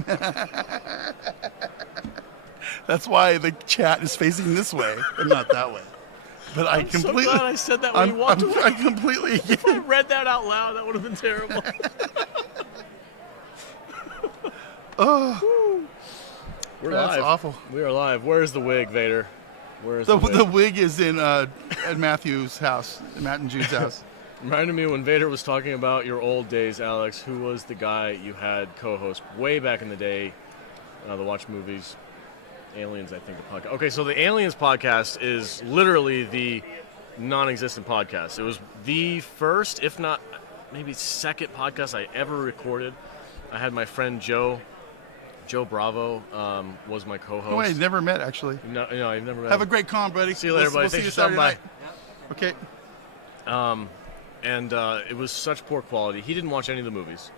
That's why the chat is facing this way and not that way. But I'm completely. So glad I said that when you walked away. I completely. If I read that out loud, that would have been terrible. Oh, We're that's live. awful. We are live. Where's the wig, Vader? Where's the wig? The wig is in at Matthew's house, Matt and Jude's house. Reminded me when Vader was talking about your old days, Alex. Who was the guy you had co-host way back in the day? The Watch Movies, Aliens, I think the podcast. Okay, so the Aliens podcast is literally the non-existent podcast. It was the first, if not maybe second podcast I ever recorded. I had my friend Joe Bravo was my co-host. Oh, wait, never met actually. No, I've never met Have him. a great con, buddy. See you later, buddy. We'll see Thanks you for stopping Saturday by. night. Okay. And it was such poor quality. He didn't watch any of the movies.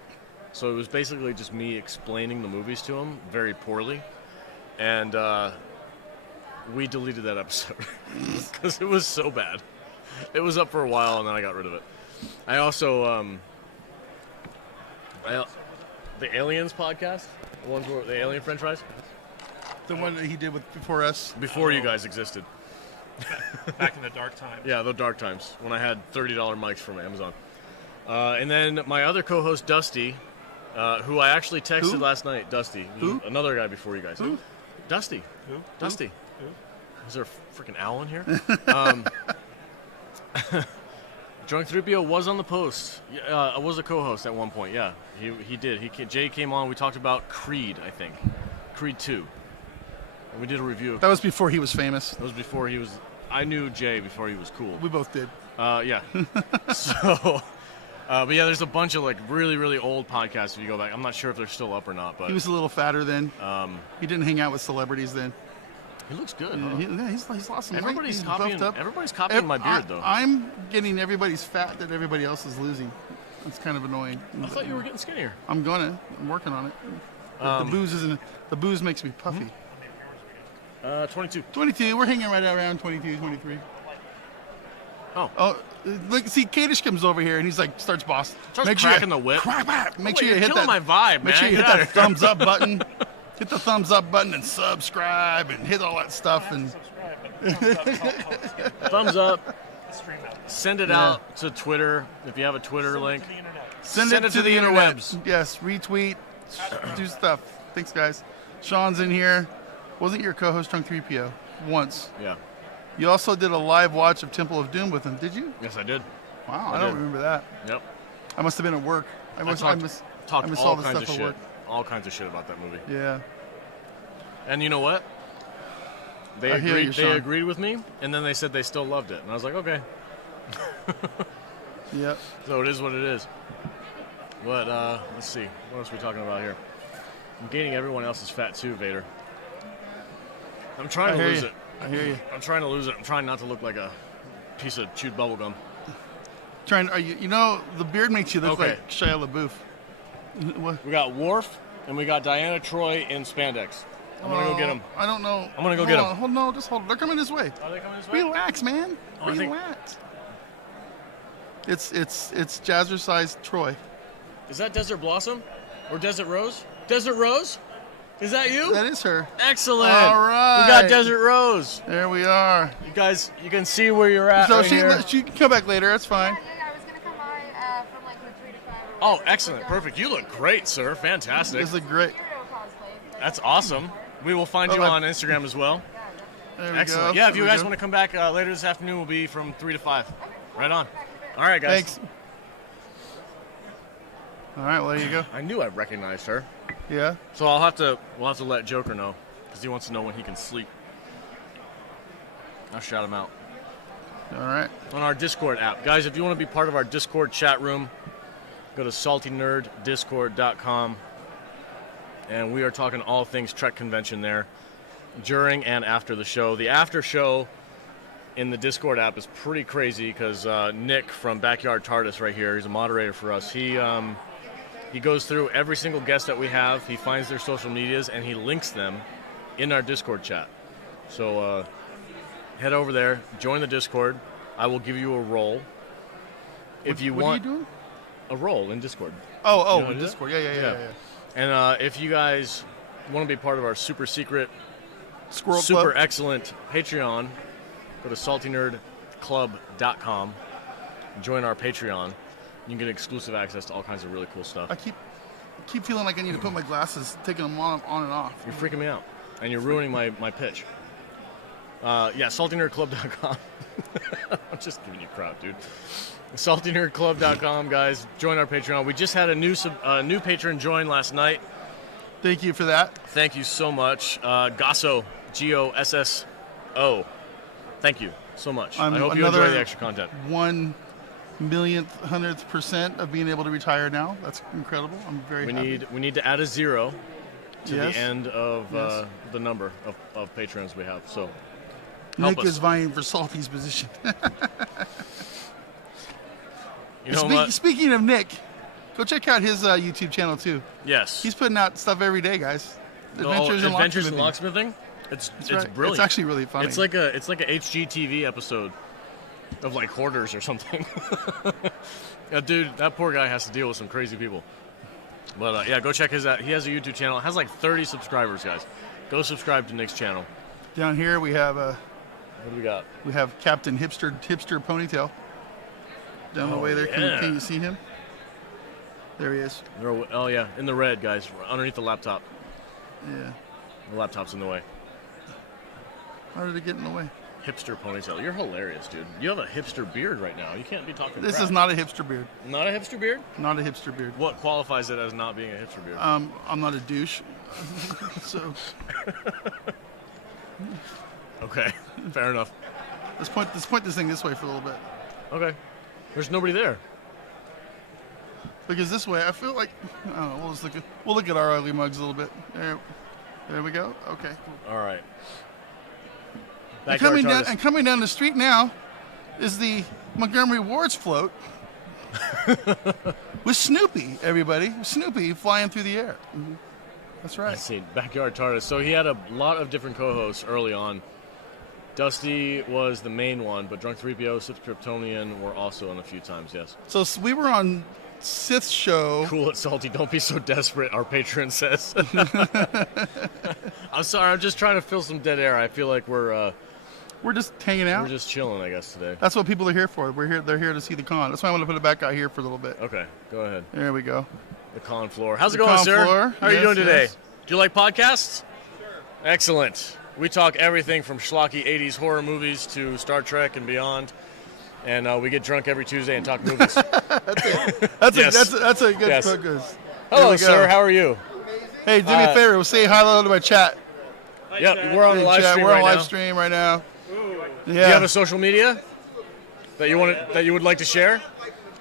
So it was basically just me explaining the movies to him very poorly. And we deleted that episode because it was so bad. It was up for a while, and then I got rid of it. I also, the Aliens podcast, the ones where the Alien French fries, The one that he did before us. before you guys existed. Back in the dark times. Yeah, the dark times when I had $30 mics from Amazon. And then my other co-host, Dusty, who I actually texted Who? last night. Dusty. Who? Another guy before you guys. Who? Dusty. Who? Dusty. Who? Is there a freaking owl in here? Drunk 3PO was on the post. I was a co-host at one point. Yeah, he did. Jay came on. We talked about Creed, I think. Creed 2. And we did a review of That was before he was famous. That was before he was... I knew Jay before he was cool. We both did. Yeah. So... but yeah, there's a bunch of like really, really old podcasts if you go back. I'm not sure if they're still up or not, but He was a little fatter then. He didn't hang out with celebrities then. he looks good. Yeah, Huh? he's lost some weight. Everybody's He's copying. buffed up. Everybody's copying my beard, though. I'm getting everybody's fat that everybody else is losing. It's kind of annoying. I thought you were getting skinnier. I'm working on it. The booze isn't. The booze makes me puffy. 22. 22. We're hanging right around 22, 23. Oh. Look, see, Kadish comes over here and he's like, starts boss. Starts cracking the whip. Make sure you you're hit killing that. my vibe, Make man. sure you hit Get outta that thumbs up button. Hit the thumbs up button and subscribe and hit all that stuff and Thumbs up. Send it out to Twitter if you have a Twitter link. send it to the interwebs. Yes, retweet, do stuff. Thanks, guys. Sean's in here. Wasn't your co-host Drunk 3PO once? Yeah. You also did a live watch of Temple of Doom with him, did you? Yes, I did. Wow, I I don't did. remember that. Yep. I must have been at work. I must talked missed all the kinds stuff of at shit. work. All kinds of shit about that movie. Yeah. And you know what? They I hear agreed. you, They Sean. agreed with me, and then they said they still loved it, and I was like, okay. Yep. So it is what it is. But let's see, what else are we talking about here? I'm gaining everyone else's fat too, Vader. I'm trying to hear lose you. it. I hear you. I'm trying to lose it. I'm trying not to look like a piece of chewed bubblegum. Are you? You know, the beard makes you look Okay. like Shia LaBeouf. What? We got Worf, and we got Diana Troy in spandex. I'm gonna go get them. I don't know. I'm gonna go get them. Hold on, no, just hold. They're coming this way. Are they coming this way? Relax, man. Oh, I think- Relax. It's jazzercise Troy. Is that Desert Blossom or Desert Rose? Desert Rose? Is that you? That is her. Excellent. All right. We got Desert Rose. There we are. You guys, you can see where you're at. So right here. she can come back later. That's fine. I was gonna come by from like the 3 to 5. Oh, excellent. Perfect. You look great, sir. Fantastic. This is great. That's awesome. We will find you on Instagram as well. There we Excellent. go. Yeah, if you There we guys go. want to come back later this afternoon, we'll be from 3 to 5. Right on. All right, guys. Thanks. All right, well, there you go. I knew I recognized her. Yeah. So we'll have to let Joker know because he wants to know when he can sleep. I'll shout him out. All right. On our Discord app. Guys, if you want to be part of our Discord chat room, go to saltynerddiscord.com. And we are talking all things Trek Convention there during and after the show. The after show in the Discord app is pretty crazy because Nick from Backyard TARDIS right here, he's a moderator for us. He goes through every single guest that we have. He finds their social medias and he links them in our Discord chat. So head over there, join the Discord. I will give you a role. If you what want are you doing? a role in Discord. Oh, You know what it is? Discord. Yeah. And if you guys want to be part of our super secret, Squirrel super Club. excellent Patreon, go to saltynerdclub.com. Join our Patreon. You can get exclusive access to all kinds of really cool stuff. I keep feeling like I need to put my glasses, taking them on and off. You're freaking me out, and you're ruining my pitch. Yeah, saltynerdclub.com. I'm just giving you crap, dude. saltynerdclub.com, guys. Join our Patreon. We just had a new patron join last night. Thank you for that. Thank you so much. Gosso, G-O-S-S-O. Thank you so much. I hope you enjoy the extra content. 1,000,000th of being able to retire now. That's incredible. I'm very happy. We need to add a 0 to Yes. the end of Yes. the number of patrons we have. So Nick help us. is vying for Salty's position. You know what? Speaking of Nick, go check out his YouTube channel too. Yes. He's putting out stuff every day, guys. Adventures in Locksmithing. Locksmithing. It's right. brilliant. It's actually really funny. It's like a HGTV episode of like hoarders or something. Dude, that poor guy has to deal with some crazy people. But yeah, go check his out. He has a YouTube channel. It has like 30 subscribers, guys. Go subscribe to Nick's channel. Down here we have What do we got? we have Captain Hipster Ponytail. Down the way there, yeah. can you see him? There he is. Oh yeah, in the red, guys, underneath the laptop. Yeah. The laptop's in the way. How did it get in the way? Hipster ponytail. You're hilarious, dude. You have a hipster beard right now. You can't be talking This crap. is not a hipster beard. Not a hipster beard? Not a hipster beard. What qualifies it as not being a hipster beard? I'm not a douche. So Okay, fair enough. let's point this thing this way for a little bit. Okay. There's nobody there. Because this way, I feel like I don't know. We'll look at our ugly mugs a little bit. There we go. Okay. All right. And Backyard coming down the street now is the Montgomery Wards float with Snoopy. Everybody, Snoopy flying through the air. Mm-hmm. That's right. I see. Backyard TARDIS. So he had a lot of different co-hosts early on. Dusty was the main one, but Drunk 3PO, Sith Kryptonian were also in a few times, yes. So we were on Sith's show. Cool it, Salty. Don't be so desperate, our patron says. I'm sorry. I'm just trying to fill some dead air. I feel like we're just hanging out. We're just chilling, I guess, today. That's what people are here for. They're here to see the con. That's why I want to put it back out here for a little bit. Okay, go ahead. There we go. The con floor. How's it The going, con sir? floor. How are you Yes, doing today? yes. Do you like podcasts? Sure. Excellent. We talk everything from schlocky 80s horror movies to Star Trek and beyond. And we get drunk every Tuesday and talk movies. That's a good Yes. focus. Hello, There we go. sir. How are you? Hey, do me a favor. We'll say hello to my chat. Yep, we're on Hey, live chat, stream we're right on live now. stream right now. Do you have a social media that you would like to share?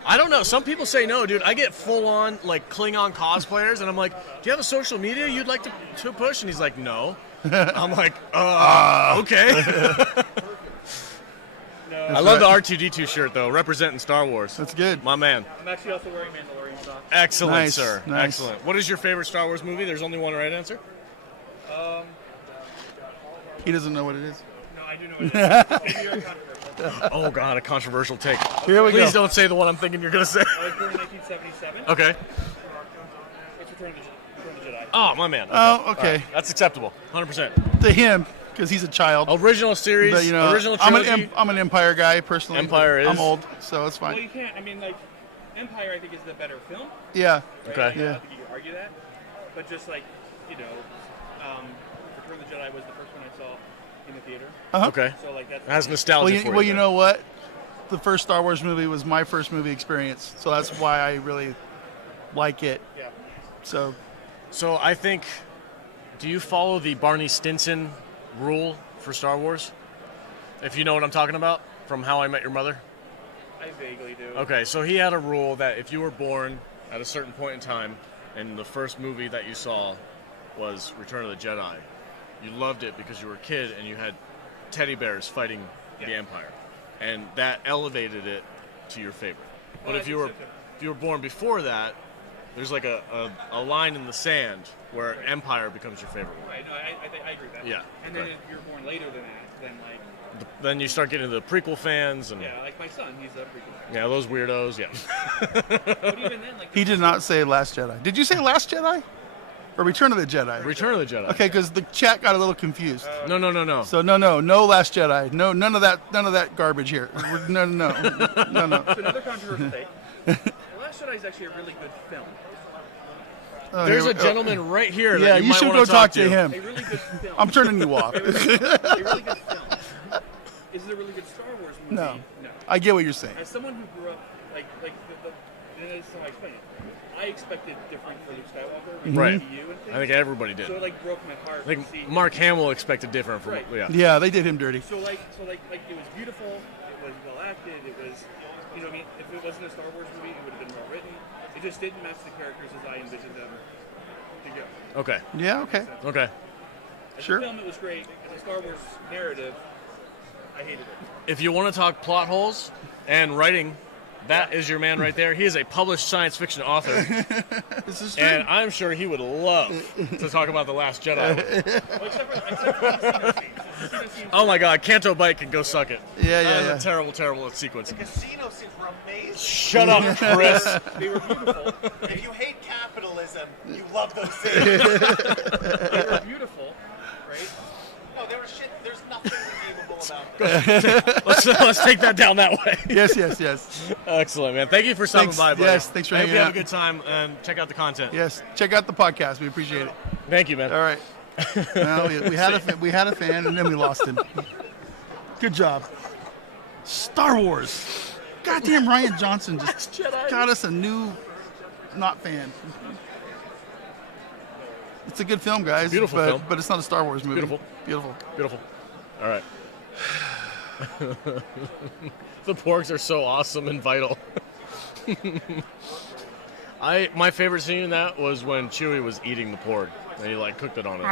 I don't know. Some people say no, dude. I get full on like Klingon cosplayers, and I'm like, "Do you have a social media you'd like to push?" And he's like, "No." I'm like, okay. I love the R2D2 shirt though, representing Star Wars. That's good. My man. I'm actually also wearing Mandalorian socks. Excellent, Nice, sir. nice. Excellent. What is your favorite Star Wars movie? There's only one right answer. He doesn't know what it is. No, I do know what it is. Maybe you're controversial. Oh God, a controversial take. Here we Please go. don't say the one I'm thinking you're gonna say. I was born in 1977. Okay. It's Return of the Jedi. Oh, my man. Oh, okay. All right. That's acceptable. 100%. To him, because he's a child. Original series, But, you know, original I'm trilogy. I'm an Empire guy personally. Empire I'm is- old, so it's Well, fine. you can't. I mean, like, Empire, I think, is the better film. Yeah. Right? Okay. I Yeah. don't think you can argue that. But just like, you know, Return of the Jedi was the first one I saw in the theater. Uh-huh. Okay. So like that's It has nostalgia for you. Well, you then. know what? The first Star Wars movie was my first movie experience, so that's why I really like it. Yeah. So I think, do you follow the Barney Stinson rule for Star Wars? If you know what I'm talking about from How I Met Your Mother? I vaguely do. Okay, so he had a rule that if you were born at a certain point in time and the first movie that you saw was Return of the Jedi, you loved it because you were a kid and you had teddy bears fighting the Empire. And that elevated it to your favorite. But Well, I if you think were so, too. if you were born before that, there's like a line in the sand where Empire becomes your favorite one. Right. No, I agree with that. Yeah, And okay. then if you're born later than that, then like, Then you start getting the prequel fans and yeah, like my son, he's a prequel. yeah, those weirdos, yeah. But even then, like, He did not say Last Jedi. Did you say Last Jedi? Or Return of the Jedi? Return of the Jedi. Okay, because the chat got a little confused. No. So no Last Jedi. No, none of that garbage here. No. It's another controversial take. The Last Jedi is actually a really good film. Oh, There's here a we- gentleman right here. Yeah, that you you might should wanna go talk to A him. really good film. I'm turning you off. A really good film. Is it a really good Star Wars movie? No. No. I get what you're saying. As someone who grew up, and this is how I explain it. I expected different for Luke Skywalker, with Right. MCU and things. I think everybody did. So it like broke my heart. I think to see Mark Hamill expected different from Right. yeah. Yeah, they did him dirty. So like it was beautiful. It was well acted. It was, you know, what I mean, if it wasn't a Star Wars movie, it would have been well written. It just didn't match the characters as I envisioned them to go. Okay. Yeah, okay. Okay. As Sure. a film, it was great. As a Star Wars narrative, I hated it. If you want to talk plot holes and writing, that is your man right there. He is a published science fiction author. This is true. And I'm sure he would love to talk about The Last Jedi. Well, except for the casino scenes. The casino scenes Oh my god, Canto Bite can go suck it. Yeah, That yeah. is a terrible, terrible sequence. Casino scenes were amazing. Shut up, Chris. They were beautiful. If you hate capitalism, you love those scenes. They were beautiful, right? No, they were shit. There's nothing redeemable about them. let's take that down that way. Yes. Excellent, man. Thank you for stopping Thanks. by, buddy. Yes, thanks for I hope hanging you have out. a good time and check out the content. Yes. Check out the podcast. We appreciate it. Thank you, man. All right. Well, we had a fan and then we lost him. Good job. Star Wars. Goddamn Ryan Johnson just got us a new not fan. It's a good film, guys. Beautiful but, film. But it's not a Star Wars movie. Beautiful. All right. The porgs are so awesome and vital. My favorite scene in that was when Chewie was eating the porg and he like cooked it on it.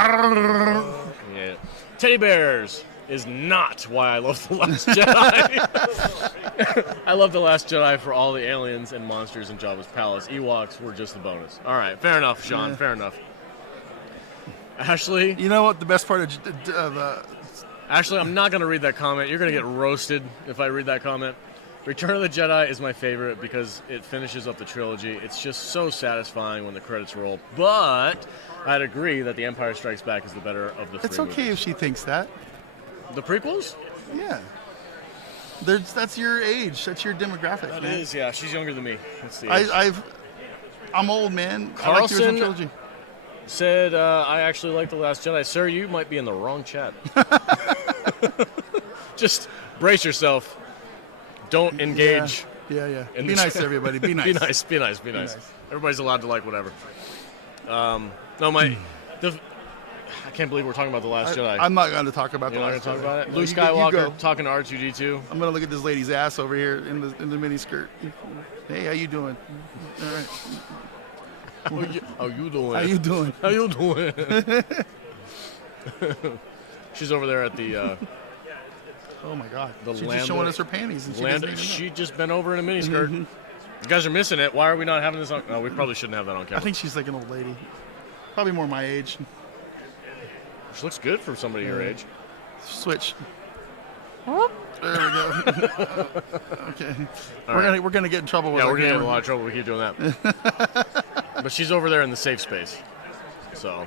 Yeah. Teddy bears is not why I love The Last Jedi. I love The Last Jedi for all the aliens and monsters in Jabba's palace. Ewoks were just a bonus. All right, fair enough, Sean. Yeah. Fair enough. Ashley, You know what? The best part of Ashley, I'm not going to read that comment. You're going to get roasted if I read that comment. Return of the Jedi is my favorite because it finishes up the trilogy. It's just so satisfying when the credits roll. But I'd agree that The Empire Strikes Back is the better of the three it's okay if movies. she thinks that. The prequels? Yeah. That's your age. That's your demographic, That man. is, yeah. She's younger than me. That's the age. I'm old, man. I like the Carlson original trilogy. said, I actually like The Last Jedi. Sir, you might be in the wrong chat. Just brace yourself. Don't engage. Yeah. in Be the nice chat. to everybody. Be nice. Be nice. nice. Everybody's allowed to like whatever. I can't believe we're talking about The Last Jedi. I'm not going to talk about You're the not last going to talk Jedi. about it? No, Luke you go- you go. Skywalker talking to R2-D2. I'm going to look at this lady's ass over here in the mini skirt. Hey, how you doing? All right. How you doing? How you doing? How you doing? She's over there at the Oh my God. The She's Lambda- just showing us her panties. And she doesn't even know. She just bent over in a miniskirt. Mhm. You guys are missing it. Why are we not having this on? No, we probably shouldn't have that on camera. I think she's like an old lady. Probably more my age. She looks good for somebody your age. Switch. There we go. Okay. We're gonna get in trouble with Yeah, our we're getting in a camera. lot of trouble. We keep doing that. But she's over there in the safe space. So.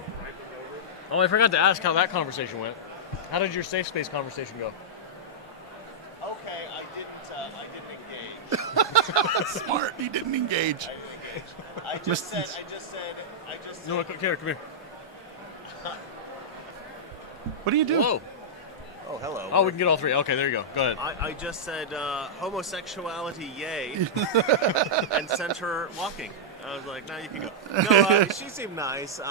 Oh, I forgot to ask how that conversation went. How did your safe space conversation go? Okay, I didn't engage. Smart. He didn't engage. I just said. No, come here. What do you do? Whoa. Oh, hello. Oh, we can get all three. Okay, there you go. Go ahead. I just said homosexuality, yay, and sent her walking. I was like, now you can go. No, she seemed nice.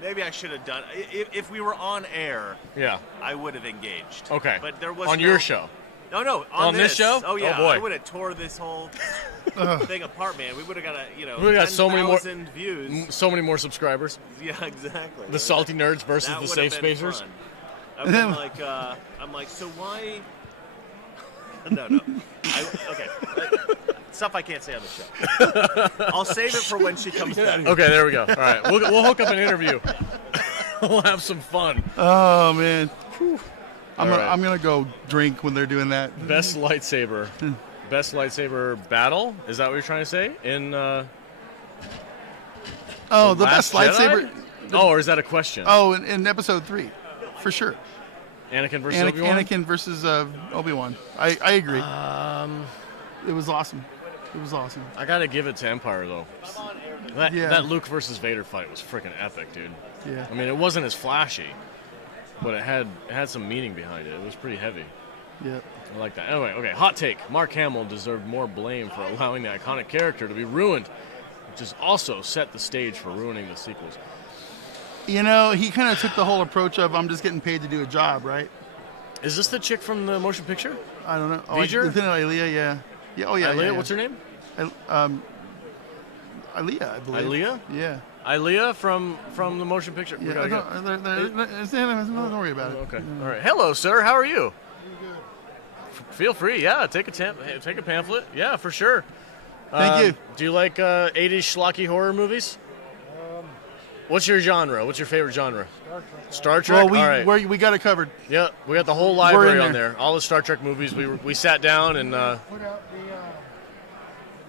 Maybe I should have done. If we were on air, Yeah. I would have engaged. Okay. But there was on no- your show. No, On this show? Oh yeah, Oh, boy. I would have tore this whole thing apart, man. We would have got We would've got so many more 10,000 views. So many more subscribers. Yeah, exactly. The salty nerds versus That the would safe have been spacers. fun. I'm like, so why? No. Okay. Stuff I can't say on the show. I'll save it for when she comes back. Okay, there we go. All right, we'll hook up an interview. We'll have some fun. Oh man. Whew. All right. I'm gonna go drink when they're doing that. Best lightsaber battle. Is that what you're trying to say? In the Last best lightsaber. Jedi? Or is that a question? Oh, in episode 3, for sure. Anakin versus Obi-Wan. Anakin versus Obi-Wan. I agree. It was awesome. It was awesome. I gotta give it to Empire though. That Luke versus Vader fight was freaking epic, dude. Yeah. I mean, it wasn't as flashy, but it had some meaning behind it. It was pretty heavy. Yeah. I like that. Anyway, okay, hot take. Mark Hamill deserved more blame for allowing the iconic character to be ruined, which has also set the stage for ruining the sequels. You know, he kind of took the whole approach of I'm just getting paid to do a job, right? Is this the chick from the motion picture? I don't know. V'ger? Lieutenant Ilea, yeah. Yeah. Oh yeah. Ilea, yeah. what's her name? Ilea, I believe. Ilea? Yeah. Ilea from the motion picture. We Yeah. gotta go. Don't worry about it. Okay. All right. Hello, sir. How are you? Feel free. Yeah. Take a pamphlet. Yeah, for sure. Thank you. Do you like 80s schlocky horror movies? What's your genre? What's your favorite genre? Star Trek. Well, All right. we got it covered. Yeah, we got the whole in library on there. there. All the Star Trek movies. We sat down and Put out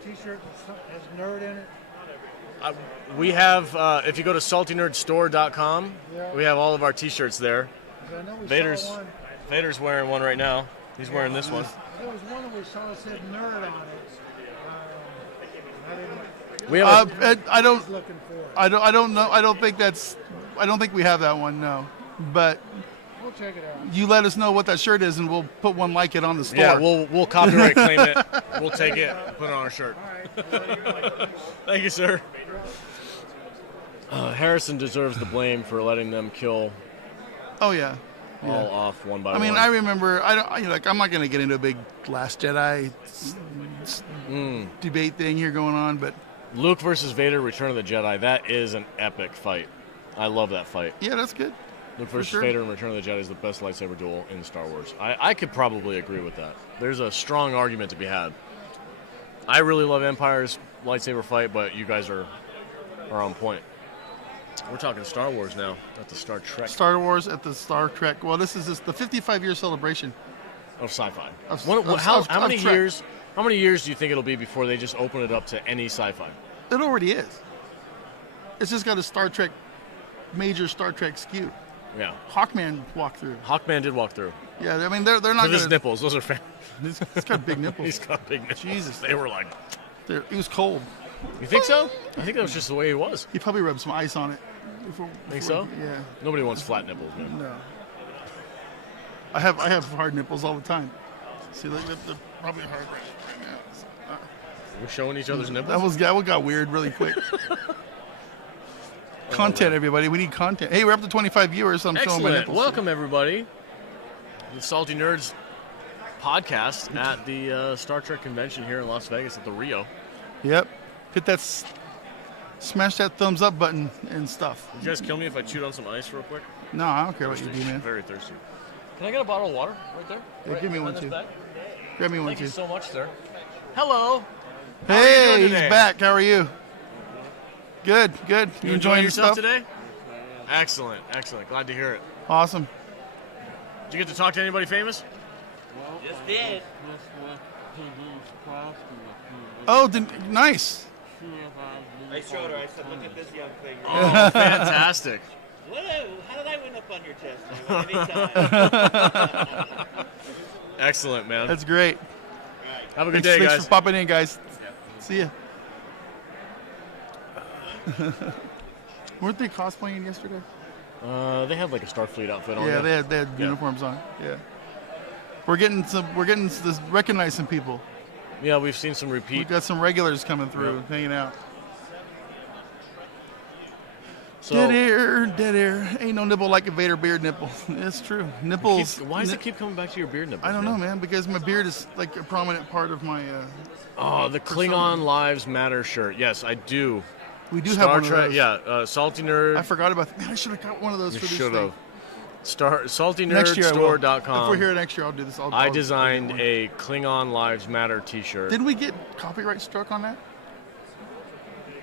the T-shirt that has nerd in it. we have. If you go to saltynerdstore.com, Yeah. we have all of our T-shirts there. 'Cause I know we Vader's saw one. Vader's wearing one right now. He's wearing this one. There was one that we saw that said nerd on it. I didn't. We have I don't. Looking for it. I don't know. I don't think we have that one. No. But We'll check it out. you let us know what that shirt is, and we'll put one like it on the store. Yeah, we'll copyright claim it. We'll take it, put it on our shirt. Thank you, sir. Harrison deserves the blame for letting them kill Oh yeah. all off one by I one. mean, I remember. I'm not going to get into a big Last Jedi debate thing here going on, but Luke versus Vader, Return of the Jedi. That is an epic fight. I love that fight. yeah, that's good. Luke versus sure. Vader and Return of the Jedi is the best lightsaber duel in Star Wars. I could probably agree with that. There's a strong argument to be had. I really love Empire's lightsaber fight, but you guys are on point. We're talking Star Wars now, not the Star Trek Star Wars at the Star Trek. Well, this is the 55-year celebration. of sci-fi. Of- What- of- how of many Trek. years? How many years do you think it'll be before they just open it up to any sci-fi? It already is. It's just got a major Star Trek skew. Yeah. Hawkman walked through. Hawkman did walk through. Yeah, I mean they're not With his gonna. nipples, those are fan. He's got big nipples. He's got big nipples. Jesus. They were like. He was cold. You think so? I think that was just the way he was. He probably rubbed some ice on it. Think so? Yeah. Nobody wants flat nipples, man. No. I have hard nipples all the time. See, they're probably hard right now. We're showing each other's nipples. That one got weird really quick. Content, everybody. We need content. Hey, we're up to 25 viewers. So I'm showing my Excellent. nipples. Welcome, everybody. The Salty Nerds podcast at the Star Trek convention here in Las Vegas at the Rio. Yep. Hit that, smash that thumbs up button and stuff. Would you guys kill me if I chewed on some ice real quick? No, I don't care what you do, man. Very thirsty. Can I get a bottle of water right there? Yeah, Right give me one behind too. this bag? Grab me one Thank too. you so much, sir. Hello. How are you Hey, doing he's today? back. How are you? Good. You enjoying enjoying yourself stuff? today? Excellent. Glad to hear it. Awesome. Did you get to talk to anybody famous? Just did. Oh, nice. I showed her. I said, "Look at this young thing." Oh, fantastic. How did I win up on your chest? Anytime. Excellent, man. That's great. Have a good day, Thanks guys. for popping in, guys. See ya. Weren't they cosplaying yesterday? They had like a Starfleet outfit on. Yeah, they had uniforms on. Yeah. We're getting to recognize some people. Yeah, we've seen some We've repeat. got some regulars coming through, hanging out. So, Dead air. Ain't no nipple like a Vader beard nipple. It's true. Nipples. why does it keep coming back to your beard nipples? I don't know, man. Because my beard is like a prominent part of my. Oh, the Klingon Lives Matter shirt. Yes, I do. We do Star have one Trek. of those. Yeah, Salty Nerd. I forgot about that. Man, I should have got one of those You for this should thing. have. SaltyNerdStore.com. Next year I will. If we're here next year, I'll do this. I designed a Klingon Lives Matter T-shirt. Didn't we get copyright struck on that?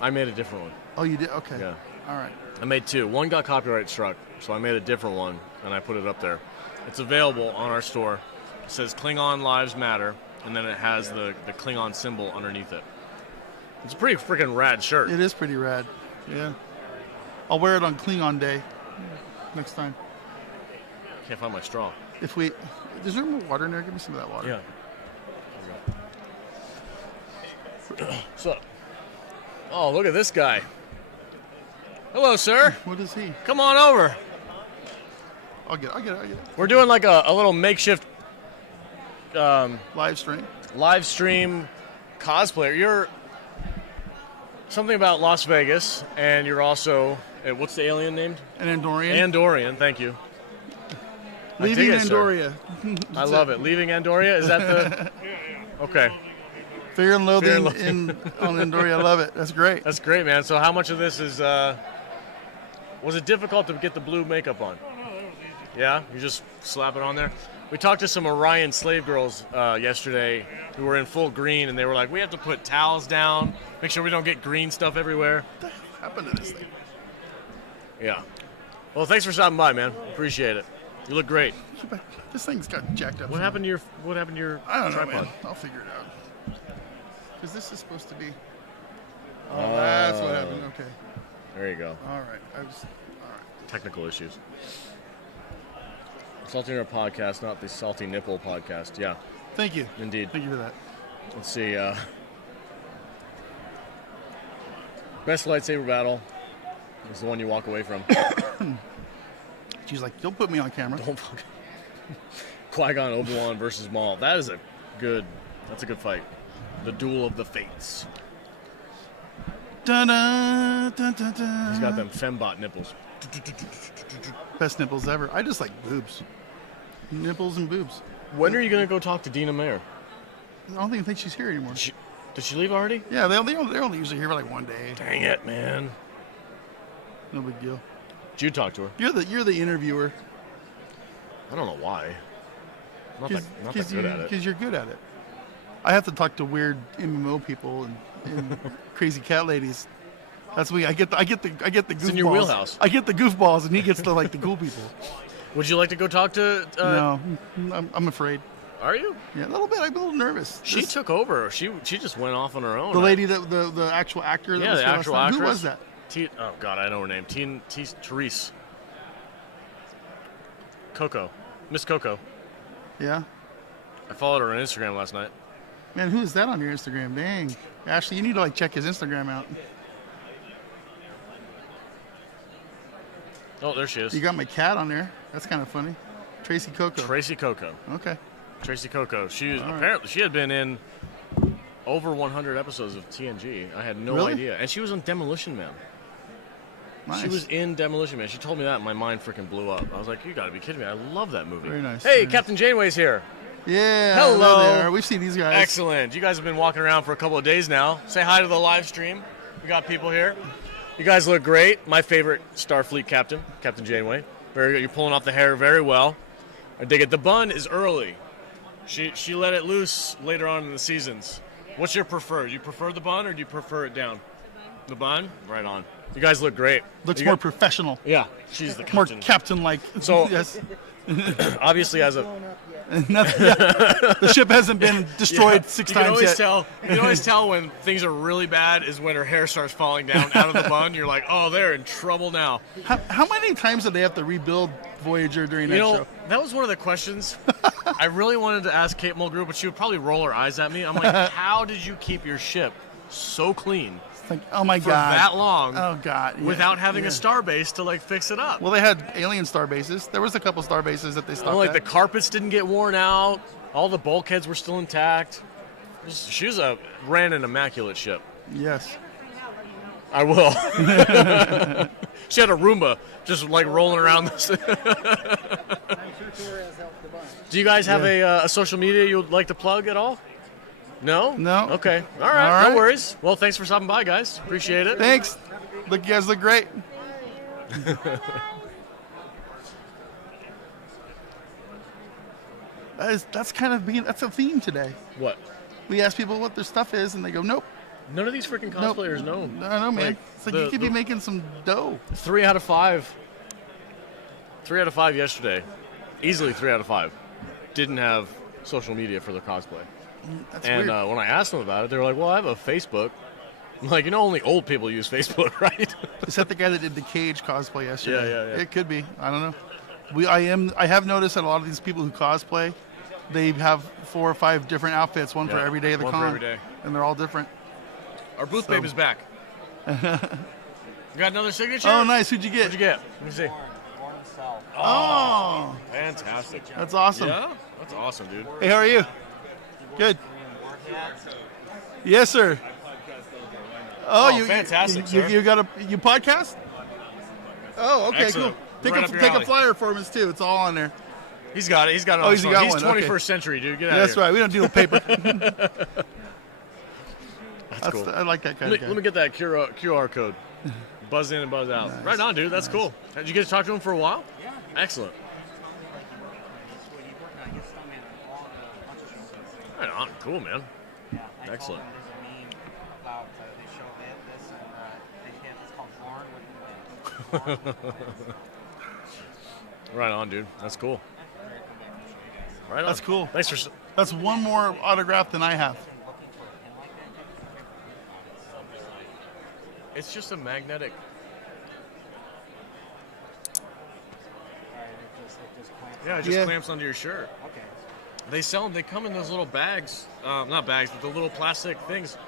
I made a different one. Oh, you did? Okay. Yeah. All right. I made two. One got copyright struck, so I made a different one, and I put it up there. It's available on our store. It says Klingon Lives Matter, and then it has the Klingon symbol underneath it. It's a pretty freaking rad shirt. It is pretty rad. Yeah. I'll wear it on Klingon Day next time. Can't find my straw. Is there more water in there? Give me some of that water. Yeah. So, oh, look at this guy. Hello, sir. What is he? Come on over. I'll get it. We're doing like a little makeshift live stream cosplayer. You're something about Las Vegas, and you're also, what's the alien named? An Andorian. Andorian, thank you. Leaving I dig it, sir. Andoria. I love it. Leaving Andoria? Is that the... Okay. Fear and Loathing, Fear and Loathing. on Andoria. I love it. That's great. That's great, man. So how much of this is... was it difficult to get the blue makeup on? Yeah? You just slap it on there? We talked to some Orion slave girls yesterday who were in full green, and they were like, we have to put towels down, make sure we don't get green stuff everywhere. What the hell happened to this thing? Yeah. Well, thanks for stopping by, man. Appreciate it. You look great. This thing's got jacked up. What happened to your I don't know, tripod? man. I'll figure it out. Because this is supposed to be... Oh, that's what happened. Okay. There you go. All right. All right. Technical issues. Salty Nerd Podcast, not the Salty Nipple Podcast. Yeah. Thank you. Indeed. Thank you for that. Let's see. Best lightsaber battle is the one you walk away from. She's like, don't put me on camera. Don't fucking... Qui-Gon Obi-Wan versus Maul. That's a good fight. The Duel of the Fates. Dun-dun, dun-dun-dun. He's got them fembot nipples. Best nipples ever. I just like boobs. Nipples and boobs. When are you going to go talk to Dina Mayer? I don't even think she's here anymore. Did she leave already? Yeah, they're only usually here for like one day. Dang it, man. No big deal. Did you talk to her? You're the interviewer. I don't know why. I'm not that good at it. Because you're good at it. I have to talk to weird MMO people and crazy cat ladies. That's me. I get the goofballs. It's in your wheelhouse. I get the goofballs, and he gets the the cool people. Would you like to go talk to? No, I'm afraid. Are you? Yeah, a little bit. I'm a little nervous. She took over. She just went off on her own. The lady that the actual actor. That Yeah, was the here last actual time. actress. Who was that? Oh God, I know her name. Therese. Coco. Miss Coco. Yeah. I followed her on Instagram last night. Man, who is that on your Instagram? Dang. Ashley, you need to check his Instagram out. Oh, there she is. You got my cat on there. That's kind of funny. Tracy Coco. Tracy Coco. Okay. Tracy Coco. She All right. apparently she had been in over 100 episodes of TNG. I had no Really? idea, and she was on Demolition Man. Nice. She was in Demolition Man. She told me that, and my mind freaking blew up. I was like, "You got to be kidding me! I love that movie." Very nice. Hey, Very Captain Janeway's here. Yeah. Hello there. We've seen these guys. Excellent. You guys have been walking around for a couple of days now. Say hi to the live stream. We got people here. You guys look great. My favorite Starfleet captain, Captain Janeway. Very good. You're pulling off the hair very well. I dig it. The bun is early. She let it loose later on in the seasons. What's your preferred? Do you prefer the bun or do you prefer it down? The bun? Right on. You guys look great. Looks more professional. Yeah, she's the More captain. captain-like. So, yes. obviously as a Nothing, yeah. The ship hasn't been destroyed six you can times always yet. tell. You can always tell when things are really bad is when her hair starts falling down out of the bun. You're like, oh, they're in trouble now. How many times did they have to rebuild Voyager during that show? That was one of the questions I really wanted to ask Kate Mulgrew, but she would probably roll her eyes at me. I'm like, how did you keep your ship so clean? Like, oh my for God. that long. Oh God. Yeah, without having yeah. a star base to like fix it up. Well, they had alien star bases. There was a couple star bases that they stopped Like at. the carpets didn't get worn out. All the bulkheads were still intact. Ran an immaculate ship. Yes. I will. She had a Roomba just like rolling around this. Do you guys have a social media you would like to plug at all? No? No. Okay. All right. No worries. Well, thanks for stopping by, guys. Appreciate it. Thanks. Look, you guys look great. That's a theme today. What? We ask people what their stuff is, and they go, nope. None of these freaking cosplayers know. No, man. It's like you could be making some dough. 3 out of 5. 3 out of 5 yesterday. Easily 3 out of 5. Didn't have social media for their cosplay. That's and weird. when I asked them about it, they were like, well, I have a Facebook. I'm like, only old people use Facebook, right? Is that the guy that did the Cage cosplay yesterday? Yeah. It could be. I don't know. I have noticed that a lot of these people who cosplay, they have 4 or 5 different outfits, one for every day of the one con. for every day. And they're all different. Our booth babe is back. You got another signature? Oh, nice. Who'd you get? What'd you get? Let me see. Oh. Fantastic. That's awesome. Yeah? That's awesome, dude. Hey, how are you? Good. Yes, sir. Oh, fantastic, sir. You got you podcast? Oh, okay, Excellent. cool. Right up your Take a alley. flyer for us too. It's all on there. He's got it. He's got it. Oh, on he's his got phone. one. He's 21st Okay. century, dude. Get out That's of here. right. We don't deal with paper. That's cool. I like that kind of guy. Let me get that QR code. Buzz in and buzz out. Nice. Right on, dude. That's cool. Did you get to talk to him for a while? Yeah. Excellent. Right on. Cool, man. Yeah, I Excellent. told them there's a meme about they show this and they have it's called Born with the Right on, dude. That's cool. Right on. That's cool. Thanks for. That's one more autograph than I have. It's just a magnetic. Yeah, it just clamps onto your shirt. Okay. They sell them. They come in those little bags. Not bags, but the little plastic things.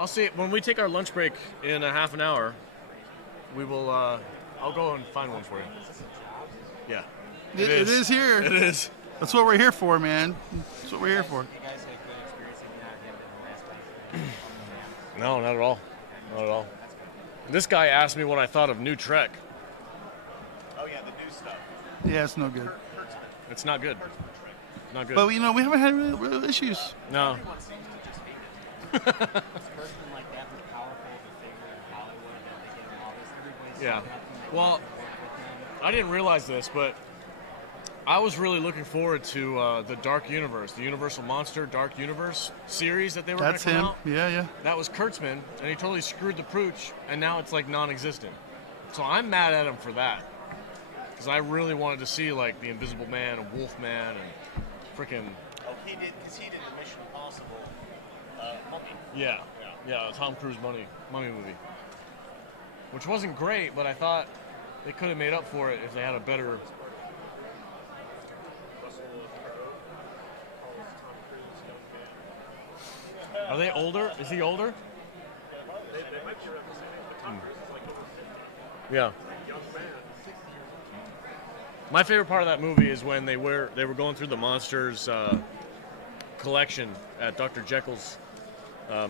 I'll see when we take our lunch break in a half an hour. We will. I'll go and find one for you. Yeah. It is here. It is. That's what we're here for, man. That's what we're here for. You guys had good experience if not him in the last place. No, not at all. Not at all. This guy asked me what I thought of New Trek. Oh yeah, the new stuff. Yeah, it's no good. It's not good. Not good. But we haven't had real issues. No. Yeah. Well, I didn't realize this, but I was really looking forward to the Dark Universe, the Universal Monster Dark Universe series that they were going That's to come him. out. Yeah. That was Kurtzman, and he totally screwed the pooch, and now it's like non-existent. So I'm mad at him for that, because I really wanted to see like the Invisible Man and Wolfman and freaking. Oh, he did because he did the Mission Impossible Mummy. Yeah, Tom Cruise mummy movie, which wasn't great, but I thought they could have made up for it if they had a better. Are they older? Is he older? Yeah. My favorite part of that movie is when they were going through the monsters collection at Dr. Jekyll's, I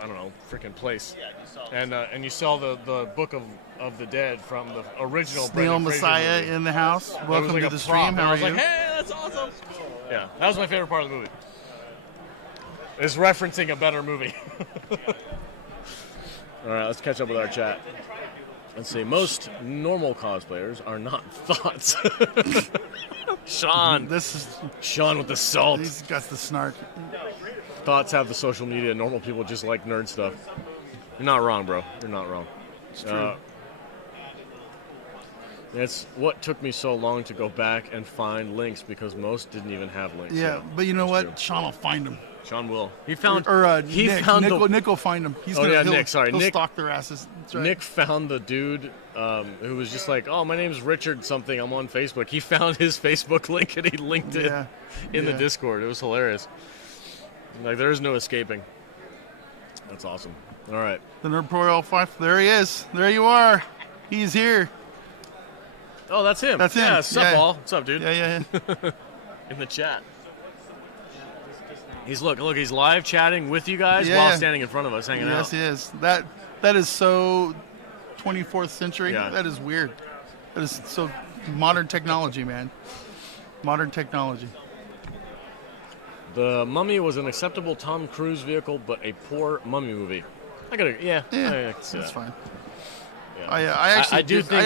don't know, freaking place. Yeah, you saw And you saw the Book of the Dead from the original Snail Brendan Fraser Messiah movie. in the house. That was Welcome like to a the prop, stream. and How I are was you? like, hey, that's awesome. Yeah, that was my favorite part of the movie. It's referencing a better movie. All right, let's catch up with our chat. Let's see. Most normal cosplayers are not thoughts. Sean. Sean with the salt. He's got the snark. Thoughts have the social media. Normal people just like nerd stuff. You're not wrong, bro. You're not wrong. It's true. It's what took me so long to go back and find links because most didn't even have links. Yeah, but you know what? Sean will find them. Sean will. He found. He Nick. found Nick will find them. He's Nick. Sorry, he'll Nick. stalk their asses. That's right. Nick found the dude who was just like, "Oh, my name's Richard something. I'm on Facebook." He found his Facebook link and he linked it in the Discord. It was hilarious. Like there is no escaping. That's awesome. All right. The Nerd Pro 5. There he is. There you are. He's here. Oh, that's him. That's him. Yeah, what's up, Paul? What's up, dude? Yeah. In the chat. He's he's live chatting with you guys while standing in front of us, hanging out. Yes, he is. That is so 24th century. Yeah. That is weird. That is so modern technology, man. Modern technology. The Mummy was an acceptable Tom Cruise vehicle, but a poor Mummy movie. That's fine. Yeah. I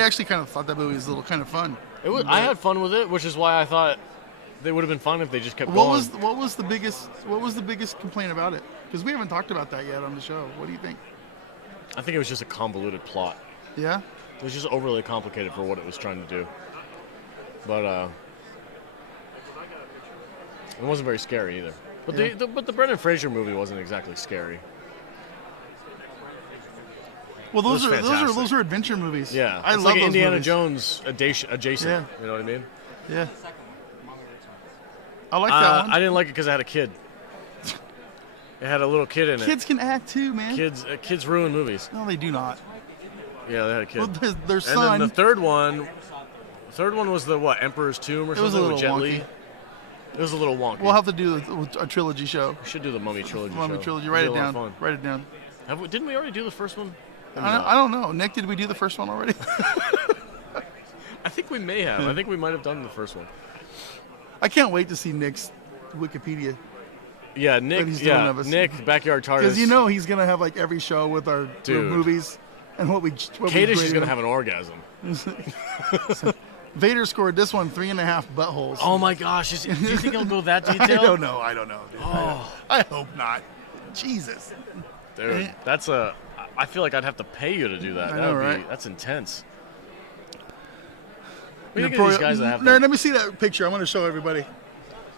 actually kind of thought that movie was a little kind of fun. It was. I had fun with it, which is why I thought they would have been fun if they just kept going. What was the biggest complaint about it? Because we haven't talked about that yet on the show. What do you think? I think it was just a convoluted plot. Yeah. It was just overly complicated for what it was trying to do. But it wasn't very scary either. But the Brendan Fraser movie wasn't exactly scary. Well, those are adventure movies. Yeah, I it's love like those Indiana movies. Jones adjacent. Yeah. You know what I mean? Yeah. I like that one. I didn't like it because I had a kid. It had a little kid in it. Kids can act too, man. Kids ruin movies. No, they do not. Yeah, they had a kid. Well, their son. And then the third one was the Emperor's Tomb or something? It was a little with Jet wonky. Li? It was a little wonky. We'll have to do a trilogy show. We should do the Mummy trilogy. Mummy show. trilogy. It'd Write be it a lot of down. fun. Write it down. Didn't we already do the first one? I don't know. Nick, did we do the first one already? I think we may have. I think we might have done the first one. I can't wait to see Nick's Wikipedia. Yeah, Nick. Yeah, Nick, Backyard TARDIS. Because he's gonna have like every show with our movies and what Kadish is gonna have an orgasm. Vader scored this one 3.5 buttholes. Oh my gosh! Do you think he'll go that detailed? I don't know. Dude. Oh, I hope not. Jesus, dude, that's I feel like I'd have to pay you to do that. That's intense. Let me see that picture. I'm going to show everybody.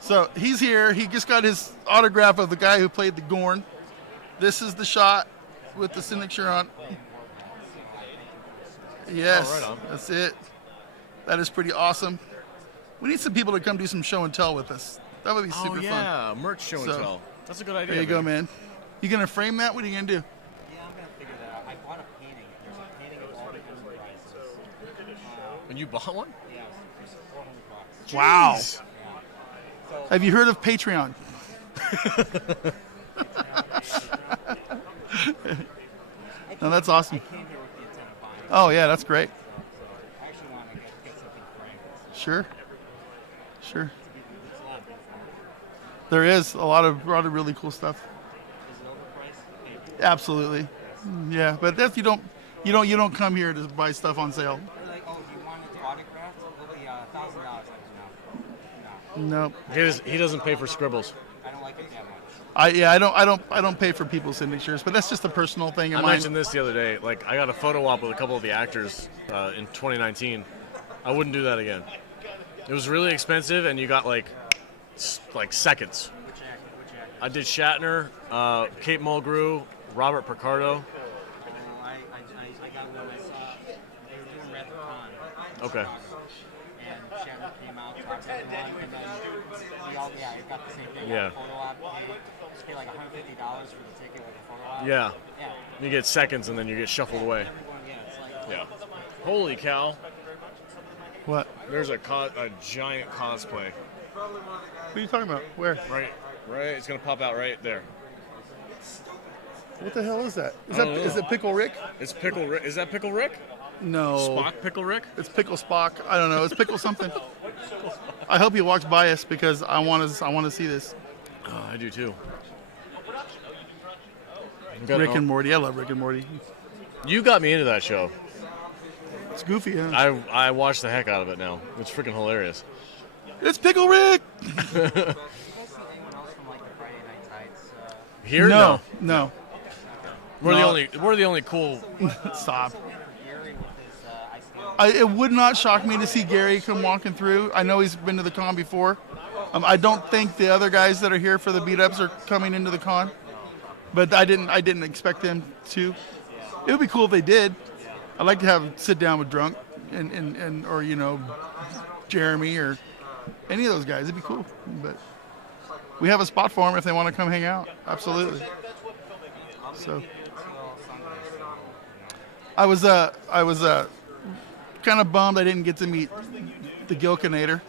So he's here. He just got his autograph of the guy who played the Gorn. This is the shot with the signature on. Yes, right on. That's it. That is pretty awesome. We need some people to come do some show and tell with us. That would be super fun. Yeah, merch show and tell. That's a good idea. There you go, man. You going to frame that? What are you going to do? Yeah, I'm going to figure that out. I bought a painting. There's a painting of all the Emperor prizes. And you bought one? Yeah, it's $400. Wow. Yeah. So, Have you heard of Patreon? No, that's awesome. I came here with the intent of buying. Oh, yeah, that's great. I actually want to get something framed. Sure. It's a lot of beautiful. There is a lot of really cool stuff. Is it overpriced? Maybe. Absolutely. Yeah, but if you don't come here to buy stuff on sale. They're like, oh, do you want it autographed? It'll be $1,000. No. He doesn't pay for scribbles. I don't like it that much. I don't pay for people's signatures, but that's just a personal thing of I mine. mentioned this the other day. Like, I got a photo op with a couple of the actors in 2019. I wouldn't do that again. It was really expensive, and you got like seconds. Which actor? I did Shatner, Kate Mulgrew, Robert Picardo. I got one I saw. They were doing Wrath of Khan. Okay. And Shatner came out, talked to everyone, and then we all, it got the same thing. Yeah. Photo op, just paid like $150 for the ticket with the photo op. Yeah. Yeah. You get seconds, and then you get shuffled away. Everyone, it's like, Yeah. Holy cow. What? There's a giant cosplay. What are you talking about? Where? Right. It's gonna pop out right there. What the hell is that? I don't know. Is it Pickle Rick? It's Pickle Rick. Is that Pickle Rick? No. Spock Pickle Rick? It's Pickle Spock. I don't know. It's Pickle something. I hope he walks by us because I want to see this. Oh, I do too. Rick and Morty. I love Rick and Morty. You got me into that show. It's goofy, huh? I watched the heck out of it now. It's freaking hilarious. It's Pickle Rick! did you guys see anyone else from like the Friday Night Tights? Here? No. We're the only cool. Stop. It would not shock me to see Gary come walking through. I know he's been to the con before. I don't think the other guys that are here for the beat-ups are coming into the con, but I didn't expect them to. It would be cool if they did. I'd like to have sit down with Drunk and or Jeremy or any of those guys. It'd be cool. But we have a spot for them if they want to come hang out. Absolutely. So I was kind of bummed I didn't get to meet the Gilkinator.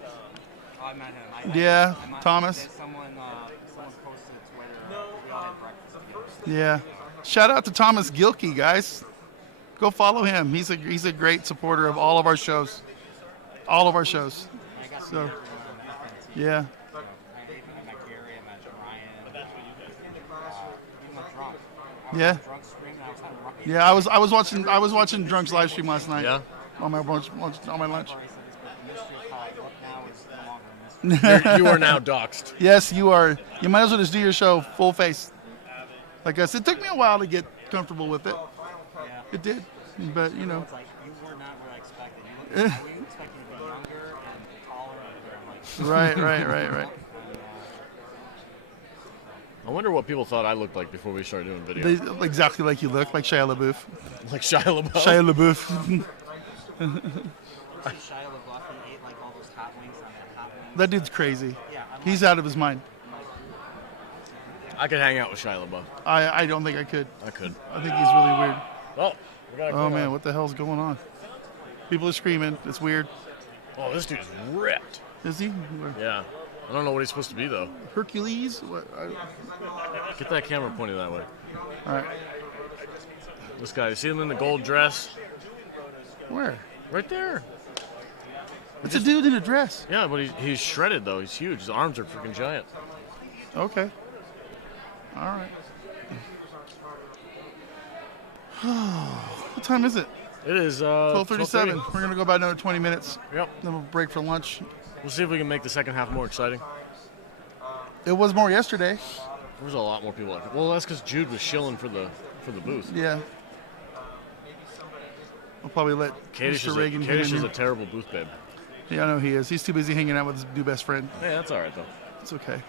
Oh, I met him. Yeah, I met Thomas. Someone posted to Twitter. We all had breakfast together. Yeah. Shout out to Thomas Gilkey, guys. Go follow him. He's a great supporter of all of our shows. All of our shows. I got to So, meet everyone on the different teams. yeah. I met Gary, I met Ryan, even with Drunk. Yeah. Drunk stream, and I was having rocket. Yeah, I was watching Drunk's live stream last night. Yeah. On my lunch. He said this, but the mystery of how I look now is no longer a mystery. You are now doxxed. Yes, you are. You might as well just do your show full face. Like I said, it took me a while to get comfortable with it. Yeah. It did, but you know. It's like you were not what I expected. You look, we expected you to be younger and taller and bigger. I'm like, Right. I wonder what people thought I looked like before we started doing video. They, exactly like you look, like Shia LaBeouf. Like Shia LaBeouf. Shia LaBeouf. See Shia LaBeouf, he ate like all those hot wings on that hot wings. That dude's crazy. Yeah, I'm He's like- out of his mind. I could hang out with Shia LaBeouf. I don't think I could. I could. I think he's really weird. Oh, we got a Oh call. man, what the hell's going on? People are screaming. It's weird. Oh, this dude's ripped. Is he? Where- Yeah. I don't know what he's supposed to be though. Hercules? What? Get that camera pointed that way. All right. This guy, you see him in the gold dress? Where? Right there. It's a dude in a dress. Yeah, but he's shredded though. He's huge. His arms are freaking giant. Okay. All right. What time is it? It is 12:37. We're gonna go about another 20 minutes. Yep. Then we'll break for lunch. We'll see if we can make the second half more exciting. It was more yesterday. There was a lot more people. Well, that's because Jude was shilling for the booth. Yeah. I'll probably let Kadish Mr. Reagan get in is a here. terrible booth babe. Yeah, I know he is. He's too busy hanging out with his new best friend. Yeah, that's all right though. It's okay.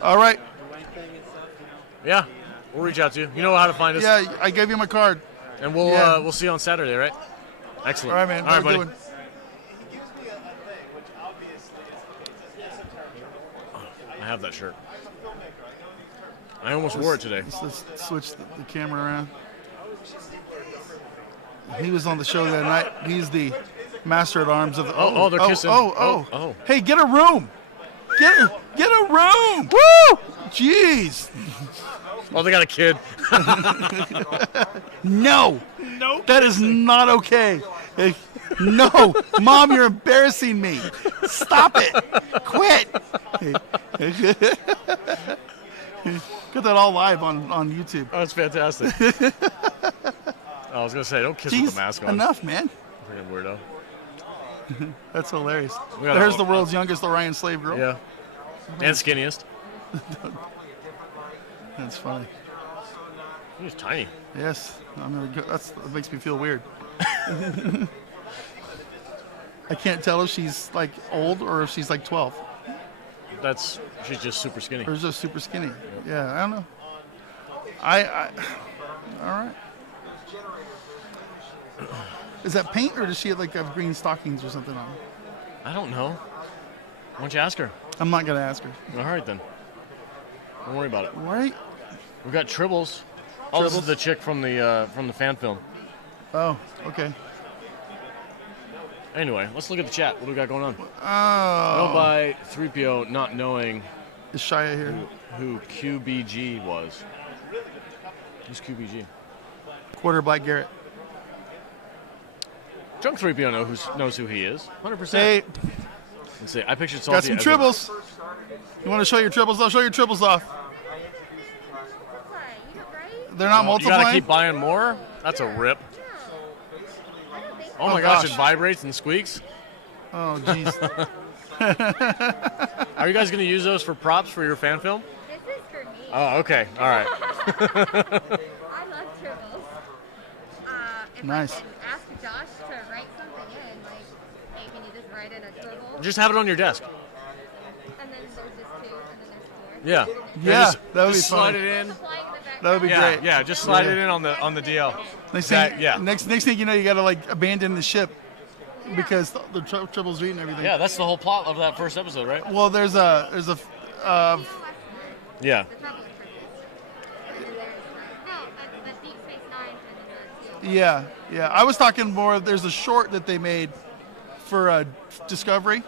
All right. Yeah, we'll reach out to you. You know how to find us. Yeah, I gave you my card. And we'll Yeah. we'll see you on Saturday, right? Excellent. All right, man. All right, Have a buddy. good one. I have that shirt. I almost wore it today. Let's switch the camera around. He was on the show that night. He's the master at arms of the. Oh, they're kissing. Oh. Hey, get a room. Get a room. Woo! Jeez. Oh, they got a kid. No. Nope. That is not okay. No, Mom, you're embarrassing me. Stop it. Quit. Got that all live on YouTube. Oh, that's fantastic. I was gonna say, don't kiss Jeez, with the mask on. enough, man. Freaking weirdo. That's hilarious. We got There's a- the world's youngest Orion slave girl. Yeah. And skinniest. That's funny. He's tiny. Yes, I'm gonna go. That makes me feel weird. I can't tell if she's like old or if she's like 12 She's just super skinny. or just super skinny. Yeah, I don't know. I all right. Is that paint or does she like have green stockings or something on? I don't know. Why don't you ask her? I'm not gonna ask her. All right then. Don't worry about it. Right? We've got Tribbles. Oh, this is Tribbles? the chick from the fan film. Oh, okay. Anyway, let's look at the chat. What do we got going on? Oh. No by 3PO not knowing Is Shia here? who QBG was. Who's QBG? Quarter Black Garrett. Drunk 3PO knows who he is. 100%. Hey, Let's see. I pictured Salty got some as tribbles. You want to show your tribbles? I'll show your tribbles off. They're not You multiplying. gotta keep buying more? That's a rip. Oh my gosh, it vibrates and squeaks. Oh, jeez. Are you guys gonna use those for props for your fan film? This is for me. Oh, okay. All right. I love tribbles. If Nice. I can ask Josh to write something in, like, hey, can you just write in a dribble? Just have it on your desk. And then there's just two, and then there's four. Yeah. Yeah, Just, that would be just slide funny. it in. That would be Yeah, great. yeah. Just slide Yeah. it in on the DL. Next thing, Yeah. Next thing you know, you gotta like abandon the ship because the trouble's eating everything. Yeah, that's the whole plot of that first episode, right? Well, there's a Yeah. yeah. I was talking more. There's a short that they made for Discovery.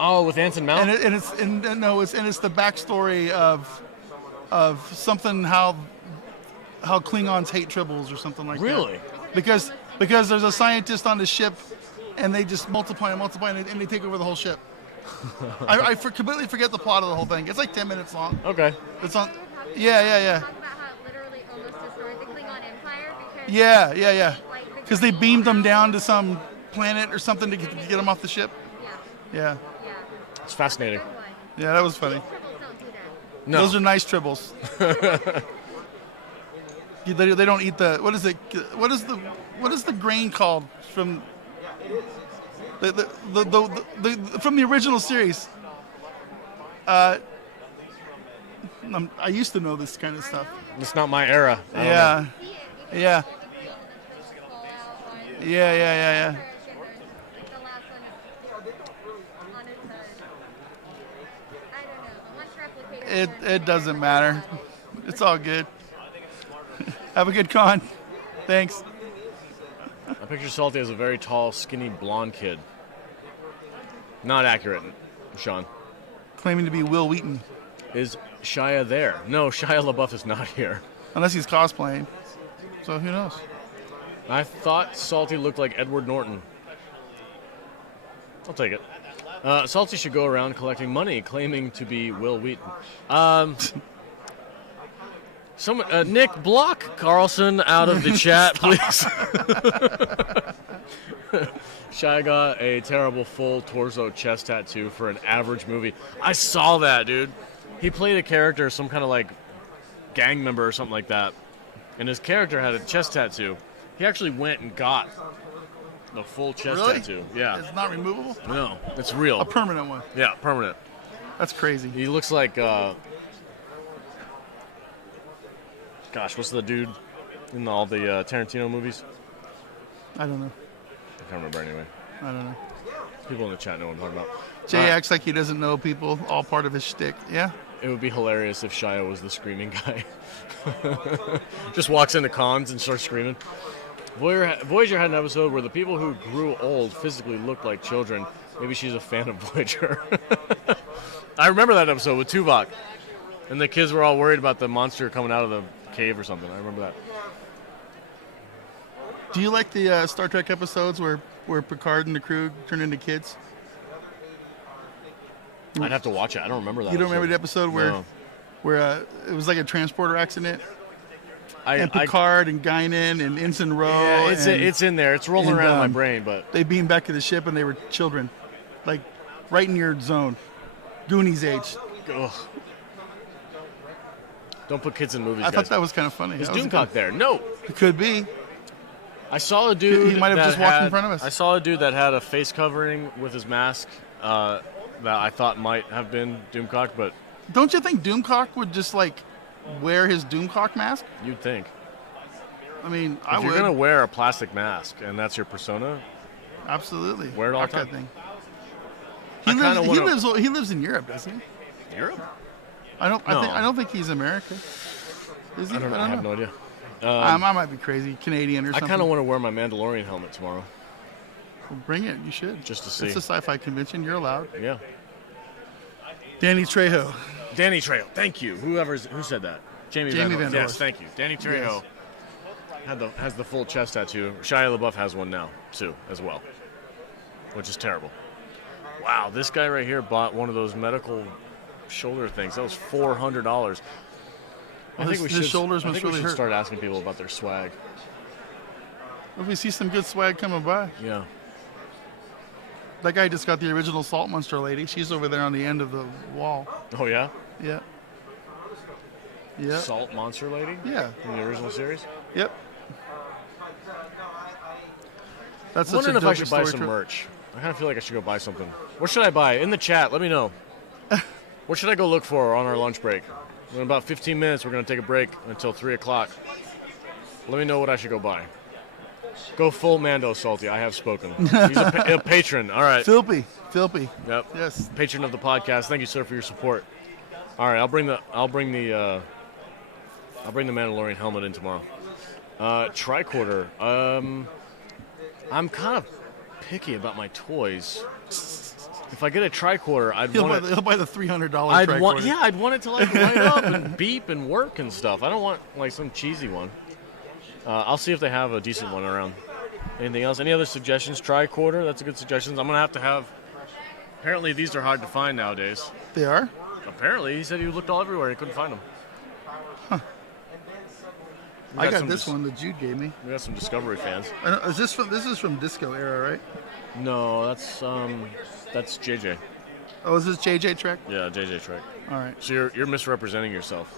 Oh, with Anson Mount. And it's the backstory of something how Klingons hate tribbles or something like that. Really? Because there's a scientist on the ship, and they just multiply and they take over the whole ship. I completely forget the plot of the whole thing. It's like 10 minutes long. Okay. It's on. Yeah. Talk about how it literally almost destroyed the Klingon Empire because Yeah. Because they beamed them down to some planet or something to get them off the ship. Yeah. It's fascinating. Yeah, that was funny. Tribbles don't do that. No. Those are nice tribbles. They don't eat the what is the grain called from from the original series? I used to know this kind of stuff. It's not my era. I don't Yeah. know. Yeah. Yeah. The last one on its I don't know. A much replicated It doesn't matter. It's all good. Have a good con. Thanks. I picture Salty as a very tall, skinny, blonde kid. Not accurate, Sean. Claiming to be Will Wheaton. Is Shia there? No, Shia LaBeouf is not here. Unless he's cosplaying. So who knows? I thought Salty looked like Edward Norton. I'll take it. Salty should go around collecting money, claiming to be Will Wheaton. Nick, block Carlson out of the chat, please. Shia got a terrible full torso chest tattoo for an average movie. I saw that, dude. He played a character, some kind of like gang member or something like that, and his character had a chest tattoo. He actually went and got the full chest Really? tattoo. Yeah. It's not removable? No, it's real. A permanent one. Yeah, permanent. That's crazy. He looks like, gosh, what's the dude in all the Tarantino movies? I don't know. I can't remember anyway. I don't know. People in the chat know what I'm talking about. Jay acts like he doesn't know people. All part of his shtick. Yeah. It would be hilarious if Shia was the screaming guy. Just walks into cons and starts screaming. Voyager had an episode where the people who grew old physically looked like children. Maybe she's a fan of Voyager. I remember that episode with Tuvok. And the kids were all worried about the monster coming out of the cave or something. I remember that. Do you like the Star Trek episodes where Picard and the crew turn into kids? I'd have to watch it. I don't remember that. You don't remember the episode where No. it was like a transporter accident? And Picard and Guinan and Ensign Rowe. Yeah, it's in there. It's rolling around in my um, brain, but they beamed back to the ship and they were children, like right in your zone, Goonies age. ugh. Don't put kids in movies. I guys. thought that was kind of funny. Is That was a Doomcock good- there? No. It could be. I saw a dude. He might have that just walked in had- front of us. I saw a dude that had a face covering with his mask that I thought might have been Doomcock, but Don't you think Doomcock would just like wear his Doomcock mask? you'd think. I mean, If I you're would. gonna wear a plastic mask and that's your persona, Absolutely. wear it all the That time. He I kinda lives. wanna- He lives in Europe, doesn't he? Europe? I No. don't think he's American. Is he? I don't know. I have no idea. I might be crazy, Canadian or I something. kind of want to wear my Mandalorian helmet tomorrow. Well, bring it. You should. Just to see. It's a sci-fi convention. You're allowed. Yeah. Danny Trejo. Danny Trejo. Thank you. Who said that? Jamie Van Van Yes, Horst. thank you. Danny Trejo has the full chest tattoo. Shia LaBeouf has one now too, as well, which is terrible. Wow, this guy right here bought one of those medical shoulder things. That was $400. I Well, think we his should. shoulders I must think we really should hurt. start asking people about their swag. If we see some good swag coming by. Yeah. That guy just got the original Salt Monster lady. She's over there on the end of the wall. Oh yeah. Yeah. Yeah. Salt Monster Lady. Yeah. From the original series. Yep. That's I'm such wondering a if I dope should buy story some trip. merch. I kind of feel like I should go buy something. What should I buy? In the chat, let me know. What should I go look for on our lunch break? In about 15 minutes, we're going to take a break until 3 o'clock. Let me know what I should go buy. Go full Mando, Salty. I have spoken. He's a patron. All right. Philpy. Yep. Yes. Patron of the podcast. Thank you, sir, for your support. All right, I'll bring the Mandalorian helmet in tomorrow. Tricorder. I'm kind of picky about my toys. If I get a tricorder, He'll buy the $300 I'd tricorder. want it to like light up and beep and work and stuff. I don't want like some cheesy one. I'll see if they have a decent one around. Anything else? Any other suggestions? Tricorder. That's a good suggestion. I'm gonna have to have. Apparently, these are hard to find nowadays. They are? Apparently, he said he looked all everywhere. He couldn't find them. I got this one that Jude gave me. We got some Discovery fans. I know, this is from Disco era, right? No, that's JJ. Oh, is this JJ Trek? Yeah, JJ Trek. All right. So you're misrepresenting yourself.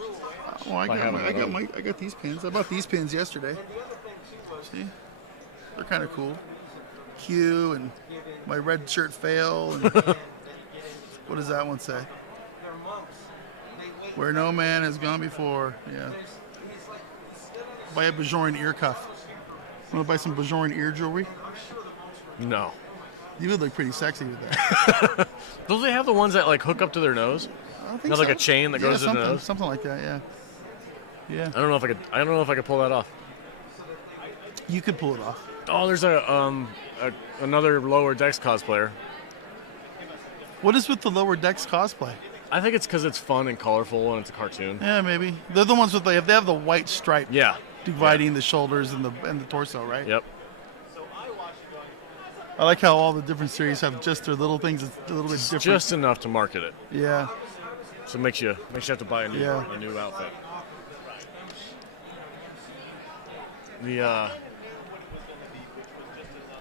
Well, I got these pins. I bought these pins yesterday. See, they're kind of cool. Q and my red shirt fail. And what does that one say? Where no man has gone before. Yeah. Buy a Bajoran ear cuff. Want to buy some Bajoran ear jewelry? No. You would look pretty sexy with that. Don't they have the ones that like hook up to their nose? I think Not so. like a chain that goes to the nose. Something like that. Yeah. Yeah. I don't know if I could pull that off. You could pull it off. Oh, there's another Lower Decks cosplayer. What is with the Lower Decks cosplay? I think it's because it's fun and colorful and it's a cartoon. Yeah, maybe. They're the ones with they have the white stripe. Yeah. Dividing the shoulders and the torso, right? Yep. I like how all the different series have just their little things. It's a little bit different. Just enough to market it. Yeah. So it makes you have to buy a new outfit.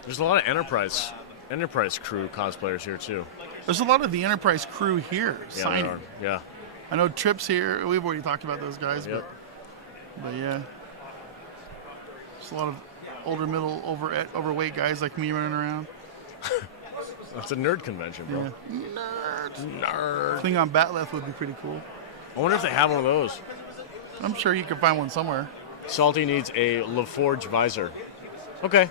There's a lot of Enterprise crew cosplayers here too. There's a lot of the Enterprise crew here signing. There are. Yeah. I know Trip's here. We've already talked about those guys, Yep. but yeah. There's a lot of older, overweight guys like me running around. That's a nerd convention, bro. Yeah. Nerd. Klingon Batleth would be pretty cool. I wonder if they have one of those. I'm sure you could find one somewhere. Salty needs a LaForge visor. Okay.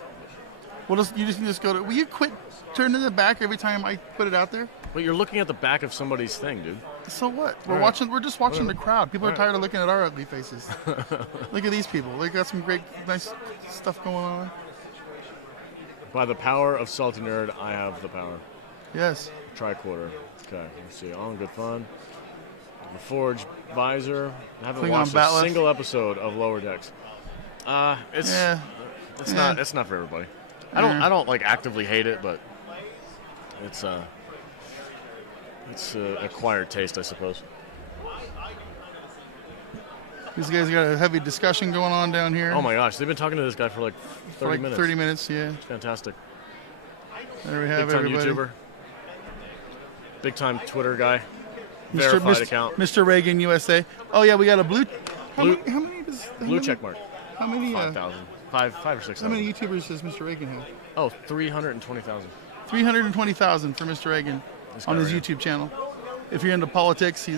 Well, you just go to. Will you quit turning it back every time I put it out there? But you're looking at the back of somebody's thing, dude. So what? We're All right. watching. We're just watching All the right. crowd. People are All tired of looking at our ugly faces. Look at these people. They got some great, nice stuff going on. By the power of Salty Nerd, I have the power. Yes. Tricorder. Okay, let's see. All in good fun. The Forge visor. I haven't Klingon watched a Batleth. single episode of Lower Decks. It's not for everybody. I don't like actively hate it, but it's acquired taste, I suppose. These guys got a heavy discussion going on down here. Oh my gosh, they've been talking to this guy for like 30 minutes. 30 minutes, yeah. It's fantastic. There we have Big time everybody. YouTuber. Big time Twitter guy. Verified account. Mr. Reagan USA. Oh yeah, we got a blue. How many blue check mark. How many? 5,000. 5 or 6,000. How many YouTubers does Mr. Reagan have? Oh, 320,000. 320,000 for Mr. Reagan on his YouTube channel. If you're into politics, he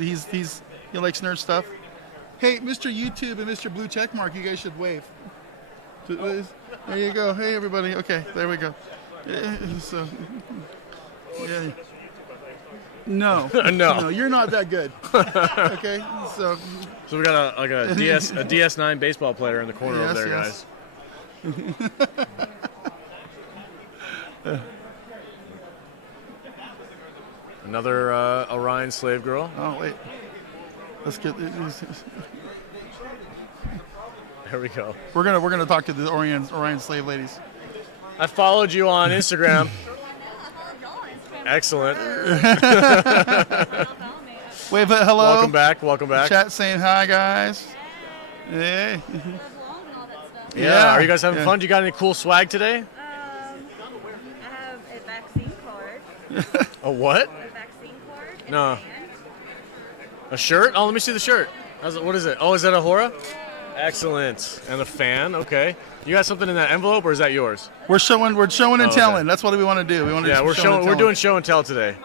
likes nerd stuff. Hey, Mr. YouTube and Mr. Blue Checkmark, you guys should wave. There you go. Hey, everybody. Okay, there we go. So, yeah. No. No. You're not that good. Okay, so we got a DS9 baseball player in the corner over there, yes. guys. Another Orion slave girl. Oh wait, let's get. There we go. We're gonna talk to the Orion slave ladies. I followed you on Instagram. Excellent. Wave hello. Welcome back. Chat saying hi, guys. Hey. Yeah. Are you guys having fun? Do you got any cool swag today? I have a vaccine card. A what? A vaccine card. No. A shirt? Oh, let me see the shirt. What is it? Oh, is that a Hora? Excellent. And a fan. Okay. You got something in that envelope, or is that yours? We're showing and okay. telling. That's what we want to do. We want to Yeah, we're doing show and tell today.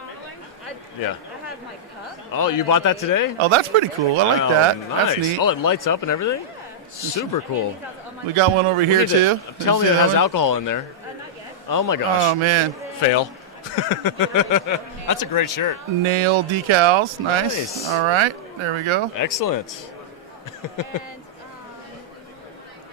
Yeah. I have my cup. Oh, you bought that today? Oh, that's pretty cool. I like Oh, that. Nice. That's neat. Oh, it lights up and everything? Super cool. We got one over here too. I'm telling you, it has alcohol in there. Oh my gosh. Oh man. Fail. That's a great shirt. Nail decals. Nice. All right. There we go. Excellent. And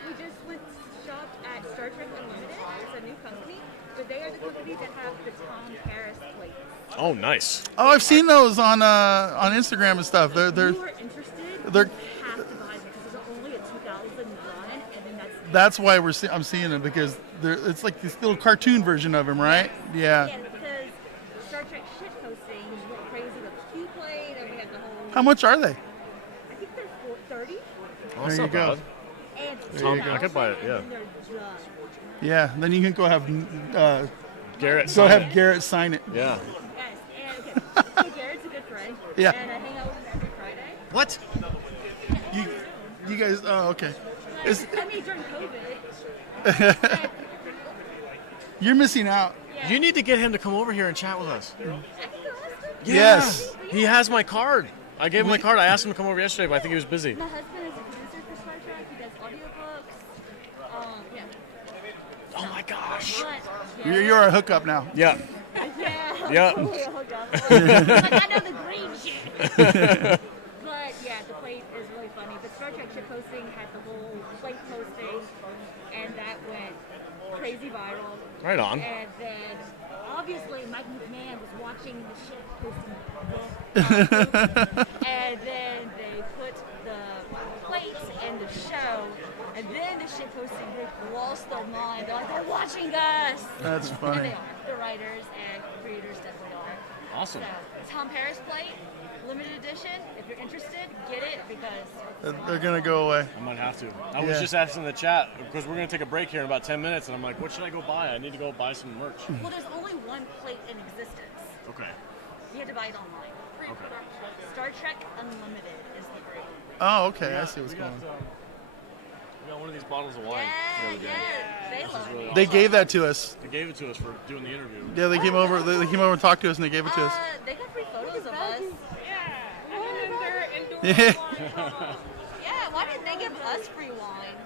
we just went shopped at Star Trek Unlimited. It's a new company, but they are the company that have the Tom Paris plates. Oh, nice. Oh, I've seen those on Instagram and stuff. They're If you are interested, they're. you have to buy them because there's only a 2000 run, and then That's why I'm seeing them because it's like this little cartoon version of him, right? Yeah. Yeah, because Star Trek shit posting went crazy with Q plate, and we had the whole. How much are they? I think they're 30. Oh, There you go. And There you go. I could buy it, yeah. and they're done. Yeah. Then you can go have Garrett Go sign have it. Garrett sign it. Yeah. Yes, and okay, so Garrett's a good friend. Yeah. And I hang out with him every Friday. What? You guys. Oh, okay. Is- I mean, during COVID. You're missing out. You need to get him to come over here and chat with us. Yes. He has my card. I gave him my card. I asked him to come over yesterday, but I think he was busy. My husband is a producer for Star Trek. He does audiobooks. Yeah. Oh my gosh. But, You're a hookup now. Yeah. yeah. Yeah. Totally a hookup. Like, I know the green shit. But yeah, the plate is really funny. But Star Trek shit posting had the whole plate posting, and that went crazy viral. Right on. And then obviously Mike McMahon was watching the shit posting. And then they put the plates in the show, and then the shit posting group lost their mind. They're like, they're watching us. That's And funny. they are. The writers and creators definitely are. Awesome. So, Tom Paris plate, limited edition. If you're interested, get it because They're gonna go away. I might have to. I was Yeah. just asking in the chat because we're going to take a break here in about 10 minutes, and I'm like, what should I go buy? I need to go buy some merch. well, there's only one plate in existence. Okay. You have to buy it online. Okay. Star Trek Unlimited is the grade. Oh, okay. I see what's We going on. got one of these bottles of wine. the other day. They This is love really it. They awesome. gave that to us. They gave it to us for doing the interview. Yeah, they came over. They came over and talked to us, and they gave it to us. They got free photos of us. Yeah. And then they're indoor Yeah. wine. Yeah, why didn't they give us free wine?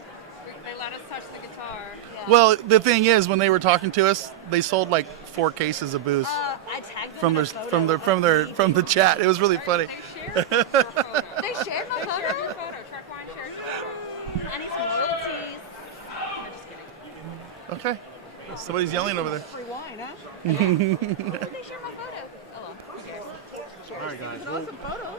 They let us touch the guitar. Well, the thing is, when they were talking to us, they sold like 4 cases of booze I tagged them from in their a photo. from the chat. It was really funny. They shared my photo. They shared your photo. Trek Wine shared your photo. I need some royalties. I'm just kidding. Okay. Somebody's yelling over there. Free wine, huh? They shared my photo. Oh well, who cares? All right, guys. An awesome photo.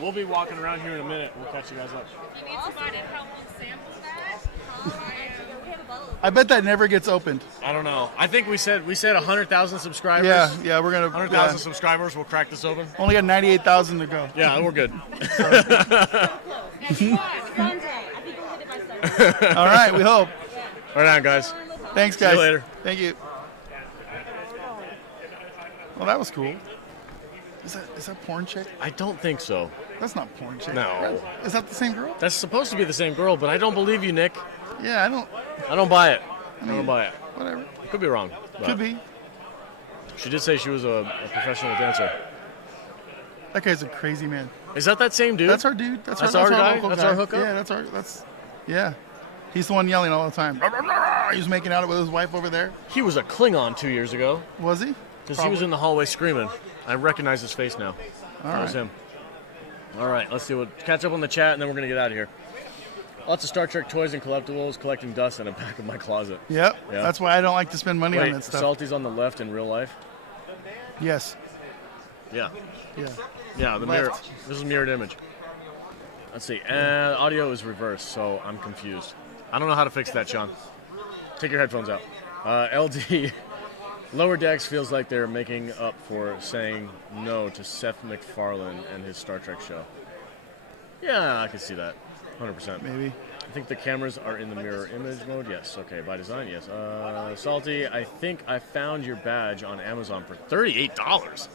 We'll be walking around here in a minute. We'll catch you guys up. You need somebody to help them sample that. We have a bottle of I bet that never gets opened. I don't know. I think we said 100,000 subscribers. Yeah, we're gonna. 100,000 Yeah. subscribers. We'll crack this open. Only got 98,000 to go. Yeah, we're good. Sunday. I think we'll hit it by Sunday. All right, we hope. Right on, guys. Thanks, See you guys. later. Thank you. Well, that was cool. Is that porn chick? I don't think so. That's not porn chick. No. Is that the same girl? That's supposed to be the same girl, but I don't believe you, Nick. Yeah, I don't. I don't buy it. I don't buy it. Whatever. Could be wrong. but Could be. She did say she was a professional dancer. That guy's a crazy man. Is that same dude? That's our dude. That's our guy? local That's guy. our hookup? Yeah, yeah. He's the one yelling all the time. He was making out with his wife over there. He was a Klingon 2 years ago. Was he? Because he was in the hallway screaming. I recognize his face now. All That was right. him. All right, let's see what. Catch up on the chat, and then we're gonna get out of here. Lots of Star Trek toys and collectibles, collecting dust in the back of my closet. Yep. Yeah. That's why I don't like to spend money Wait, on that stuff. Salty's on the left in real life. Yes. Yeah. Yeah. Yeah, the mirror. This is mirrored image. Let's see. Audio is reversed, so I'm confused. I don't know how to fix that, Sean. Take your headphones out. LD. Lower Decks feels like they're making up for saying no to Seth MacFarlane and his Star Trek show. Yeah, I can see that. 100%. Maybe. I think the cameras are in the mirror image mode. Yes. Okay. By design. Yes. Salty. I think I found your badge on Amazon for $38.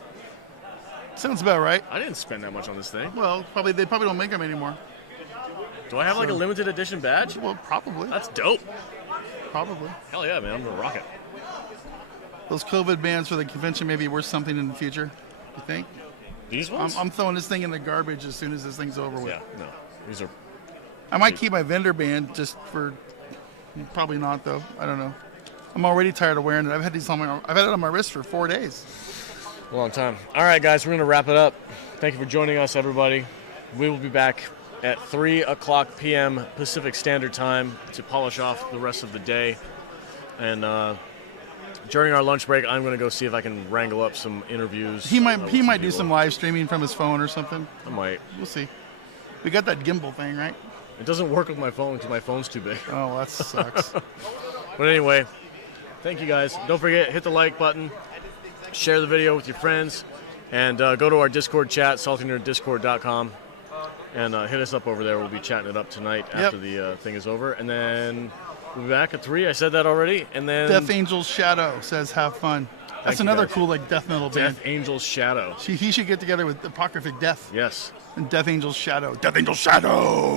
Sounds about right. I didn't spend that much on this thing. Well, they probably don't make them anymore. Do I have like a So- limited edition badge? Well, probably. That's dope. Probably. Hell yeah, man! I'm gonna rock it. Those COVID bans for the convention may be worth something in the future. You think? These ones? I'm throwing this thing in the garbage as soon as this thing's over with. Yeah, no. These are. I might keep my vendor band just for. Probably not though. I don't know. I'm already tired of wearing it. I've had it on my wrist for 4 days. A long time. All right, guys, we're going to wrap it up. Thank you for joining us, everybody. We will be back at 3 o'clock p.m. Pacific Standard Time to polish off the rest of the day. And during our lunch break, I'm going to go see if I can wrangle up some interviews. He might with do people. some live streaming from his phone or something. I might. We'll see. We got that gimbal thing, right? It doesn't work with my phone because my phone's too big. Oh, that sucks. But anyway, thank you guys. Don't forget, hit the like button, share the video with your friends, and go to our Discord chat, saltynerddiscord.com, and hit us up over there. We'll be chatting it up tonight after the thing is over. And then we'll be back at 3. I said that already. And then Death Angel's Shadow says have fun. That's you, another guys. cool like death metal band. Death Angel's Shadow. He should get together with Apocryphic Death. Yes. And Death Angel's Shadow. Death Angel's Shadow!